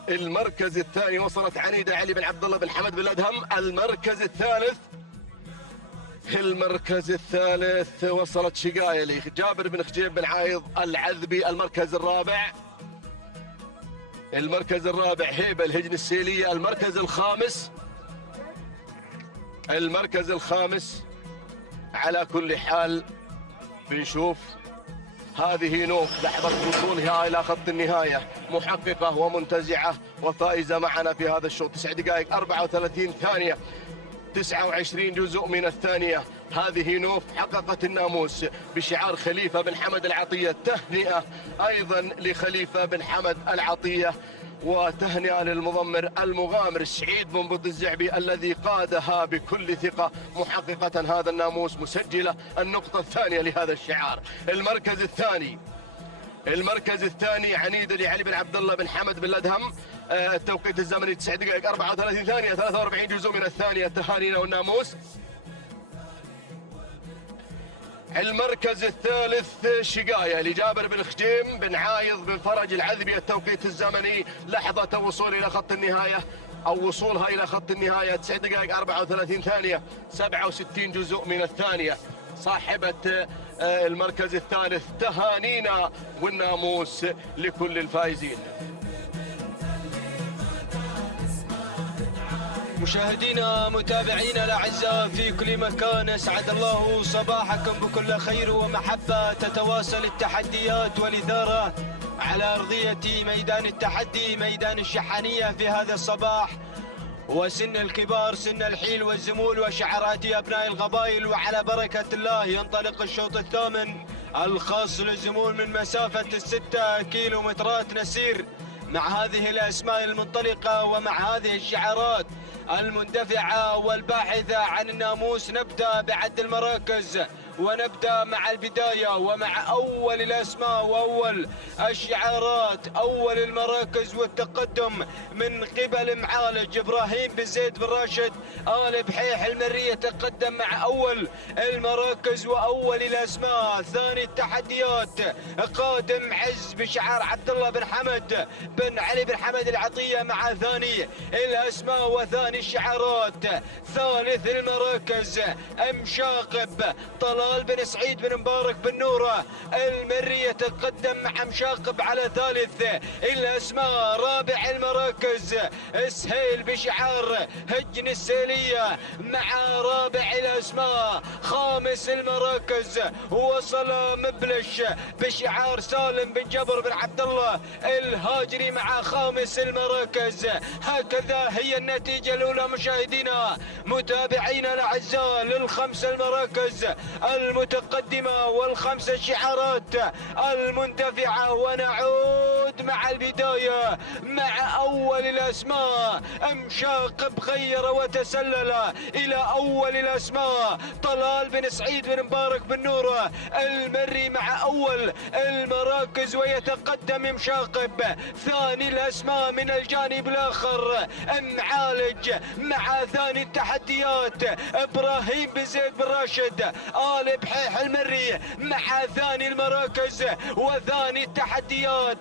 المركز الثاني وصلت عنيدة علي بن عبد الله بن حمد بن الأدهم. المركز الثالث، المركز الثالث وصلت شقاية لجابر بن خجيم بن عايض العذبي. المركز الرابع، المركز الرابع هيبة الهجن السيلية. المركز الخامس، المركز الخامس على كل حال بنشوف هذه نوف لحظة وصولها إلى خط النهاية، محققة ومنتزعة وفائزة معنا في هذا الشوط. 9 دقائق 34 ثانية 29 جزء من الثانية. هذه نوف حققت الناموس بشعار خليفة بن حمد العطية. تهنئة أيضا لخليفة بن حمد العطية، وتهنئة للمضمر المغامر سعيد بن بط الزعبي الذي قادها بكل ثقة، محققة هذا الناموس، مسجلة النقطة الثانية لهذا الشعار. المركز الثاني، المركز الثاني عنيدة لعلي بن عبد الله بن حمد بن الأدهم. التوقيت الزمني 9 دقائق 34 ثانية 43 جزء من الثانية. تهانينا والناموس. المركز الثالث شقاية لجابر بن خجيم بن عايض بن فرج العذبي. التوقيت الزمني لحظة وصول إلى خط النهاية أو وصولها إلى خط النهاية 9 دقائق 34 ثانية 67 جزء من الثانية. صاحبة المركز الثالث. تهانينا والناموس لكل الفائزين. مشاهدينا متابعينا الأعزاء في كل مكان، أسعد الله صباحكم بكل خير ومحبة. تتواصل التحديات والإثارة على أرضية ميدان التحدي، ميدان الشحانية في هذا الصباح، وسن الكبار سن الحيل والزمول وشعارات أبناء القبائل. وعلى بركة الله ينطلق الشوط الثامن الخاص للزمول من مسافة 6 كيلومترات. نسير مع هذه الأسماء المنطلقة ومع هذه الشعارات المندفعة والباحثة عن الناموس. نبدأ بعد المراكز ونبدأ مع البداية ومع أول الأسماء وأول الشعارات. أول المراكز والتقدم من قبل معالج إبراهيم بن زيد بن راشد آل بحيح المري يتقدم مع أول المراكز وأول الأسماء. ثاني التحديات قادم عز بشعار عبد الله بن حمد بن علي بن حمد العطية مع ثاني الأسماء وثاني الشعارات. ثالث المراكز مشاقب طلال بن سعيد بن مبارك بن نورة المري يتقدم مع مشاقب على ثالث الأسماء. رابع المراكز سهيل بشعار هجن السيلية مع رابع الأسماء. خامس المراكز وصل مبلش بشعار سالم بن جبر بن عبد الله الهاجري مع خامس المراكز. هكذا هي النتيجة الأولى مشاهدينا متابعينا الأعزاء للخمس المراكز المتقدمة والخمس الشعارات المندفعة. ونعود مع البداية مع أول الأسماء. مشاقب غير وتسلل إلى أول الأسماء. طلال بن سعيد بن مبارك بن نورة المري مع أول المراكز ويتقدم مشاقب. ثاني الأسماء من الجانب الآخر معالج مع ثاني التحديات إبراهيم بن زيد بن راشد آل بحيح المري مع ثاني المراكز وثاني التحديات.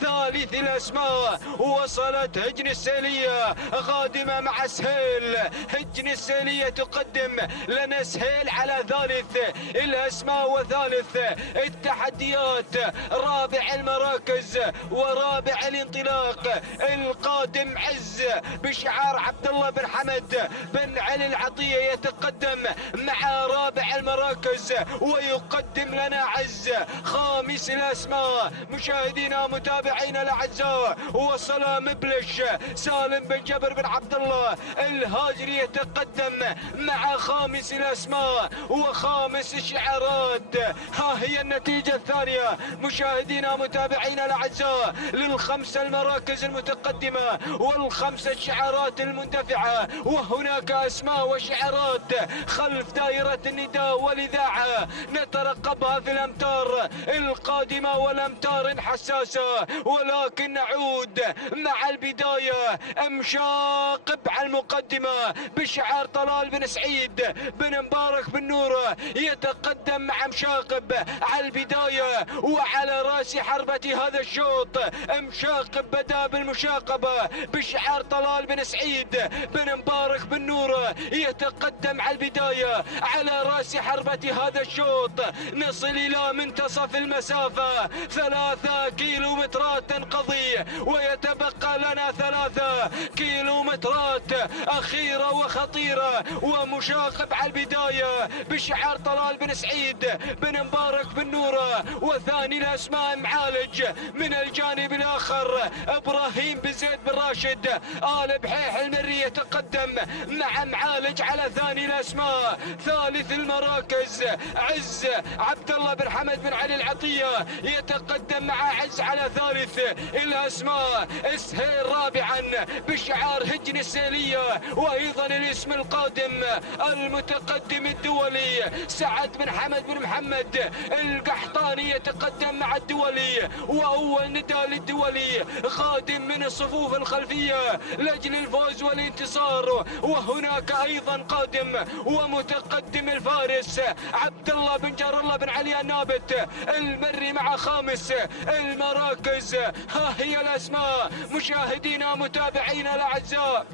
ثالث الأسماء وصلت هجن السيلية قادمة مع سهيل. هجن السيلية تقدم لنا سهيل على ثالث الأسماء وثالث التحديات. رابع المراكز ورابع الانطلاق القادم عز بشعار عبد الله بن حمد بن علي العطية يتقدم مع رابع المراكز ويقدم لنا عز خامس الأسماء. مشاهدينا متابعينا الأعزاء وصل مبلش سالم بن جبر بن عبد الله الهاجري يتقدم مع خامس الأسماء وخامس الشعارات. ها هي النتيجة الثانية مشاهدينا متابعينا الأعزاء للخمس المراكز المتقدمة والخمس الشعارات المندفعة. وهناك أسماء وشعارات خلف دائرة النداء والإذاعة نترقبها في الأمتار القادمة والأمتار حساسة. ولكن نعود مع البداية. مشاقب على المقدمة بشعار طلال بن سعيد بن مبارك بن نورة يتقدم مع مشاقب على البداية وعلى رأس حربة هذا الشوط. مشاقب بدأ بالمشاقبة بشعار طلال بن سعيد بن مبارك بن نورة يتقدم على البداية على رأس حربة هذا الشوط. نصل إلى منتصف المسافة 3 كيلومترات تنقضي ويتبقى لنا 3 كيلومترات أخيرة وخطيرة. ومشاقب على البداية بشعار طلال بن سعيد بن مبارك بن نورة وثاني الأسماء معالج من الجانب الآخر إبراهيم بن زيد بن راشد آل بحيح المري يتقدم مع معالج على ثاني الأسماء. ثالث المراكز عز عبد الله بن حمد بن علي العطية يتقدم مع عز على ثالث الأسماء. سهيل رابعا بشعار هجن السيلية. وأيضا الاسم القادم المتقدم الدولي سعد بن حمد بن محمد القحطاني يتقدم مع الدولي. وأول نداء للدولي قادم من الصفوف الخلفية لأجل الفوز والانتصار. وهناك أيضا قادم ومتقدم الفارس عبد الله بن جار الله بن علي النابت المري مع خامس المراكز. ها هي الأسماء مشاهدينا متابعينا الأعزاء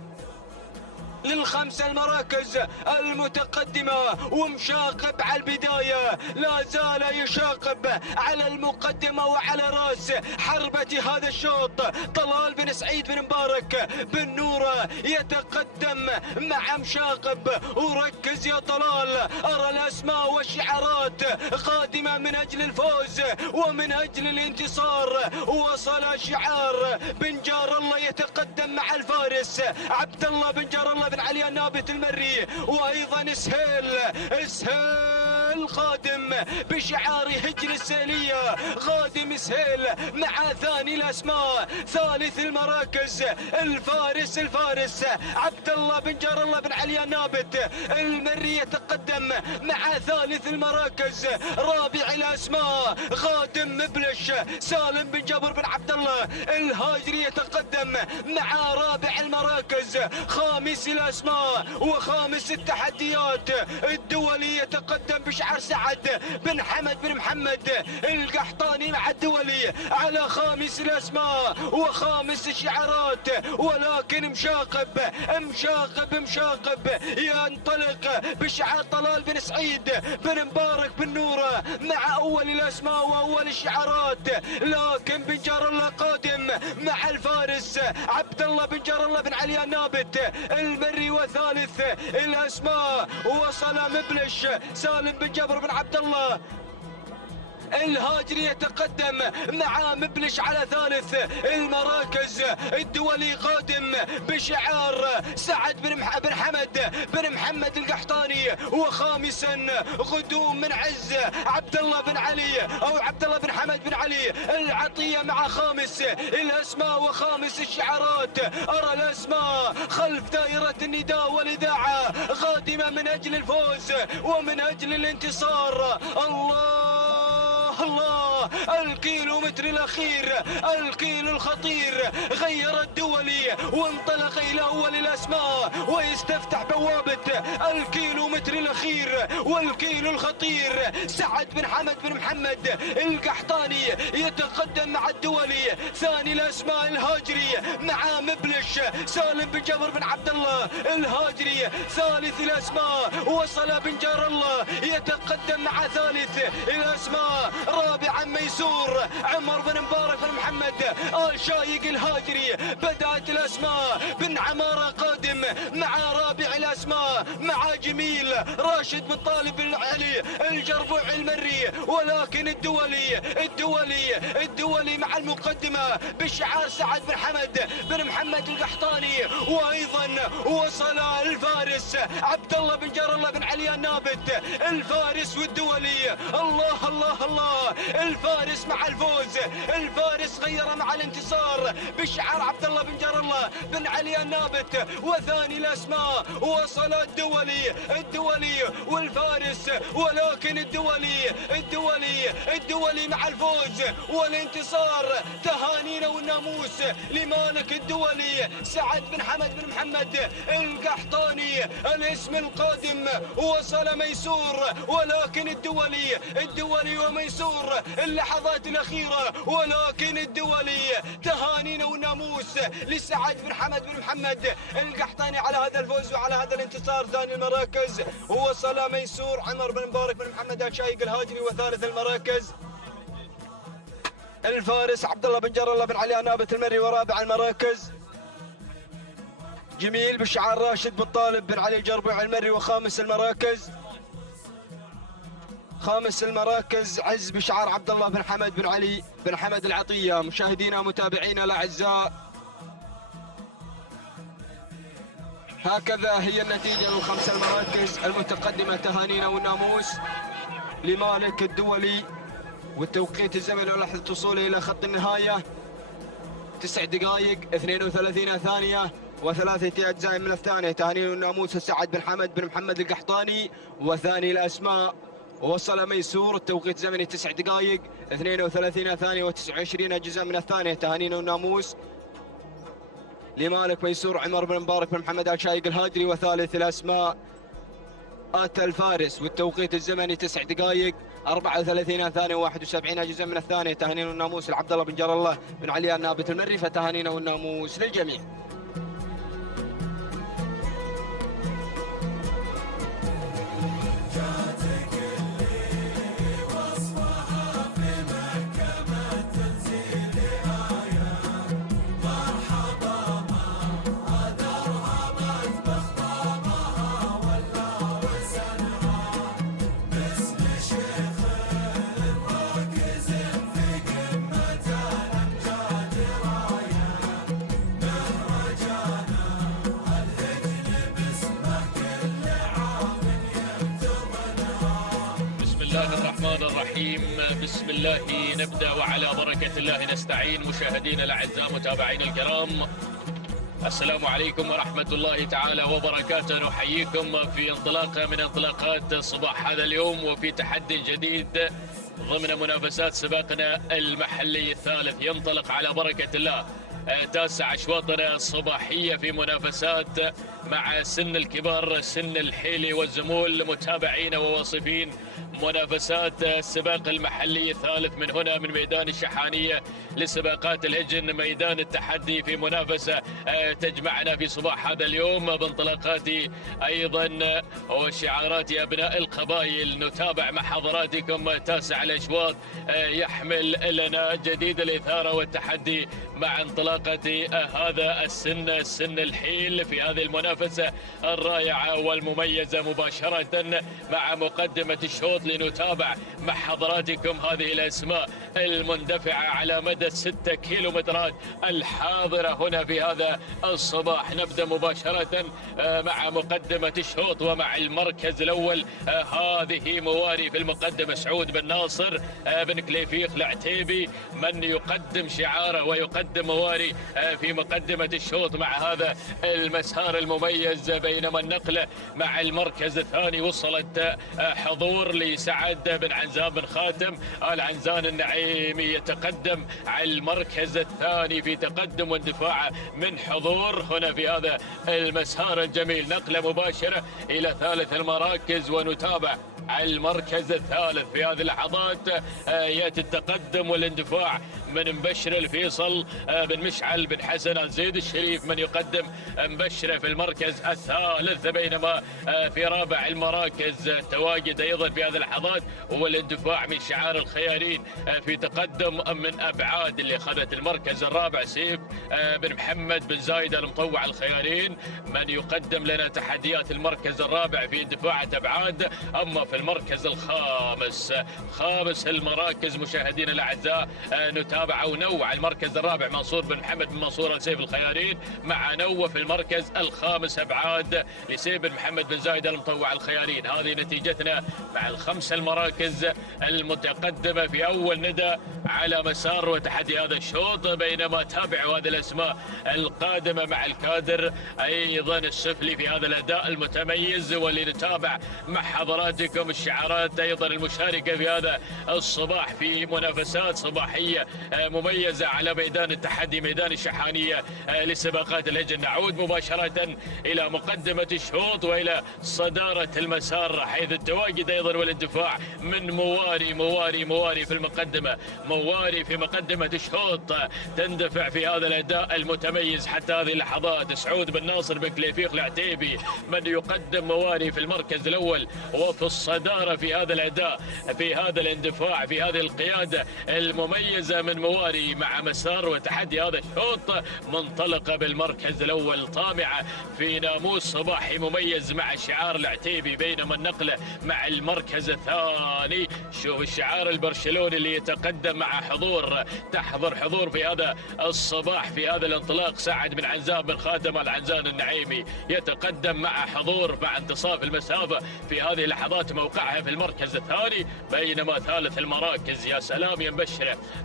للخمس المراكز المتقدمة. ومشاقب على البداية لا زال يشاقب على المقدمة وعلى رأس حربة هذا الشوط. طلال بن سعيد بن مبارك بن نورة يتقدم مع مشاقب. وركز يا طلال أرى الأسماء والشعارات قادمة من أجل الفوز ومن أجل الانتصار. وصل شعار بن جار الله يتقدم مع الفارس عبد الله بن جار الله بن علي النابت المري. وأيضا سهيل القادم بشعار هجر السيلية غادم سهيل مع ثاني الأسماء. ثالث المراكز الفارس عبد الله بن جار الله بن علي نابت المري يتقدم مع ثالث المراكز. رابع الأسماء غادم مبلش سالم بن جابر بن عبد الله الهاجري يتقدم مع رابع المراكز. خامس الأسماء وخامس التحديات الدولي يتقدم بشعر سعد بن حمد بن محمد القحطاني مع الدولي على خامس الأسماء وخامس الشعارات. ولكن مشاقب ينطلق بشعار طلال بن سعيد بن مبارك بن نوره مع أول الأسماء وأول الشعارات. لكن بن جار الله قادم مع الفارس عبد الله بن جار الله بن علي نابت المري. وثالث الأسماء وصل مبلش سالم بن جابر بن عبد الله الهاجري يتقدم مع مبلش على ثالث المراكز. الدولي قادم بشعار سعد بن حمد بن محمد القحطاني. وخامسا غدوم من عز عبد الله بن علي او عبد الله بن حمد بن علي العطية مع خامس الاسماء وخامس الشعارات. ارى الاسماء خلف دائرة النداء والاذاعة قادمة من اجل الفوز ومن اجل الانتصار. الله الكيلومتر الأخير الكيلو الخطير غير الدولي وانطلق إلى أول الأسماء ويستفتح بوابة الكيلومتر الأخير والكيلو الخطير. سعد بن حمد بن محمد القحطاني يتقدم مع الدولي. ثاني الأسماء الهاجري مع مبلش سالم بن جابر بن عبد الله الهاجري. ثالث الأسماء وصل بن جار الله يتقدم مع ثالث الأسماء. رابعا ميسور عمر بن مبارك بن محمد آل شايق الهاجري. بدأت الأسماء بن عمارة قادم مع رابع الأسماء مع جميل راشد بن طالب بن علي الجربوع المري. ولكن الدولي مع المقدمة بشعار سعد بن حمد بن محمد القحطاني. وأيضا وصل الفارس عبد الله بن جار الله بن علي النابت الفارس والدولي. الله الفارس مع الفوز. الفارس غير مع الانتصار بشعار عبد الله بن جار الله بن علي النابت. وثاني الاسماء وصل الدولي والفارس. ولكن الدولي مع الفوز والانتصار. تهانينا والناموس لمالك الدولي سعد بن حمد بن محمد القحطاني. الاسم القادم وصل ميسور. ولكن الدولي وميسور اللحظات الأخيرة. ولكن الدولي تهانينا والناموس لسعد بن حمد بن محمد القحطاني على هذا الفوز وعلى هذا الانتصار. ثاني المراكز وصل ميسور عمر بن مبارك بن محمد الشايق الهاجري. وثالث المراكز الفارس عبد الله بن جار الله بن علي نابت المري. ورابع المراكز جميل بشعار راشد بن طالب بن علي الجربوع المري. وخامس المراكز عز بشعار عبد الله بن حمد بن علي بن حمد العطية. مشاهدينا متابعينا الأعزاء هكذا هي النتيجة من 5 المراكز المتقدمة. تهانينا والناموس لمالك الدولي. والتوقيت الزمني ولحظة وصوله إلى خط النهاية 9 دقائق 32 ثانية و3 أجزاء من الثانية. تهانينا والناموس سعد بن حمد بن محمد القحطاني. وثاني الأسماء وصل ميسور. التوقيت الزمني 9 دقائق 32 ثانية و29 أجزاء من الثانية. تهانينا والناموس لمالك ميسور عمر بن مبارك بن محمد الشايق الهاجري. وثالث الأسماء آتى الفارس. والتوقيت الزمني 9 دقائق 34 ثانية و71 أجزاء من الثانية. تهانينا والناموس لعبد الله بن جار الله بن علي النابت المري. فتهانينا والناموس للجميع. الرحيم. بسم الله نبدأ وعلى بركة الله نستعين. مشاهدينا الأعزاء متابعينا الكرام، السلام عليكم ورحمة الله تعالى وبركاته. نحييكم في انطلاقة من انطلاقات صباح هذا اليوم وفي تحدي جديد ضمن منافسات سباقنا المحلي الثالث. ينطلق على بركة الله 9 أشواطنا الصباحية في منافسات مع سن الكبار، سن الحيلي والزمول. متابعين وواصفين منافسات السباق المحلي الثالث من هنا من ميدان الشحانية لسباقات الهجن، ميدان التحدي، في منافسة تجمعنا في صباح هذا اليوم بانطلاقات أيضا وشعارات أبناء القبائل. نتابع مع حضراتكم 9 الأشواط يحمل لنا جديد الإثارة والتحدي مع انطلاقة هذا السن، سن الحيل، في هذه المنافسة الرائعة والمميزة مباشرة مع مقدمة الشوط. لنتابع مع حضراتكم هذه الأسماء المندفعة على مدى 6 كيلومترات الحاضرة هنا في هذا الصباح. نبدأ مباشرة مع مقدمة الشوط ومع المركز الأول. هذه مواري في المقدمة سعود بن ناصر بن كليفيق العتيبي من يقدم شعاره ويقدم مواري في مقدمة الشوط مع هذا المسار المميز. بينما النقلة مع المركز الثاني وصلت حضور لسعد بن عنزان بن خاتم العنزان النعيمي، يتقدم على المركز الثاني في تقدم واندفاع من حضور هنا في هذا المسار الجميل. نقلة مباشرة إلى ثالث المراكز ونتابع على المركز الثالث في هذه اللحظات. يأتي التقدم والاندفاع من مبشر الفيصل بن مشعل بن حسن الزيد الشريف من يقدم مبشرة في المركز الثالث. بينما في رابع المراكز تواجد أيضا في هذه اللحظات والاندفاع من شعار الخيارين في تقدم من أبعاد اللي أخذت المركز الرابع سيف بن محمد بن زايد المطوع الخيارين من يقدم لنا تحديات المركز الرابع في اندفاع أبعاد. أما في المركز الخامس، خامس المراكز مشاهدينا الأعزاء، نتابع أو نوع المركز الرابع منصور بن محمد بن منصور سيف الخيارين مع نوة في المركز الخامس أبعاد لسيف بن محمد بن زايد المطوع الخيارين. هذه نتيجتنا مع الخمس المراكز المتقدمة في أول ندى على مسار وتحدي هذا الشوط. بينما تابعوا هذه الأسماء القادمة مع الكادر أيضا السفلي في هذا الأداء المتميز. واللي نتابع مع حضراتكم الشعارات أيضا المشاركة في هذا الصباح في منافسات صباحية مميزة على ميدان التحدي، ميدان الشحانية لسباقات الهجن. نعود مباشرة إلى مقدمة الشوط وإلى صدارة المسار، حيث التواجد أيضا والاندفاع من مواري في المقدمة. مواري في مقدمة الشوط تندفع في هذا الأداء المتميز حتى هذه اللحظات. سعود بن ناصر بن كليفيق العتيبي من يقدم مواري في المركز الأول وفي الصدارة في هذا الأداء، في هذا الاندفاع، في هذه القيادة المميزة من مواري مع مسار وتحدي هذا الشوط. منطلقة بالمركز الأول طامعة في ناموس صباحي مميز مع شعار العتيبي. بينما النقلة مع المركز الثاني، شوف الشعار البرشلوني اللي يتقدم مع حضور، تحضر حضور في هذا الصباح في هذا الانطلاق. سعد بن عنزان بن خاتم العنزان النعيمي يتقدم مع حضور مع انتصاف المسافة في هذه اللحظات، موقعها في المركز الثاني. بينما ثالث المراكز، يا سلام يا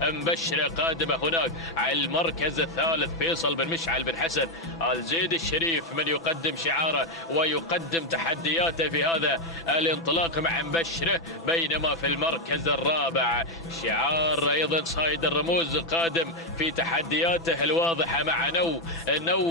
مبشرة قادمة هناك على المركز الثالث. فيصل بن مشعل بن حسن الزيد الشريف من يقدم شعاره ويقدم تحدياته في هذا الانطلاق مع مبشرة. بينما في المركز الرابع شعار أيضا صايد الرموز قادم في تحدياته الواضحة مع نو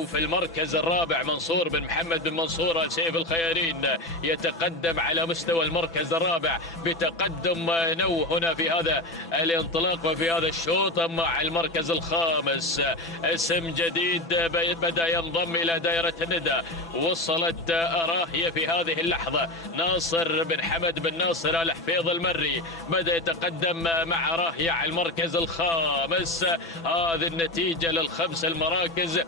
في المركز الرابع. منصور بن محمد بن منصور سيف الخيارين يتقدم على مستوى المركز الرابع بتقدم نو هنا في هذا الانطلاق وفي هذا الشوط. مع المركز الخامس اسم جديد بدأ ينضم إلى دائرة الندى، وصلت راهية في هذه اللحظة. ناصر بن حمد بن ناصر الحفيظ المري بدأ يتقدم مع راهية على المركز الخامس. هذه النتيجة للخمس المراكز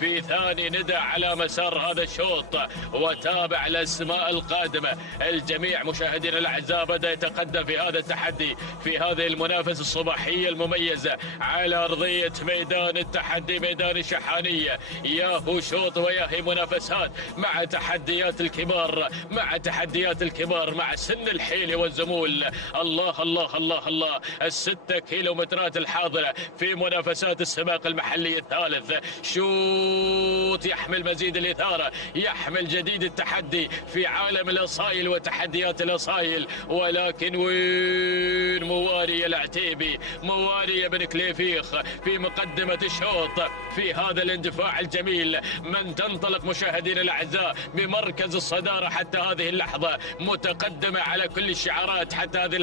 في ثاني ندى على مسار هذا الشوط. وتابع الأسماء القادمة. الجميع مشاهدينا الأعزاء بدأ يتقدم في هذا التحدي، في هذه المنافسة الصباحية المميزة على أرضية ميدان التحدي، ميدان الشحانية. ياهو شوط وياهي منافسات مع تحديات الكبار، مع تحديات الكبار، مع سن الحيل والزمول. الله الله الله الله. ال6 كيلومترات الحاضرة في منافسات السباق المحلي الثالث. شوط يحمل مزيد الإثارة، يحمل جديد التحدي في عالم الأصايل وتحديات الأصايل. ولكن وين مواري العتيبي، مواري بن كليفيخ في مقدمة الشوط في هذا الاندفاع الجميل. من تنطلق مشاهدين الأعزاء بمركز الصدارة حتى هذه اللحظة، متقدمة على كل الشعارات حتى هذه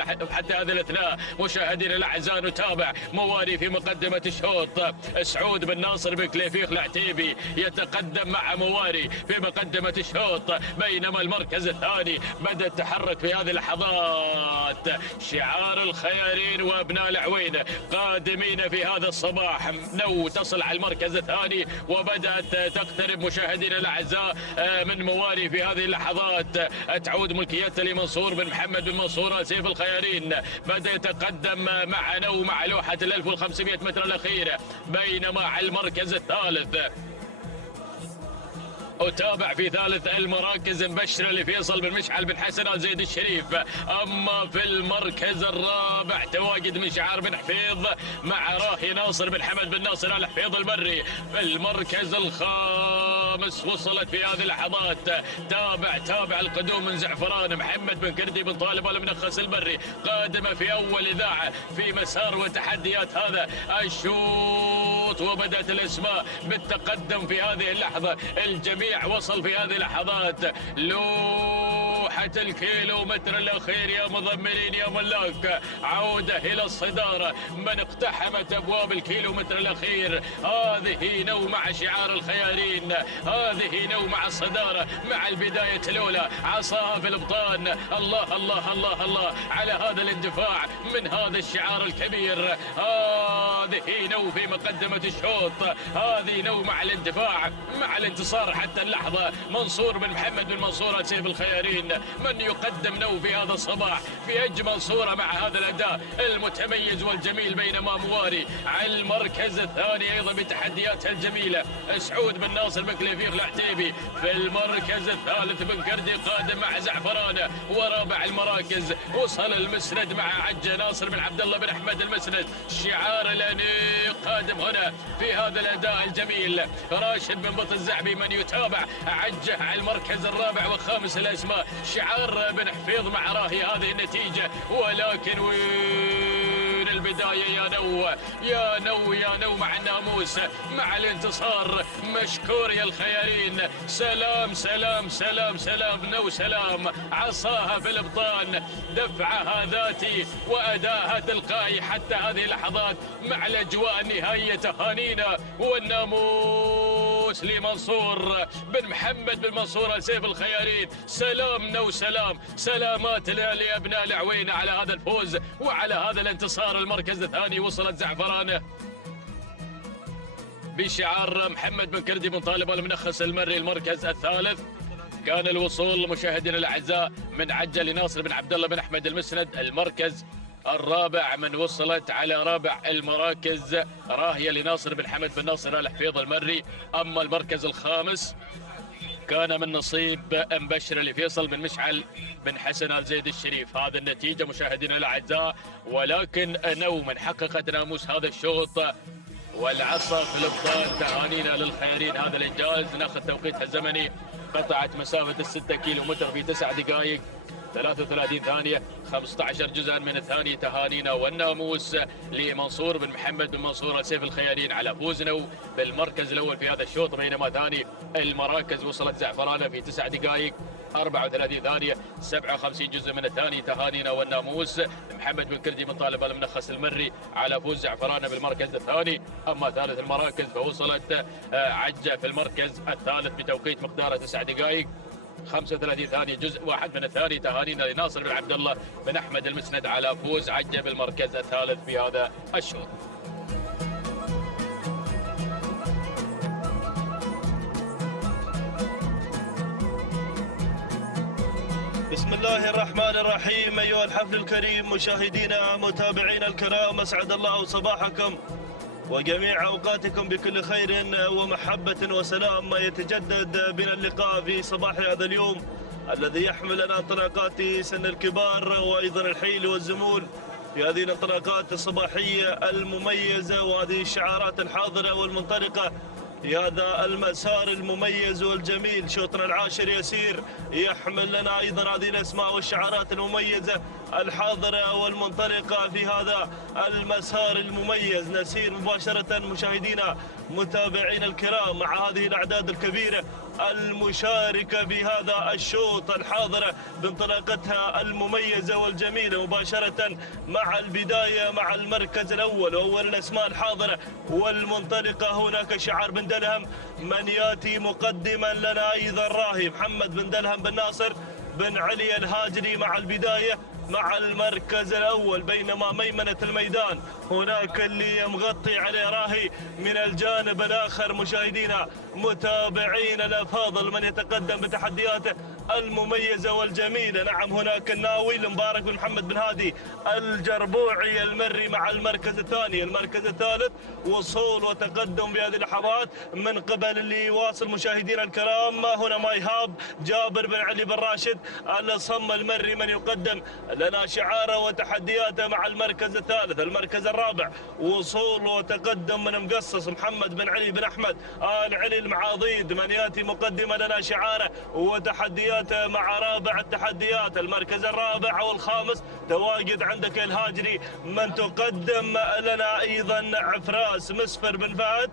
الأثناء. مشاهدين الأعزاء نتابع مواري في مقدمة الشوط. سعود بن ناصر بن كليفيخ العتيبي يتقدم مع مواري في مقدمة الشوط، بينما المركز الثاني بدأ التحرك في هذه اللحظات. شعار الخيارين وابناء العوين قادمين في هذا الصباح. نو تصل على المركز الثاني وبدأت تقترب مشاهدينا الأعزاء من مواري في هذه اللحظات. تعود ملكيتها لمنصور بن محمد بن منصور سيف الخيارين. بدأ يتقدم مع نو مع لوحة 1500 متر الأخيرة، بينما على المركز الثالث أتابع في ثالث المراكز مبشرة لفيصل بن مشعل بن حسن آل زيد الشريف. أما في المركز الرابع تواجد مشعار بن حفيظ مع راهي ناصر بن حمد بن ناصر آل حفيظ المري. في المركز الخامس وصلت في هذه اللحظات تابع القدوم من زعفران محمد بن كردي بن طالب المنخس المري، قادمة في أول إذاعة في مسار وتحديات هذا الشوط. وبدأت الأسماء بالتقدم في هذه اللحظة. الجميع وصل في هذه اللحظات لوحة الكيلومتر الأخير. يا مضمرين يا ملاك، عودة إلى الصدارة. من اقتحمت أبواب الكيلومتر الأخير. هذه نو مع شعار الخيارين، هذه نو مع الصدارة، مع البداية الأولى. عصاها في الأبطان. الله الله الله الله على هذا الاندفاع من هذا الشعار الكبير. هذه نو في مقدمة الشوط، هذه نو مع الاندفاع، مع الانتصار حتى اللحظة. منصور بن محمد بن منصور سيف الخيارين من يقدم نو في هذا الصباح في أجمل صورة مع هذا الأداء المتميز والجميل. بينما مواري على المركز الثاني أيضا بتحدياتها الجميلة. سعود بن ناصر بن كليفيخ العتيبي في المركز الثالث. بن كردي قادم مع زعفران. ورابع المراكز وصل المسند مع عجة ناصر بن عبد الله بن أحمد المسند. شعار الأنيق قادم هنا في هذا الأداء الجميل. راشد بن بط الزعبي من يتابع عجه على المركز الرابع وخامس الأسماء. شعار بن حفيظ مع راهي هذه النتيجة. ولكن وين البداية يا نو، يا نو يا نو مع الناموس، مع الانتصار. مشكور يا الخيارين. سلام سلام سلام سلام نو سلام. عصاها في الابطان، دفعها ذاتي وأداها تلقائي حتى هذه اللحظات مع الأجواء النهائية. تهانينا والناموس لمنصور بن محمد بن منصور سيف الخيارين. سلام نو سلام. سلامات لأبناء العوين على هذا الفوز وعلى هذا الانتصار. المركز الثاني وصلت زعفرانه بشعار محمد بن كردي بن طالب المنخس المري. المركز الثالث كان الوصول مشاهدينا الاعزاء من عجة لناصر بن عبد الله بن احمد المسند. المركز الرابع من وصلت على رابع المراكز راهية لناصر بن حمد بن ناصر آل حفيظ المري. اما المركز الخامس كان من نصيب مبشر لفيصل بن مشعل بن حسن آل زيد الشريف. هذا النتيجة مشاهدينا الاعزاء. ولكن نو من حققت ناموس هذا الشوط والعصا في الابطال. تهانينا للخيارين هذا الانجاز. ناخذ توقيتها الزمني. قطعت مسافة 6 كيلومتر في 9 دقائق 33 ثانية 15 جزءا من الثانية. تهانينا والناموس لمنصور بن محمد بن منصور سيف الخيارين على فوزنا بالمركز الأول في هذا الشوط. بينما ثاني المراكز وصلت زعفرانة في 9 دقائق 34 ثانية 57 جزء من الثاني. تهانينا والناموس محمد بن كردي بن طالب المنخس المري على فوز زعفرانة بالمركز الثاني. أما ثالث المراكز فوصلت عجة في المركز الثالث بتوقيت مقداره 9 دقائق 35 ثانية جزء واحد من الثاني. تهانينا لناصر بن عبد الله بن أحمد المسند على فوز عجة بالمركز الثالث في هذا الشوط. بسم الله الرحمن الرحيم. أيها الحفل الكريم، مشاهدينا متابعينا الكرام، أسعد الله صباحكم وجميع أوقاتكم بكل خير ومحبة وسلام. يتجدد بنا اللقاء في صباح هذا اليوم الذي يحمل لنا انطلاقات سن الكبار وأيضا الحيل والزمول في هذه الانطلاقات الصباحية المميزة وهذه الشعارات الحاضرة والمنطلقة في هذا المسار المميز والجميل. شوطنا العاشر يسير يحمل لنا أيضا هذه الأسماء والشعارات المميزة الحاضرة والمنطلقة في هذا المسار المميز. نسير مباشرة مشاهدينا متابعينا الكرام مع هذه الأعداد الكبيرة المشاركة بهذا الشوط الحاضرة بانطلاقتها المميزة والجميلة، مباشرة مع البداية مع المركز الأول وأول الأسماء الحاضرة والمنطلقة. هناك شعار بن دلهم من يأتي مقدما لنا أيضا راهي محمد بن دلهم بن ناصر بن علي الهاجري مع البداية مع المركز الأول، بينما ميمنة الميدان هناك اللي مغطي عليه راهي من الجانب الآخر. مشاهدينا متابعين الأفاضل من يتقدم بتحدياته المميزة والجميلة، نعم هناك الناوي المبارك بن محمد بن هادي الجربوعي المري مع المركز الثاني. المركز الثالث وصول وتقدم بهذه اللحظات من قبل اللي واصل مشاهدينا الكرام. هنا مايهاب جابر بن علي بن راشد الصم المري من يقدم لنا شعاره وتحدياته مع المركز الثالث. المركز الرابع وصول وتقدم من مقصص محمد بن علي بن أحمد آل علي المعاضيد من يأتي مقدما لنا شعاره وتحدياته مع رابع التحديات. المركز الرابع والخامس تواجد عندك الهاجري من تقدم لنا أيضا عفراس مسفر بن فهد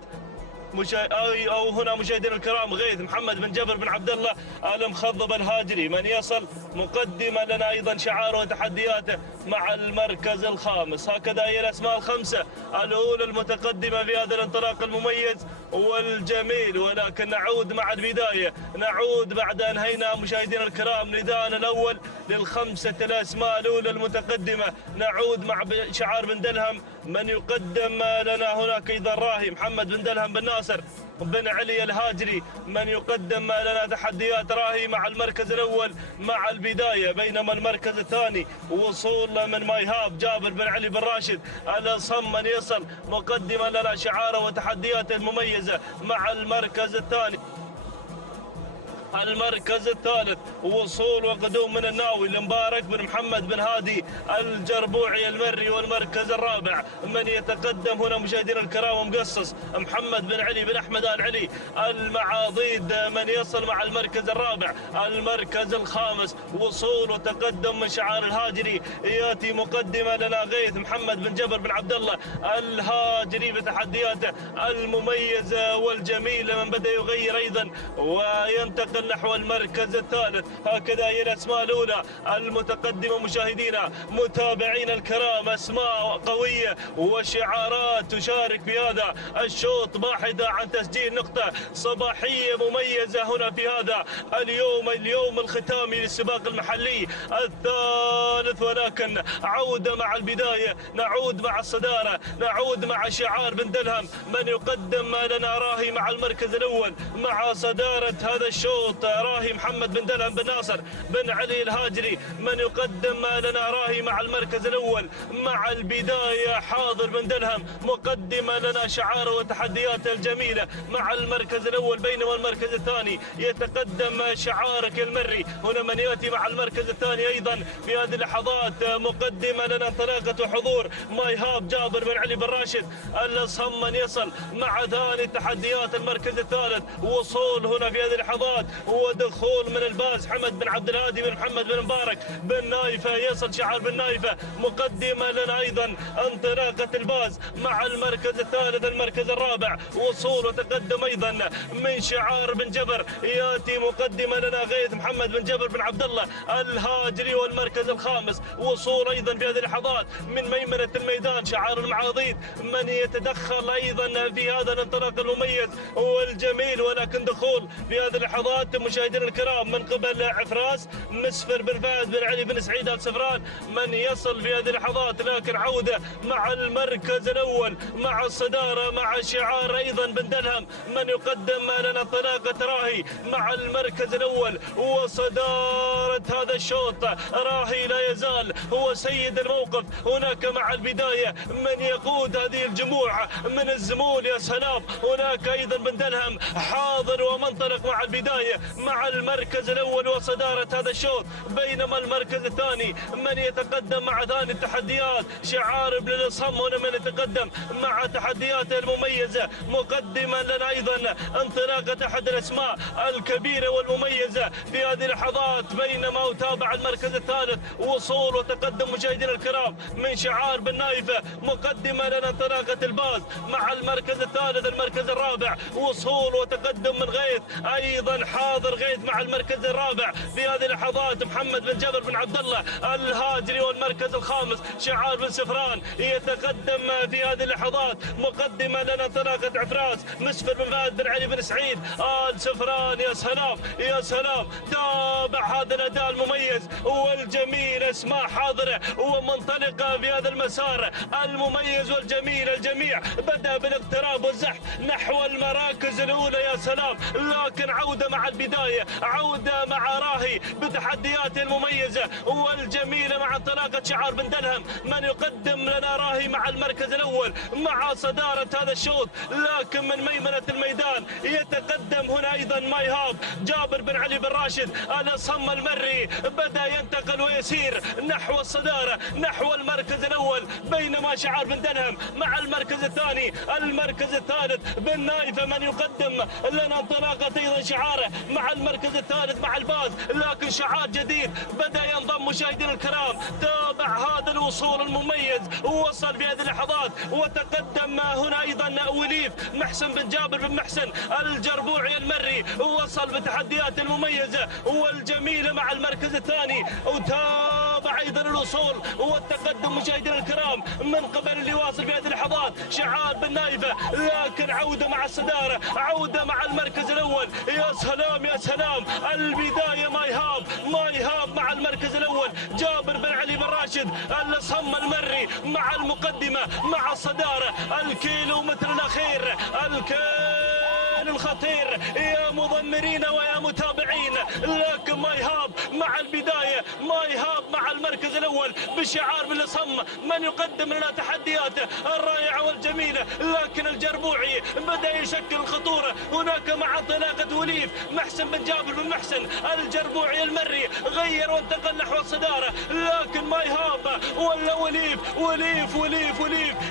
أو هنا مشاهدينا الكرام غيث محمد بن جبر بن عبد الله المخضب الهاجري من يصل مقدما لنا أيضا شعاره وتحدياته مع المركز الخامس. هكذا هي الأسماء الخمسة الأولى المتقدمة في هذا الانطلاق المميز والجميل. ولكن نعود مع البداية، نعود بعد أن انهينا مشاهدينا الكرام نداءنا الأول للخمسة الأسماء الأولى المتقدمة. نعود مع شعار بن دلهم من يقدم لنا هناك أيضا راهي محمد بن دلهم بن ناصر بن علي الهاجري من يقدم لنا تحديات راهي مع المركز الأول مع البداية، بينما المركز الثاني وصول من مايهاب جابر بن علي بن راشد الأصم من يصل مقدما لنا شعاره وتحدياته المميزة مع المركز الثاني. المركز الثالث وصول وقدوم من الناوي المبارك بن محمد بن هادي الجربوعي المري. والمركز الرابع من يتقدم هنا مشاهدينا الكرام مقصص محمد بن علي بن أحمد آل علي المعاضيد من يصل مع المركز الرابع. المركز الخامس وصول وتقدم من شعار الهاجري ياتي مقدما لنا غيث محمد بن جبر بن عبد الله الهاجري بتحدياته المميزة والجميلة من بدأ يغير أيضا وينتقل نحو المركز الثالث. هكذا هي الأسماء الأولى المتقدمة مشاهدينا متابعين الكرام، أسماء قوية وشعارات تشارك في هذا الشوط باحثة عن تسجيل نقطة صباحية مميزة هنا في هذا اليوم الختامي للسباق المحلي الثالث. ولكن عودة مع البداية، نعود مع الصدارة، نعود مع شعار بن دلهم من يقدم لنا راهي مع المركز الأول مع صدارة هذا الشوط راهي محمد بن دلهم بن ناصر بن علي الهاجري من يقدم لنا راهي مع المركز الأول مع البداية. حاضر بن دلهم مقدمة لنا شعاره وتحدياته الجميلة مع المركز الأول، بينما المركز الثاني يتقدم شعارك المري. هنا من يأتي مع المركز الثاني أيضا في هذه اللحظات مقدمة لنا انطلاقة وحضور مايهاب جابر بن علي بن راشد الأصم من يصل مع ثاني تحديات المركز الثالث. وصول هنا في هذه اللحظات ودخول من الباز حمد بن عبد الهادي بن محمد بن مبارك بن نايفة، يصل شعار بن نايفة مقدمة لنا أيضا انطلاقة الباز مع المركز الثالث. المركز الرابع وصول وتقدم أيضا من شعار بن جبر يأتي مقدمة لنا غيث محمد بن جبر بن عبد الله الهاجري. والمركز الخامس وصول أيضا في هذه اللحظات من ميمنة الميدان شعار المعاضيد من يتدخل أيضا في هذا الانطلاق المميز والجميل. ولكن دخول في هذه اللحظات تقدم مشاهدينا الكرام من قبل عفراس مسفر بن فهد بن علي بن سعيد آل سفران من يصل في هذه اللحظات، لكن عودة مع المركز الأول مع الصدارة مع شعار أيضا بن دلهم من يقدم لنا انطلاقة راهي مع المركز الأول وصدارة هذا الشوط. راهي لا يزال هو سيد الموقف هناك مع البداية من يقود هذه الجموع من الزمول. يا سلام، هناك أيضا بن دلهم حاضر ومنطلق مع البداية مع المركز الأول وصدارة هذا الشوط، بينما المركز الثاني من يتقدم مع ثاني التحديات شعار بن الأصم هنا من يتقدم مع تحدياته المميزة مقدما لنا أيضا انطلاقة أحد الأسماء الكبيرة والمميزة في هذه اللحظات، بينما أتابع المركز الثالث وصول وتقدم مشاهدينا الكرام من شعار بن نايفة مقدما لنا انطلاقة الباز مع المركز الثالث. المركز الرابع وصول وتقدم من غيث، أيضا حاضر غيث مع المركز الرابع في هذه اللحظات محمد بن جابر بن عبد الله الهاجري. والمركز الخامس شعار بن سفران يتقدم في هذه اللحظات مقدما لنا انطلاقة عفراس مسفر بن فهد بن علي بن سعيد آل سفران. يا سلام يا سلام، تابع هذا الأداء المميز والجميل، اسماء حاضرة ومنطلقة في هذا المسار المميز والجميل. الجميع بدأ بالاقتراب والزحف نحو المراكز الأولى. يا سلام، لكن عودة مع البداية، عودة مع راهي بتحدياته المميزة والجميلة مع انطلاقة شعار بن دلهم من يقدم لنا راهي مع المركز الأول مع صدارة هذا الشوط. لكن من ميمنة الميدان يتقدم هنا أيضا مايهاب جابر بن علي بن راشد الأصم المري، بدأ ينتقل ويسير نحو الصدارة نحو المركز الأول، بينما شعار بن دلهم مع المركز الثاني. المركز الثالث بن نايفة من يقدم لنا انطلاقة أيضا شعاره مع المركز الثالث مع الباز، لكن شعار جديد بدأ ينضم مشاهدينا الكرام. تابع هذا الوصول المميز ووصل في هذه اللحظات وتقدم هنا أيضا وليف محسن بن جابر بن محسن الجربوعي المري، وصل بتحديات المميزة والجميلة مع المركز الثاني. وتابع أيضا الوصول والتقدم مشاهدينا الكرام من قبل اللي واصل في هذه اللحظات شعار بن نايفة، لكن عودة مع الصدارة، عودة مع المركز الأول. يا سلام يا سلام، البداية مايهاب مع المركز الأول جابر بن علي بن راشد الأصم المري مع المقدمة مع الصدارة. الكيلومتر الأخير، الخطير يا مضمرين ويا متابعين، لكن مايهاب مع البداية، مايهاب مع المركز الأول بشعار بالأصم من يقدم لنا تحدياته الرائعة والجميلة. لكن الجربوعي بدأ يشكل الخطورة هناك مع انطلاقة وليف محسن بن جابر بن محسن الجربوعي المري، غير وانتقل نحو الصدارة. لكن مايهاب ولا وليف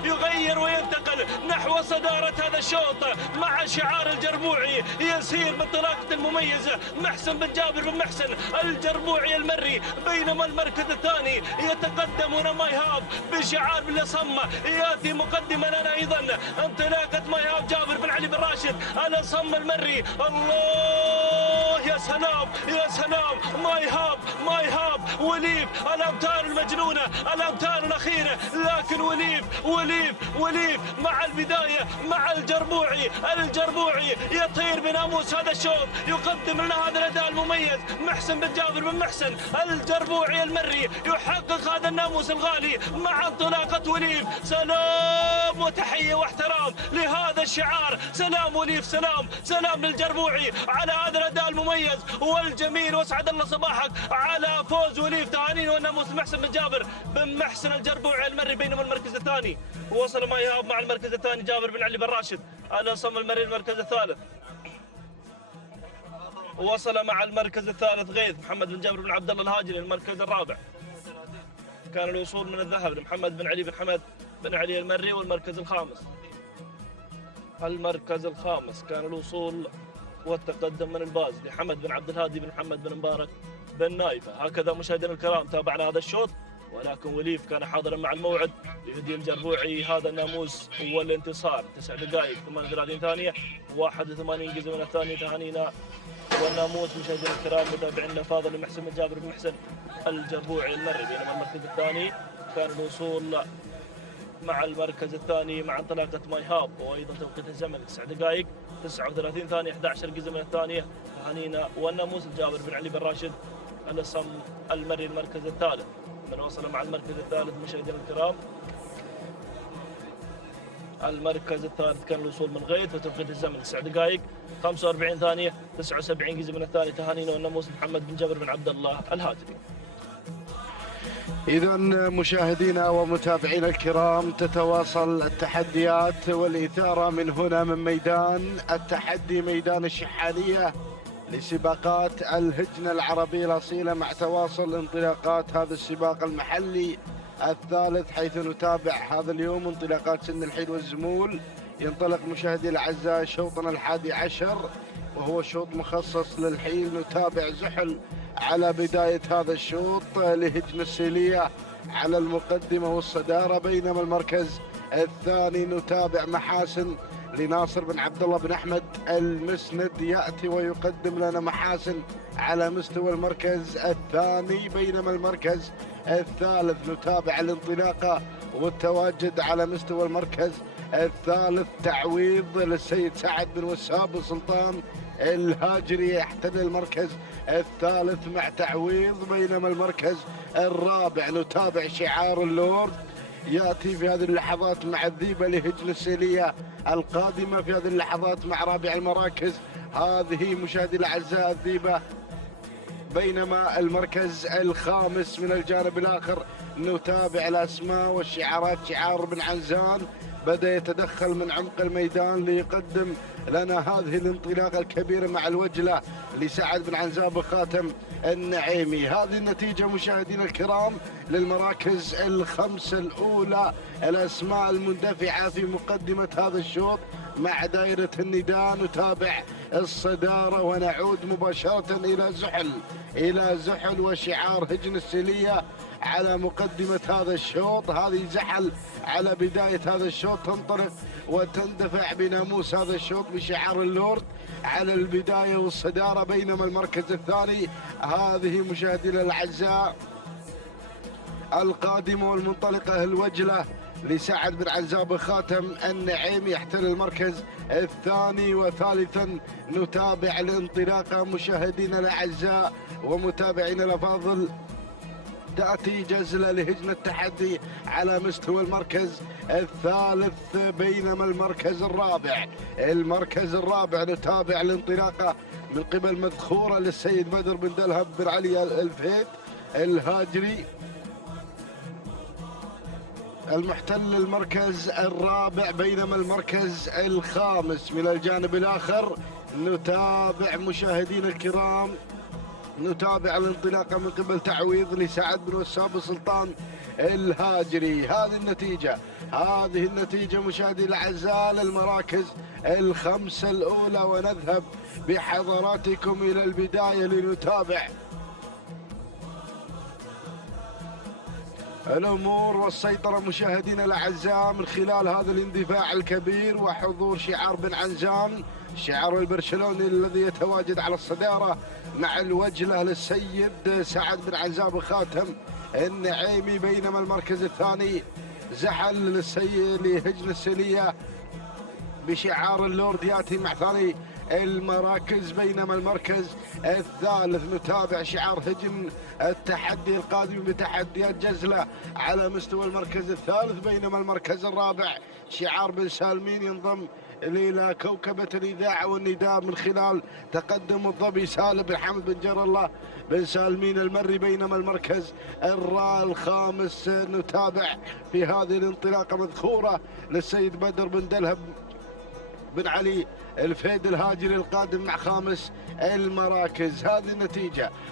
يغير وينتقل نحو صدارة هذا الشوط مع شعار الجربوعي، يسير بانطلاقة المميزة محسن بن جابر بن محسن الجربوعي المري، بينما المركز الثاني يتقدم هنا مايهاب بشعار بالأصم. ياتي مقدما لنا ايضا انطلاقة مايهاب جابر بن علي بن راشد الأصم المري. الله يا سلام يا سلام، مايهاب وليف الأمتار المجنونة الأمتار الأخيرة، لكن وليف مع البداية مع الجربوعي يطير بناموس هذا الشوط، يقدم لنا هذا الأداء المميز محسن بن جابر بن محسن الجربوعي المري، يحقق هذا الناموس الغالي مع انطلاقة وليف. سلام وتحية واحترام لهذا الشعار، سلام وليف، سلام للجربوعي على هذا الأداء المميز والجميل، واسعد الله صباحك على فوز وليف. تهانينا والناموس محسن بن جابر بن محسن الجربوعي المري، بينما المركز الثاني وصل مايهاب مع المركز الثاني جابر بن علي بن راشد الأصم المري. المركز الثالث وصل مع المركز الثالث غيث محمد بن جابر بن عبد الله الهاجري. المركز الرابع كان الوصول من الذهب لمحمد بن علي بن حمد بن علي المري. والمركز الخامس كان الوصول والتقدم من الباز لحمد بن عبد الهادي بن محمد بن مبارك بن نايفة. هكذا مشاهدينا الكرام تابعنا هذا الشوط، ولكن وليف كان حاضرا مع الموعد ليهدي الجربوعي هذا الناموس والانتصار. 9 دقائق 38 ثانية 81 جزء من الثانية. تهانينا والناموس مشاهدينا الكرام متابعينا فاضل لمحسن بن جابر بن محسن الجربوعي المري. بينما المركز الثاني كان الوصول مع المركز الثاني مع انطلاقة ماي هاب، وأيضا توقيت الزمن 9 دقائق 39 ثانية 11 جزء من الثانية. تهانينا والناموس الجابر بن علي بن راشد الأصم المري المركز الثالث. من وصل مع المركز الثالث مشاهدينا الكرام، المركز الثالث كان الوصول من غيث وتوقيت الزمن 9 دقائق 45 ثانية 79 جزء من الثاني. تهانينا والناموس محمد بن جابر بن عبد الله الهاتفي. إذا مشاهدينا ومتابعينا الكرام، تتواصل التحديات والإثارة من هنا من ميدان التحدي، ميدان الشحانية لسباقات الهجنة العربية الأصيلة، مع تواصل انطلاقات هذا السباق المحلي الثالث، حيث نتابع هذا اليوم انطلاقات سن الحيل والزمول. ينطلق مشاهدي الأعزاء شوطنا 11 وهو شوط مخصص للحيل. نتابع زحل على بداية هذا الشوط لهجن السيلية على المقدمة والصدارة، بينما المركز الثاني نتابع محاسن لناصر بن عبد الله بن أحمد المسند يأتي ويقدم لنا محاسن على مستوى المركز الثاني، بينما المركز الثالث نتابع الانطلاقة والتواجد على مستوى المركز الثالث. تعويض للسيد سعد بن وساب سلطان الهاجري يحتل المركز الثالث مع تعويض، بينما المركز الرابع نتابع شعار اللورد يأتي في هذه اللحظات مع الذيبة لهجن السيلية القادمة في هذه اللحظات مع رابع المراكز. هذه مشاهدي الأعزاء الذيبة، بينما المركز الخامس من الجانب الآخر نتابع الأسماء والشعارات. شعار بن عنزان بدأ يتدخل من عمق الميدان ليقدم لنا هذه الانطلاقة الكبيرة مع الوجلة لسعد بن عنزان بخاتم النعيمي. هذه النتيجة مشاهدينا الكرام للمراكز الخمسة الأولى، الأسماء المندفعة في مقدمة هذا الشوط مع دائرة النداء. نتابع الصدارة ونعود مباشرة إلى زحل وشعار هجن السيلية على مقدمة هذا الشوط. هذه زحل على بداية هذا الشوط، تنطلق وتندفع بناموس هذا الشوط بشعار اللورد على البداية والصدارة، بينما المركز الثاني هذه مشاهدينا الأعزاء القادمة والمنطلقة الوجلة لسعد بن عنزان خاتم النعيم يحتل المركز الثاني. وثالثا نتابع الانطلاقة مشاهدينا الأعزاء ومتابعينا الأفاضل، تأتي جزلة لهجن التحدي على مستوى المركز الثالث، بينما المركز الرابع نتابع الانطلاقة من قبل مذخورة للسيد بدر بن دلهب بن علي الفهيد الهاجري المحتل المركز الرابع، بينما المركز الخامس من الجانب الآخر نتابع مشاهدينا الكرام نتابع الانطلاقة من قبل تعويض لسعد بن وساب سلطان الهاجري. هذه النتيجة مشاهدي الأعزاء للمراكز الخمسة الأولى، ونذهب بحضراتكم إلى البداية لنتابع الأمور والسيطرة مشاهدينا الأعزاء من خلال هذا الاندفاع الكبير وحضور شعار بن عنزان، شعار البرشلوني الذي يتواجد على الصدارة مع الوجلة للسيد سعد بن عنزان خاتم النعيمي، بينما المركز الثاني زحل لهجن السيلية بشعار اللورد يأتي مع ثاني المراكز، بينما المركز الثالث نتابع شعار هجن التحدي القادم بتحديات جزلة على مستوى المركز الثالث، بينما المركز الرابع شعار بن سالمين ينضم إلى كوكبة الإذاعة والنداء من خلال تقدم الظبي سالم بن حمد بن جر الله بن سالمين المري، بينما المركز الخامس نتابع في هذه الانطلاقة مذخورة للسيد بدر بن دلهب بن علي الفهيد الهاجري القادم مع خامس المراكز.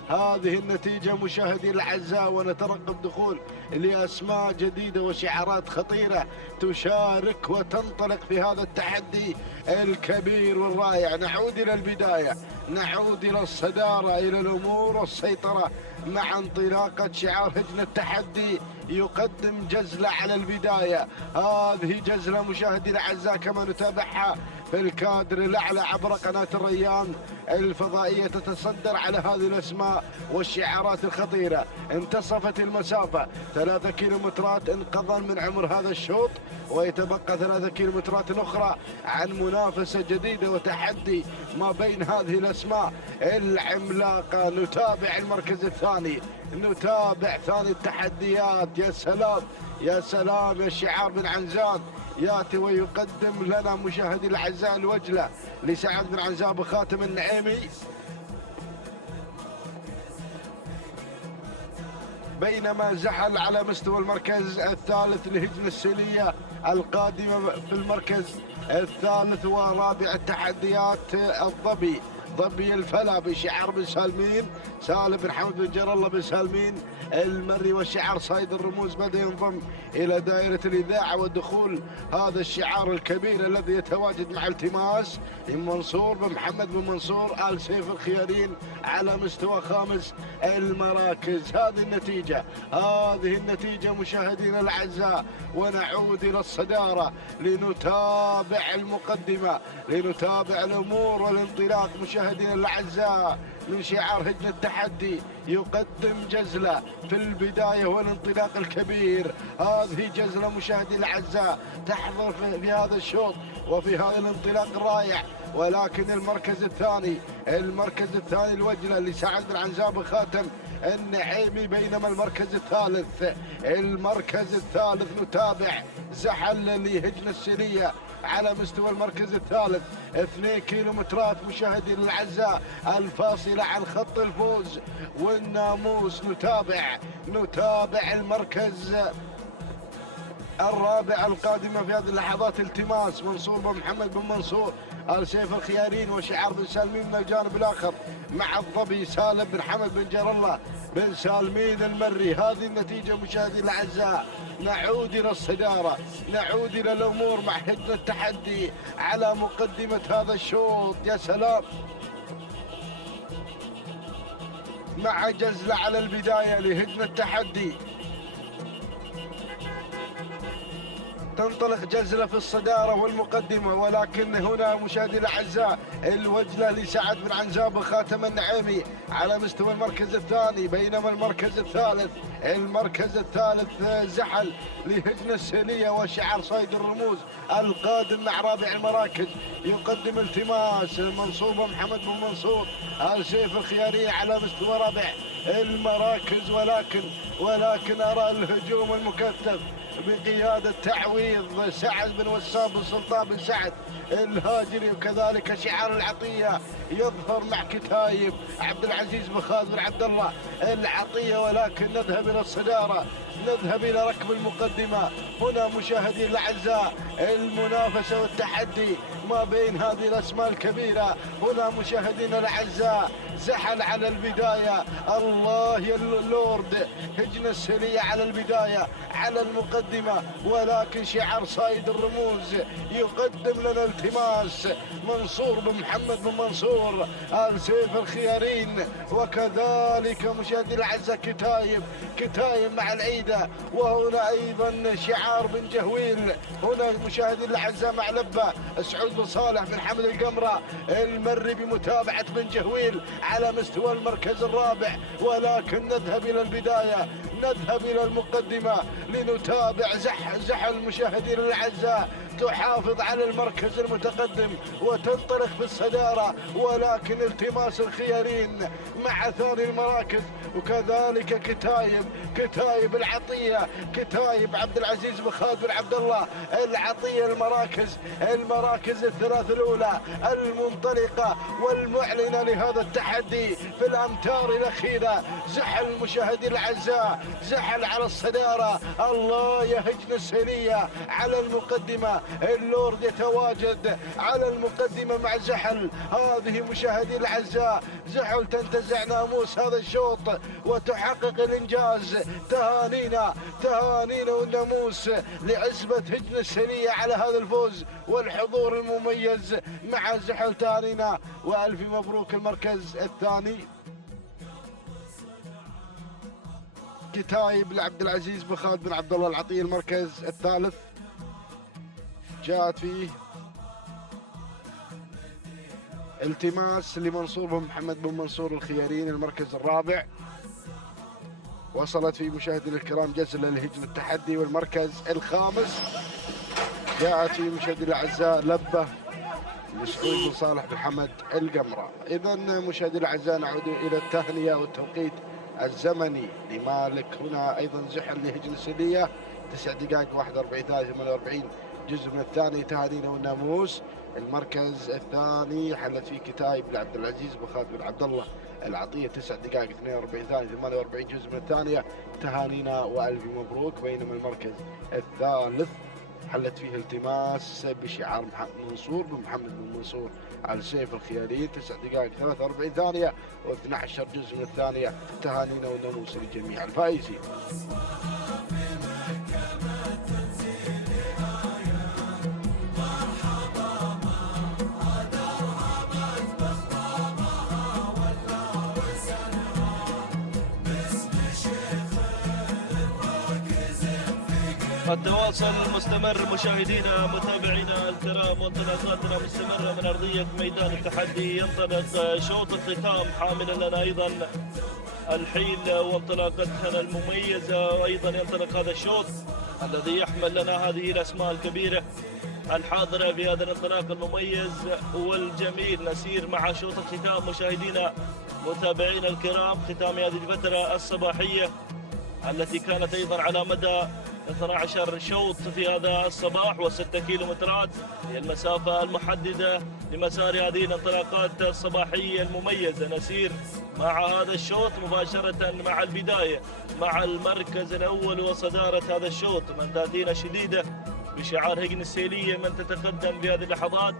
هذه النتيجة مشاهدي الأعزاء، ونترقب دخول لأسماء جديدة وشعارات خطيرة تشارك وتنطلق في هذا التحدي الكبير والرائع. نعود إلى البداية، نعود إلى الصدارة، إلى الأمور والسيطرة مع انطلاقة شعار هجن التحدي يقدم جزلة على البداية. هذه جزلة مشاهدينا الأعزاء كما نتابعها في الكادر الأعلى عبر قناة الريان الفضائية، تتصدر على هذه الأسماء والشعارات الخطيرة. انتصفت المسافة 3 كيلومترات انقضى من عمر هذا الشوط، ويتبقى 3 كيلومترات أخرى عن منافسة جديدة وتحدي ما بين هذه الأسماء العملاقة. نتابع المركز الثاني، نتابع ثاني التحديات. يا سلام يا سلام يا شعار بن عنزان ياتي ويقدم لنا مشاهدي الاعزاء الوجله لسعد بن عنزان بخاتم النعيمي، بينما زحل على مستوى المركز الثالث لهجن السيلية القادمة في المركز الثالث ورابع التحديات الظبي، ظبي الفلا بشعار بن سالمين، سالم بن حمد بن جر الله بن سالمين المري، والشعار صيد الرموز بدأ ينضم إلى دائرة الإذاعة ودخول هذا الشعار الكبير الذي يتواجد مع التماس بن منصور بن محمد بن منصور آل سيف الخيارين على مستوى خامس المراكز. هذه النتيجة مشاهدينا الأعزاء، ونعود إلى الصدارة لنتابع المقدمة، لنتابع الأمور والانطلاق مشاهدينا الأعزاء من شعار هجن التحدي. يقدم جزلة في البداية والانطلاق الكبير. هذه جزلة مشاهدي الأعزاء تحضر في هذا الشوط وفي هذا الانطلاق الرائع، ولكن المركز الثاني الوجلة لسعد بن عنزان بخاتم النعيمي، بينما المركز الثالث نتابع زحل لهجن السيلية على مستوى المركز الثالث. 2 كيلومترات مشاهدي الأعزاء الفاصلة عن خط الفوز والناموس. نتابع المركز الرابع القادمة في هذه اللحظات التماس منصور بن محمد بن منصور آل سيف الخيارين وشعار بن سالمين من الجانب الآخر، مع الظبي سالم بن حمد بن جر الله بن سالمين المري. هذه النتيجة مشاهدي الأعزاء. نعود إلى الصدارة، نعود إلى الأمور مع هجن التحدي على مقدمة هذا الشوط. يا سلام، مع جزلة على البداية لهجن التحدي، تنطلق جزلة في الصدارة والمقدمة، ولكن هنا مشاهدي الأعزاء الوجلة لسعد بن عنزان بخاتم النعيمي على مستوى المركز الثاني، بينما المركز الثالث زحل لهجن السيلية وشعار صيد الرموز القادم مع رابع المراكز. يقدم التماس منصور بن محمد بن منصور آل سيف الخيارية على مستوى رابع المراكز، ولكن أرى الهجوم المكثف بقيادة تعويض سعد بن وسام بن سلطان بن سعد الهاجري، وكذلك شعار العطية يظهر مع كتايب عبد العزيز بن خالد بن عبد الله العطية. ولكن نذهب إلى الصدارة، نذهب إلى ركب المقدمة. هنا مشاهدي الأعزاء المنافسة والتحدي ما بين هذه الأسماء الكبيرة. هنا مشاهدينا الأعزاء زحل على البداية، الله يا اللورد هجن السيلية على البداية على المقدمة، ولكن شعار صايد الرموز يقدم لنا التماس منصور بن محمد بن منصور آل سيف الخيارين، وكذلك مشاهدي الأعزاء كتايب مع العيدة. وهنا أيضا شعار بن جهويل، هنا مشاهدي الأعزاء مع لبة سعود بن صالح بن حمد القمرة المري بمتابعة بن جهويل على مستوى المركز الرابع. ولكن نذهب إلى البداية، نذهب إلى المقدمة لنتابع زحل مشاهدين الأعزاء تحافظ على المركز المتقدم وتنطلق في الصدارة، ولكن التماس الخيارين مع ثاني المراكز، وكذلك كتايب العطية، كتايب عبد العزيز بن خالد بن عبد الله العطية. المراكز الثلاث الأولى المنطلقة والمعلنة لهذا التحدي في الأمتار الأخيرة. زحل مشاهدي الأعزاء، زحل على الصدارة، الله يا هجن السيلية على المقدمة. اللورد يتواجد على المقدمة مع زحل. هذه مشاهدي الأعزاء زحل تنتزع ناموس هذا الشوط وتحقق الإنجاز. تهانينا والناموس لعزبة هجن السيلية على هذا الفوز والحضور المميز مع زحل. تهانينا وألف مبروك المركز الثاني. كتايب لعبد العزيز بن خالد بن عبد الله العطية المركز الثالث. جاءت فيه التماس لمنصور بن محمد بن منصور الخيارين المركز الرابع. وصلت في مشاهدينا الكرام جزلة لهجن التحدي والمركز الخامس. جاءت في مشاهدينا الاعزاء لبة لسعود بن صالح بن حمد القمرة. اذا مشاهدينا الاعزاء نعود الى التهنئة والتوقيت الزمني لمالك هنا ايضا زحل لهجن السلية 9 دقائق 41 ثانية 48 جزء من الثاني. تهانينا والناموس. المركز الثاني حلت فيه كتايب لعبد العزيز بن خالد بن عبد الله العطية 9 دقائق 42 ثانية 48 جزء من الثانية. تهانينا والف مبروك. بينما المركز الثالث حلت فيه التماس بشعار منصور بن محمد بن منصور على سيف الخيارين 9 دقائق 43 ثانية و12 جزء من الثانية. تهانينا والناموس لجميع الفائزين. التواصل مستمر مشاهدينا متابعينا الكرام، وانطلاقاتنا مستمرة من أرضية ميدان التحدي. ينطلق شوط الختام حاملا لنا أيضا الحيل وانطلاقتنا المميزة، وأيضا ينطلق هذا الشوط الذي يحمل لنا هذه الأسماء الكبيرة الحاضرة في هذا الانطلاق المميز والجميل. نسير مع شوط الختام مشاهدينا متابعينا الكرام، ختام هذه الفترة الصباحية التي كانت أيضا على مدى 12 شوط في هذا الصباح و6 كيلومترات هي المسافة المحددة لمسار هذه الانطلاقات الصباحية المميزة. نسير مع هذا الشوط مباشرة مع البداية مع المركز الأول وصدارة هذا الشوط من تأتينا شديدة بشعار هجن السيلية من تتقدم في هذه اللحظات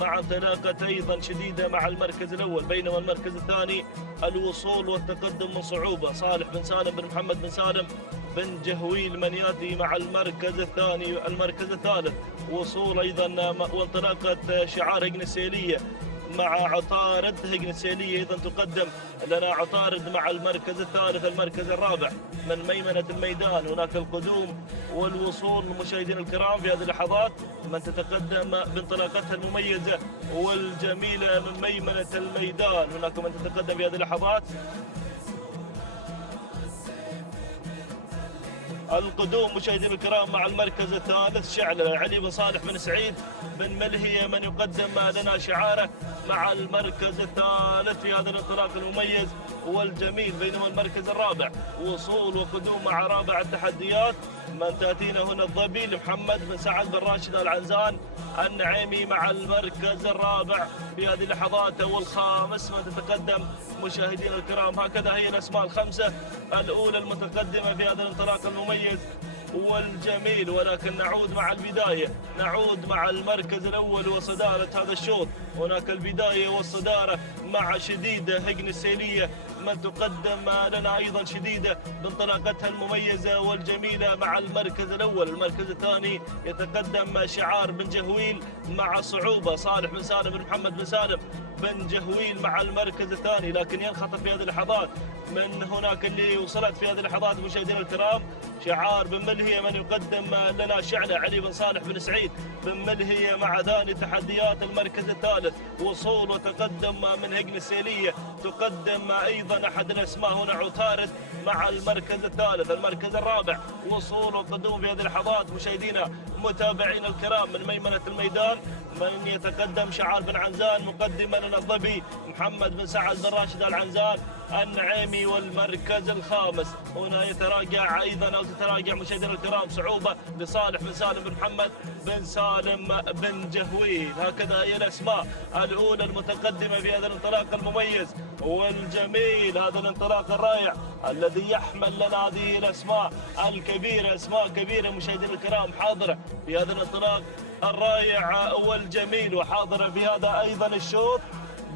مع انطلاقة أيضا شديدة مع المركز الأول. بينما المركز الثاني الوصول والتقدم من صعوبة صالح بن سالم بن محمد بن سالم بن جهويل من ياتي مع المركز الثاني. المركز الثالث وصول أيضا وانطلاقة شعار هجن السيلية مع عطارد. هجن السيلية أيضا تقدم لنا عطارد مع المركز الثالث. المركز الرابع من ميمنة الميدان هناك القدوم والوصول مشاهدينا الكرام في هذه اللحظات من تتقدم بانطلاقتها المميزة والجميلة من ميمنة الميدان. هناك من تتقدم في هذه اللحظات القدوم مشاهدينا الكرام مع المركز الثالث شعلة علي بن صالح بن سعيد بن ملهية من يقدم لنا شعاره مع المركز الثالث في هذا الانطلاق المميز والجميل. بينما المركز الرابع وصول وقدوم مع رابع التحديات من تأتينا هنا الظبي لمحمد بن سعد بن راشد العنزان النعيمي مع المركز الرابع في هذه اللحظات والخامس من تتقدم مشاهدينا الكرام. هكذا هي الأسماء الخمسة الأولى المتقدمة في هذا الانطلاق المميز والجميل. ولكن نعود مع البداية، نعود مع المركز الأول وصدارة هذا الشوط. هناك البداية والصدارة مع شديدة هجن السيلية من تقدم لنا أيضا شديدة بانطلاقتها المميزة والجميلة مع المركز الأول. المركز الثاني يتقدم شعار بن جهويل مع صعوبة صالح بن سالم بن محمد بن سالم بن جهويل مع المركز الثاني، لكن ينخطف في هذه اللحظات من هناك اللي وصلت في هذه اللحظات مشاهدينا الكرام شعار بن ملهية من يقدم لنا شعلة علي بن صالح بن سعيد بن ملهية مع ثاني تحديات. المركز الثالث وصول وتقدم من هجن السيلية تقدم أيضا أحد الأسماء هنا عطارد مع المركز الثالث. المركز الرابع وصول وقدوم في هذه اللحظات مشاهدينا متابعينا الكرام من ميمنة الميدان من يتقدم شعار بن عنزان مقدما لنا الظبي محمد بن سعد بن راشد العنزان النعيمي. والمركز الخامس هنا يتراجع ايضا او تتراجع مشاهدينا الكرام صعوبه لصالح بن سالم بن محمد بن سالم بن جهويل. هكذا هي الاسماء الاولى المتقدمه في هذا الانطلاق المميز والجميل، هذا الانطلاق الرائع الذي يحمل لنا هذه الاسماء الكبيره، اسماء كبيره مشاهدينا الكرام حاضره في هذا الانطلاق الرائع والجميل وحاضره في هذا ايضا الشوط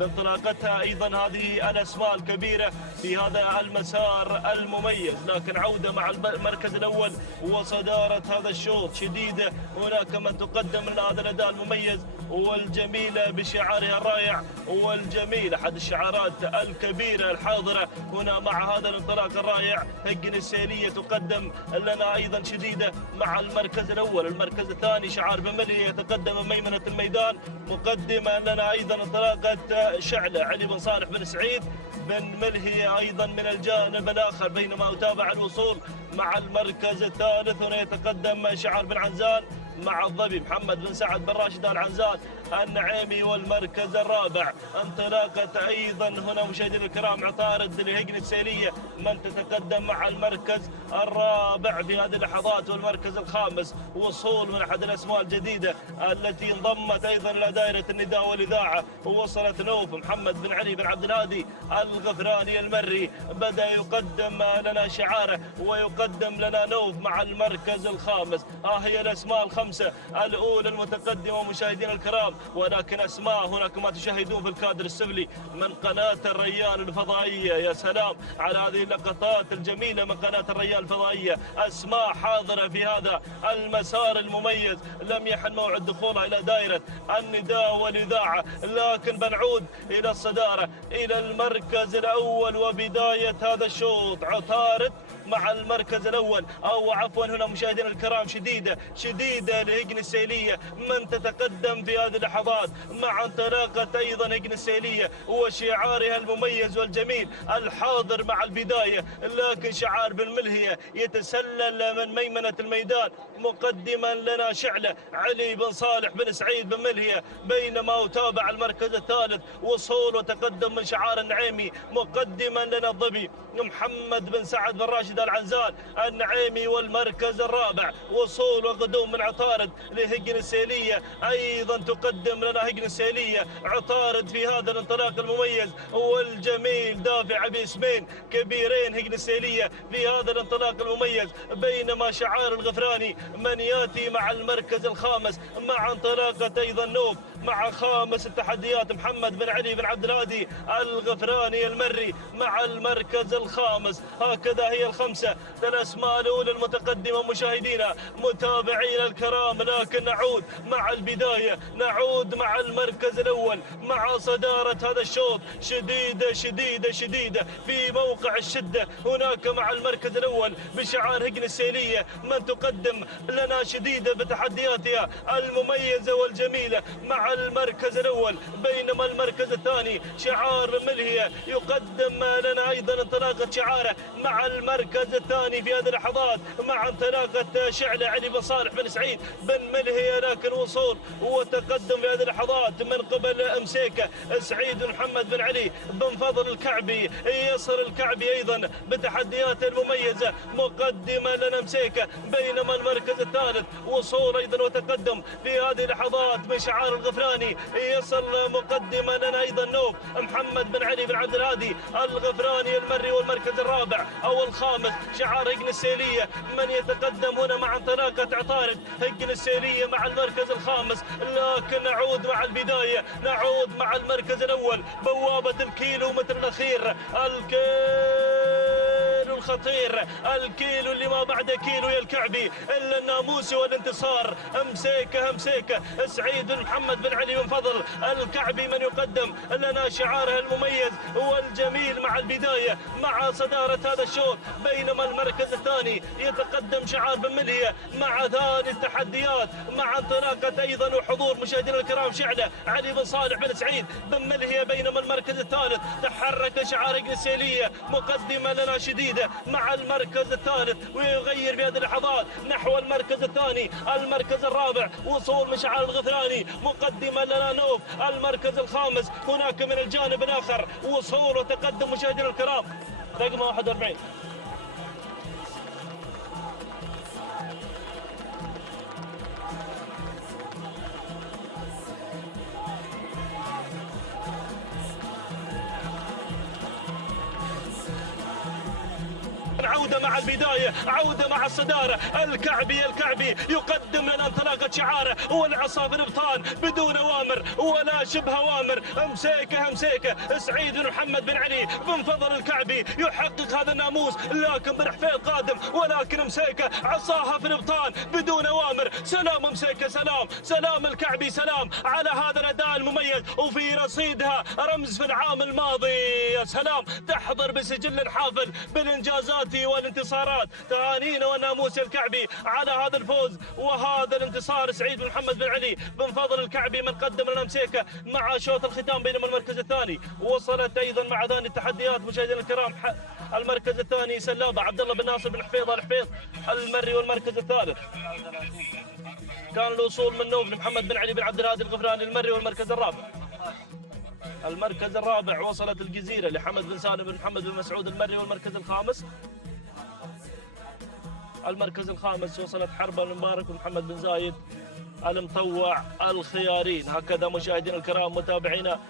بانطلاقتها أيضا هذه الأسماء الكبيرة في هذا المسار المميز، لكن عودة مع المركز الأول وصدارة هذا الشوط شديدة. هناك من تقدم من هذا الأداء المميز والجميلة بشعارها الرائع والجميل، أحد الشعارات الكبيرة الحاضرة هنا مع هذا الانطلاق الرائع. هجن السيلية تقدم لنا أيضا شديدة مع المركز الأول. المركز الثاني شعار بملهية يتقدم من ميمنة الميدان، مقدمة لنا أيضا انطلاقة شعلة علي بن صالح بن سعيد بن ملهية أيضا من الجانب الآخر، بينما أتابع الوصول مع المركز الثالث. هنا يتقدم شعار بن عنزان مع الظبي محمد بن سعد بن راشد العنزان النعيمي. والمركز الرابع انطلاقة أيضا هنا مشاهدينا الكرام عطارد لهجن السيلية من تتقدم مع المركز الرابع في هذه اللحظات. والمركز الخامس وصول من أحد الأسماء الجديدة التي انضمت أيضا إلى دائرة النداء والإذاعة، ووصلت نوف محمد بن علي بن عبد الهادي الغفراني المري، بدأ يقدم لنا شعاره ويقدم لنا نوف مع المركز الخامس. هي الأسماء الخمسة الأولى المتقدمة مشاهدينا الكرام، ولكن أسماء هناك ما تشاهدون في الكادر السفلي من قناة الريان الفضائية. يا سلام على هذه اللقطات الجميلة من قناة الريان الفضائية، أسماء حاضرة في هذا المسار المميز لم يحن موعد دخولها إلى دائرة النداء والإذاعة، لكن بنعود إلى الصدارة إلى المركز الأول وبداية هذا الشوط. عطارد مع المركز الأول، أو عفوا هنا مشاهدينا الكرام شديدة لهجن السيلية من تتقدم في هذه اللحظات مع انطلاقة أيضا هجن السيلية وشعارها المميز والجميل الحاضر مع البداية. لكن شعار بالملهية يتسلل من ميمنة الميدان مقدما لنا شعلة علي بن صالح بن سعيد بن ملهية، بينما أتابع المركز الثالث وصول وتقدم من شعار النعيمي مقدما لنا الظبي محمد بن سعد بن راشد العنزان النعيمي. والمركز الرابع وصول وقدوم من عطارد لهجن السيلية، أيضا تقدم لنا هجن السيلية عطارد في هذا الانطلاق المميز والجميل، دافع باسمين كبيرين هجن السيلية في هذا الانطلاق المميز. بينما شعار الغفراني من ياتي مع المركز الخامس مع انطلاقة أيضا نوف مع خامس التحديات محمد بن علي بن عبد الهادي الغفراني المري مع المركز الخامس. هكذا هي الخمسة الأسماء الأولى المتقدمة مشاهدينا متابعينا الكرام. لكن نعود مع البداية، نعود مع المركز الأول مع صدارة هذا الشوط شديدة في موقع الشدة. هناك مع المركز الأول بشعار هجن السيلية من تقدم لنا شديدة بتحدياتها المميزة والجميلة مع المركز الأول. بينما المركز الثاني شعار ملهية يقدم لنا أيضا انطلاقة شعاره مع المركز الثاني في هذه اللحظات مع انطلاقة شعلة علي بن صالح بن سعيد بن ملهية. لكن وصول وتقدم في هذه اللحظات من قبل أمسيكة سعيد محمد بن علي بن فضل الكعبي، يصر الكعبي أيضا بتحدياته المميزة مقدما لنا أمسيكة. بينما المركز الثالث وصول أيضا وتقدم في هذه اللحظات من شعار الغفراني، يصل مقدما لنا أيضا نوف محمد بن علي بن عبد الهادي الغفراني المري. والمركز الرابع أو الخامس شعار هجن السيلية من يتقدم هنا مع انطلاقة عطارد هجن السيلية مع المركز الخامس. لكن نعود مع البداية، نعود مع المركز الأول بوابة الكيلومتر الأخير، الكيلو الخطير، الكيلو اللي ما بعد كيلو يا الكعبي إلا الناموسي والانتصار. أمسيكة سعيد محمد بن علي بن فضل الكعبي من يقدم لنا شعاره المميز والجميل مع البداية مع صدارة هذا الشوط. بينما المركز الثاني يتقدم شعار بن ملهية مع ثاني التحديات مع انطلاقة أيضا وحضور مشاهدينا الكرام شعلة علي بن صالح بن سعيد بن ملهية. بينما المركز الثالث تحرك شعار هجن السيلية مقدمة لنا شديدة مع المركز الثالث ويغير في هذه اللحظات نحو المركز الثاني. المركز الرابع وصول من شعار الغفراني مقدمة لنا نوف. المركز الخامس هناك من الجانب الآخر وصول وتقدم مشاهدينا الكرام رقم 41. عودة مع البداية، عودة مع الصدارة. الكعبي يقدم لنا انطلاقة شعاره والعصا في الابطال بدون اوامر ولا شبه اوامر. مسيكه سعيد بن محمد بن علي بن فضل الكعبي يحقق هذا الناموس، لكن بن حفيظ قادم، ولكن مسيكه عصاها في الابطال بدون اوامر. سلام مسيكه، سلام الكعبي، سلام على هذا الاداء المميز، وفي رصيدها رمز في العام الماضي. يا سلام، تحضر بسجل حافل بالانجازات والانتصارات. تهانينا والناموس الكعبي على هذا الفوز وهذا الانتصار. سعيد بن محمد بن علي بن فضل الكعبي من قدم لنا مسيكه مع شوط الختام، بينما المركز الثاني وصلت ايضا مع ثاني التحديات مشاهدينا الكرام. المركز الثاني سلابه عبد الله بن ناصر بن حفيظ الحفيظ المري، والمركز الثالث كان الوصول من نوف محمد بن علي بن عبد الهادي الغفراني المري، والمركز الرابع وصلت الجزيره لحمد بن سالم بن محمد بن مسعود المري، والمركز الخامس وصلت حرب المبارك بن محمد بن زايد المطوع الخيارين. هكذا مشاهدينا الكرام متابعينا،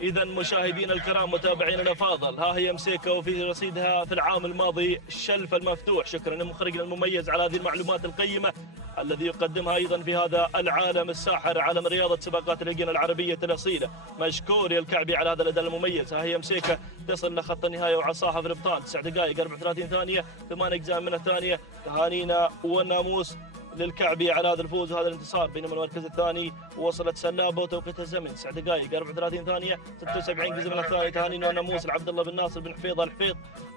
إذا مشاهدينا الكرام متابعينا الأفاضل، ها هي مسيكة وفي رصيدها في العام الماضي الشلف المفتوح. شكرا لمخرجنا المميز على هذه المعلومات القيمة الذي يقدمها أيضا في هذا العالم الساحر، عالم رياضة سباقات الهجين العربية الأصيلة. مشكور يا الكعبي على هذا الأداء المميز. ها هي مسيكة تصل لخط النهاية وعصاها في الإبطال. 9 دقائق 34 ثانية 8 أجزاء من الثانية. تهانينا والناموس للكعبي على هذا الفوز وهذا الانتصار. بينما المركز الثاني وصلت سلابه وتوقيت الزمن 9 دقائق 34 ثانيه 76 جزء من الثاني. تهانينا والناموس لعبد الله بن ناصر بن حفيظ الحفيظ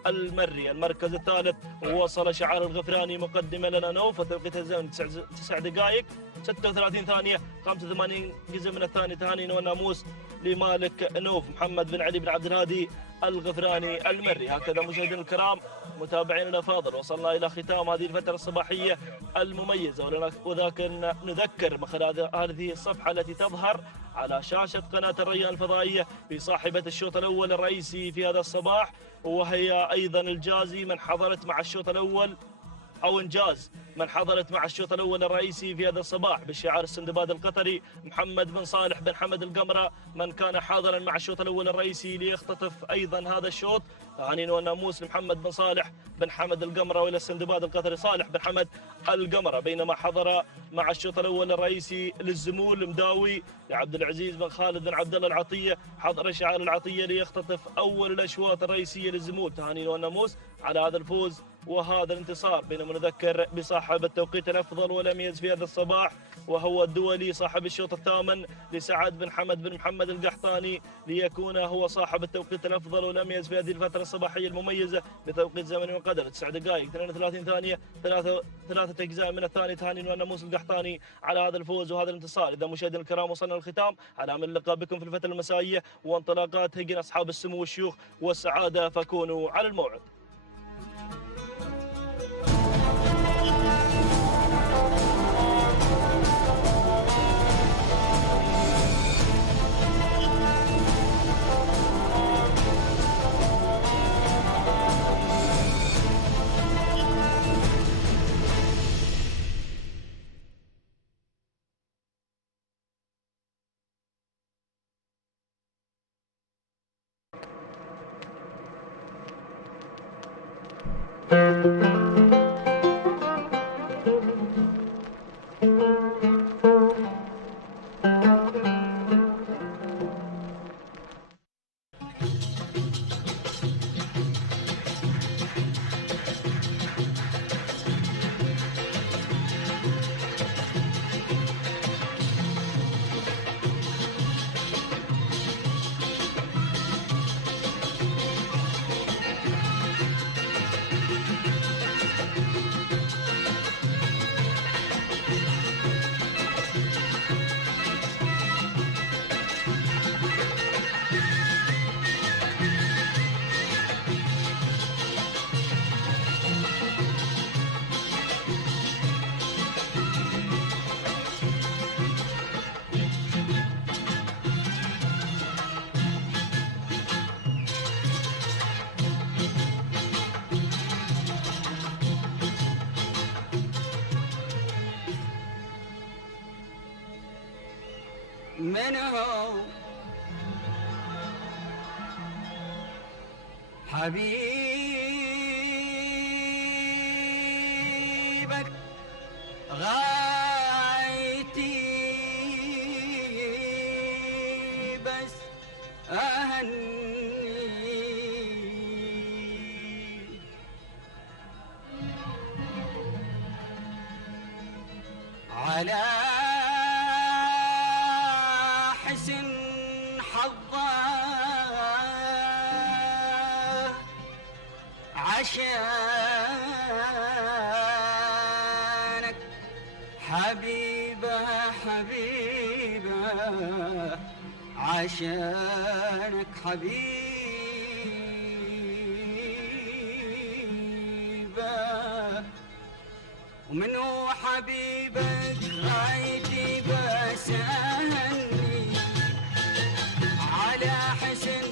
المري. المركز الثالث وصل شعار الغفراني مقدمه لنا نوف وتوقيت الزمن 9 دقائق 36 ثانيه 85 جزء من الثاني. تهانينا والناموس لمالك نوف محمد بن علي بن عبد الهادي الغفراني المري. هكذا مشاهدينا الكرام متابعينا الافاضل وصلنا الى ختام هذه الفتره الصباحيه المميزه، ولكن نذكر من خلال هذه الصفحه التي تظهر على شاشه قناه الريان الفضائيه بصاحبه الشوط الاول الرئيسي في هذا الصباح، وهي ايضا الجازي من حضرت مع الشوط الاول أو إنجاز من حضرت مع الشوط الأول الرئيسي في هذا الصباح بشعار السندباد القطري محمد بن صالح بن حمد القمرة، من كان حاضرا مع الشوط الأول الرئيسي ليختطف أيضا هذا الشوط. تهانينا والناموس لمحمد بن صالح بن حمد القمرة وإلى السندباد القطري صالح بن حمد القمرة. بينما حضر مع الشوط الأول الرئيسي للزمول المداوي لعبد العزيز بن خالد بن عبد الله العطية، حضر شعار العطية ليختطف أول الأشواط الرئيسية للزمول. تهانينا والناموس على هذا الفوز وهذا الانتصار. بينما نذكر بصاحب التوقيت الأفضل والأميز في هذا الصباح وهو الدولي صاحب الشوط الثامن لسعد بن حمد بن محمد القحطاني، ليكون هو صاحب التوقيت الأفضل والأميز في هذه الفترة الصباحية المميزة بتوقيت زمني وقدر 9 دقائق 32 ثانية 3 أجزاء من الثاني. تهانينا والناموس القحطاني على هذا الفوز وهذا الانتصار. إذا مشاهدينا الكرام وصلنا للختام، على أمل اللقاء بكم في الفترة المسائية وانطلاقات هجن أصحاب السمو والشيوخ والسعادة، فكونوا على الموعد. من هو حبيب حبيبك غايتي بس أهني على حسن حظه عشانك حبيبة حبيبة عشانك حبيبة ومنو حبيبك غايتي بس أهني على حسن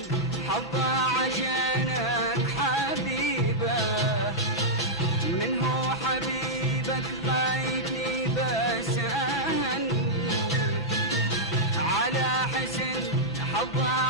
حظه عشانك حبيبة منو حبيبك غايتي بس أهني على حسن حظه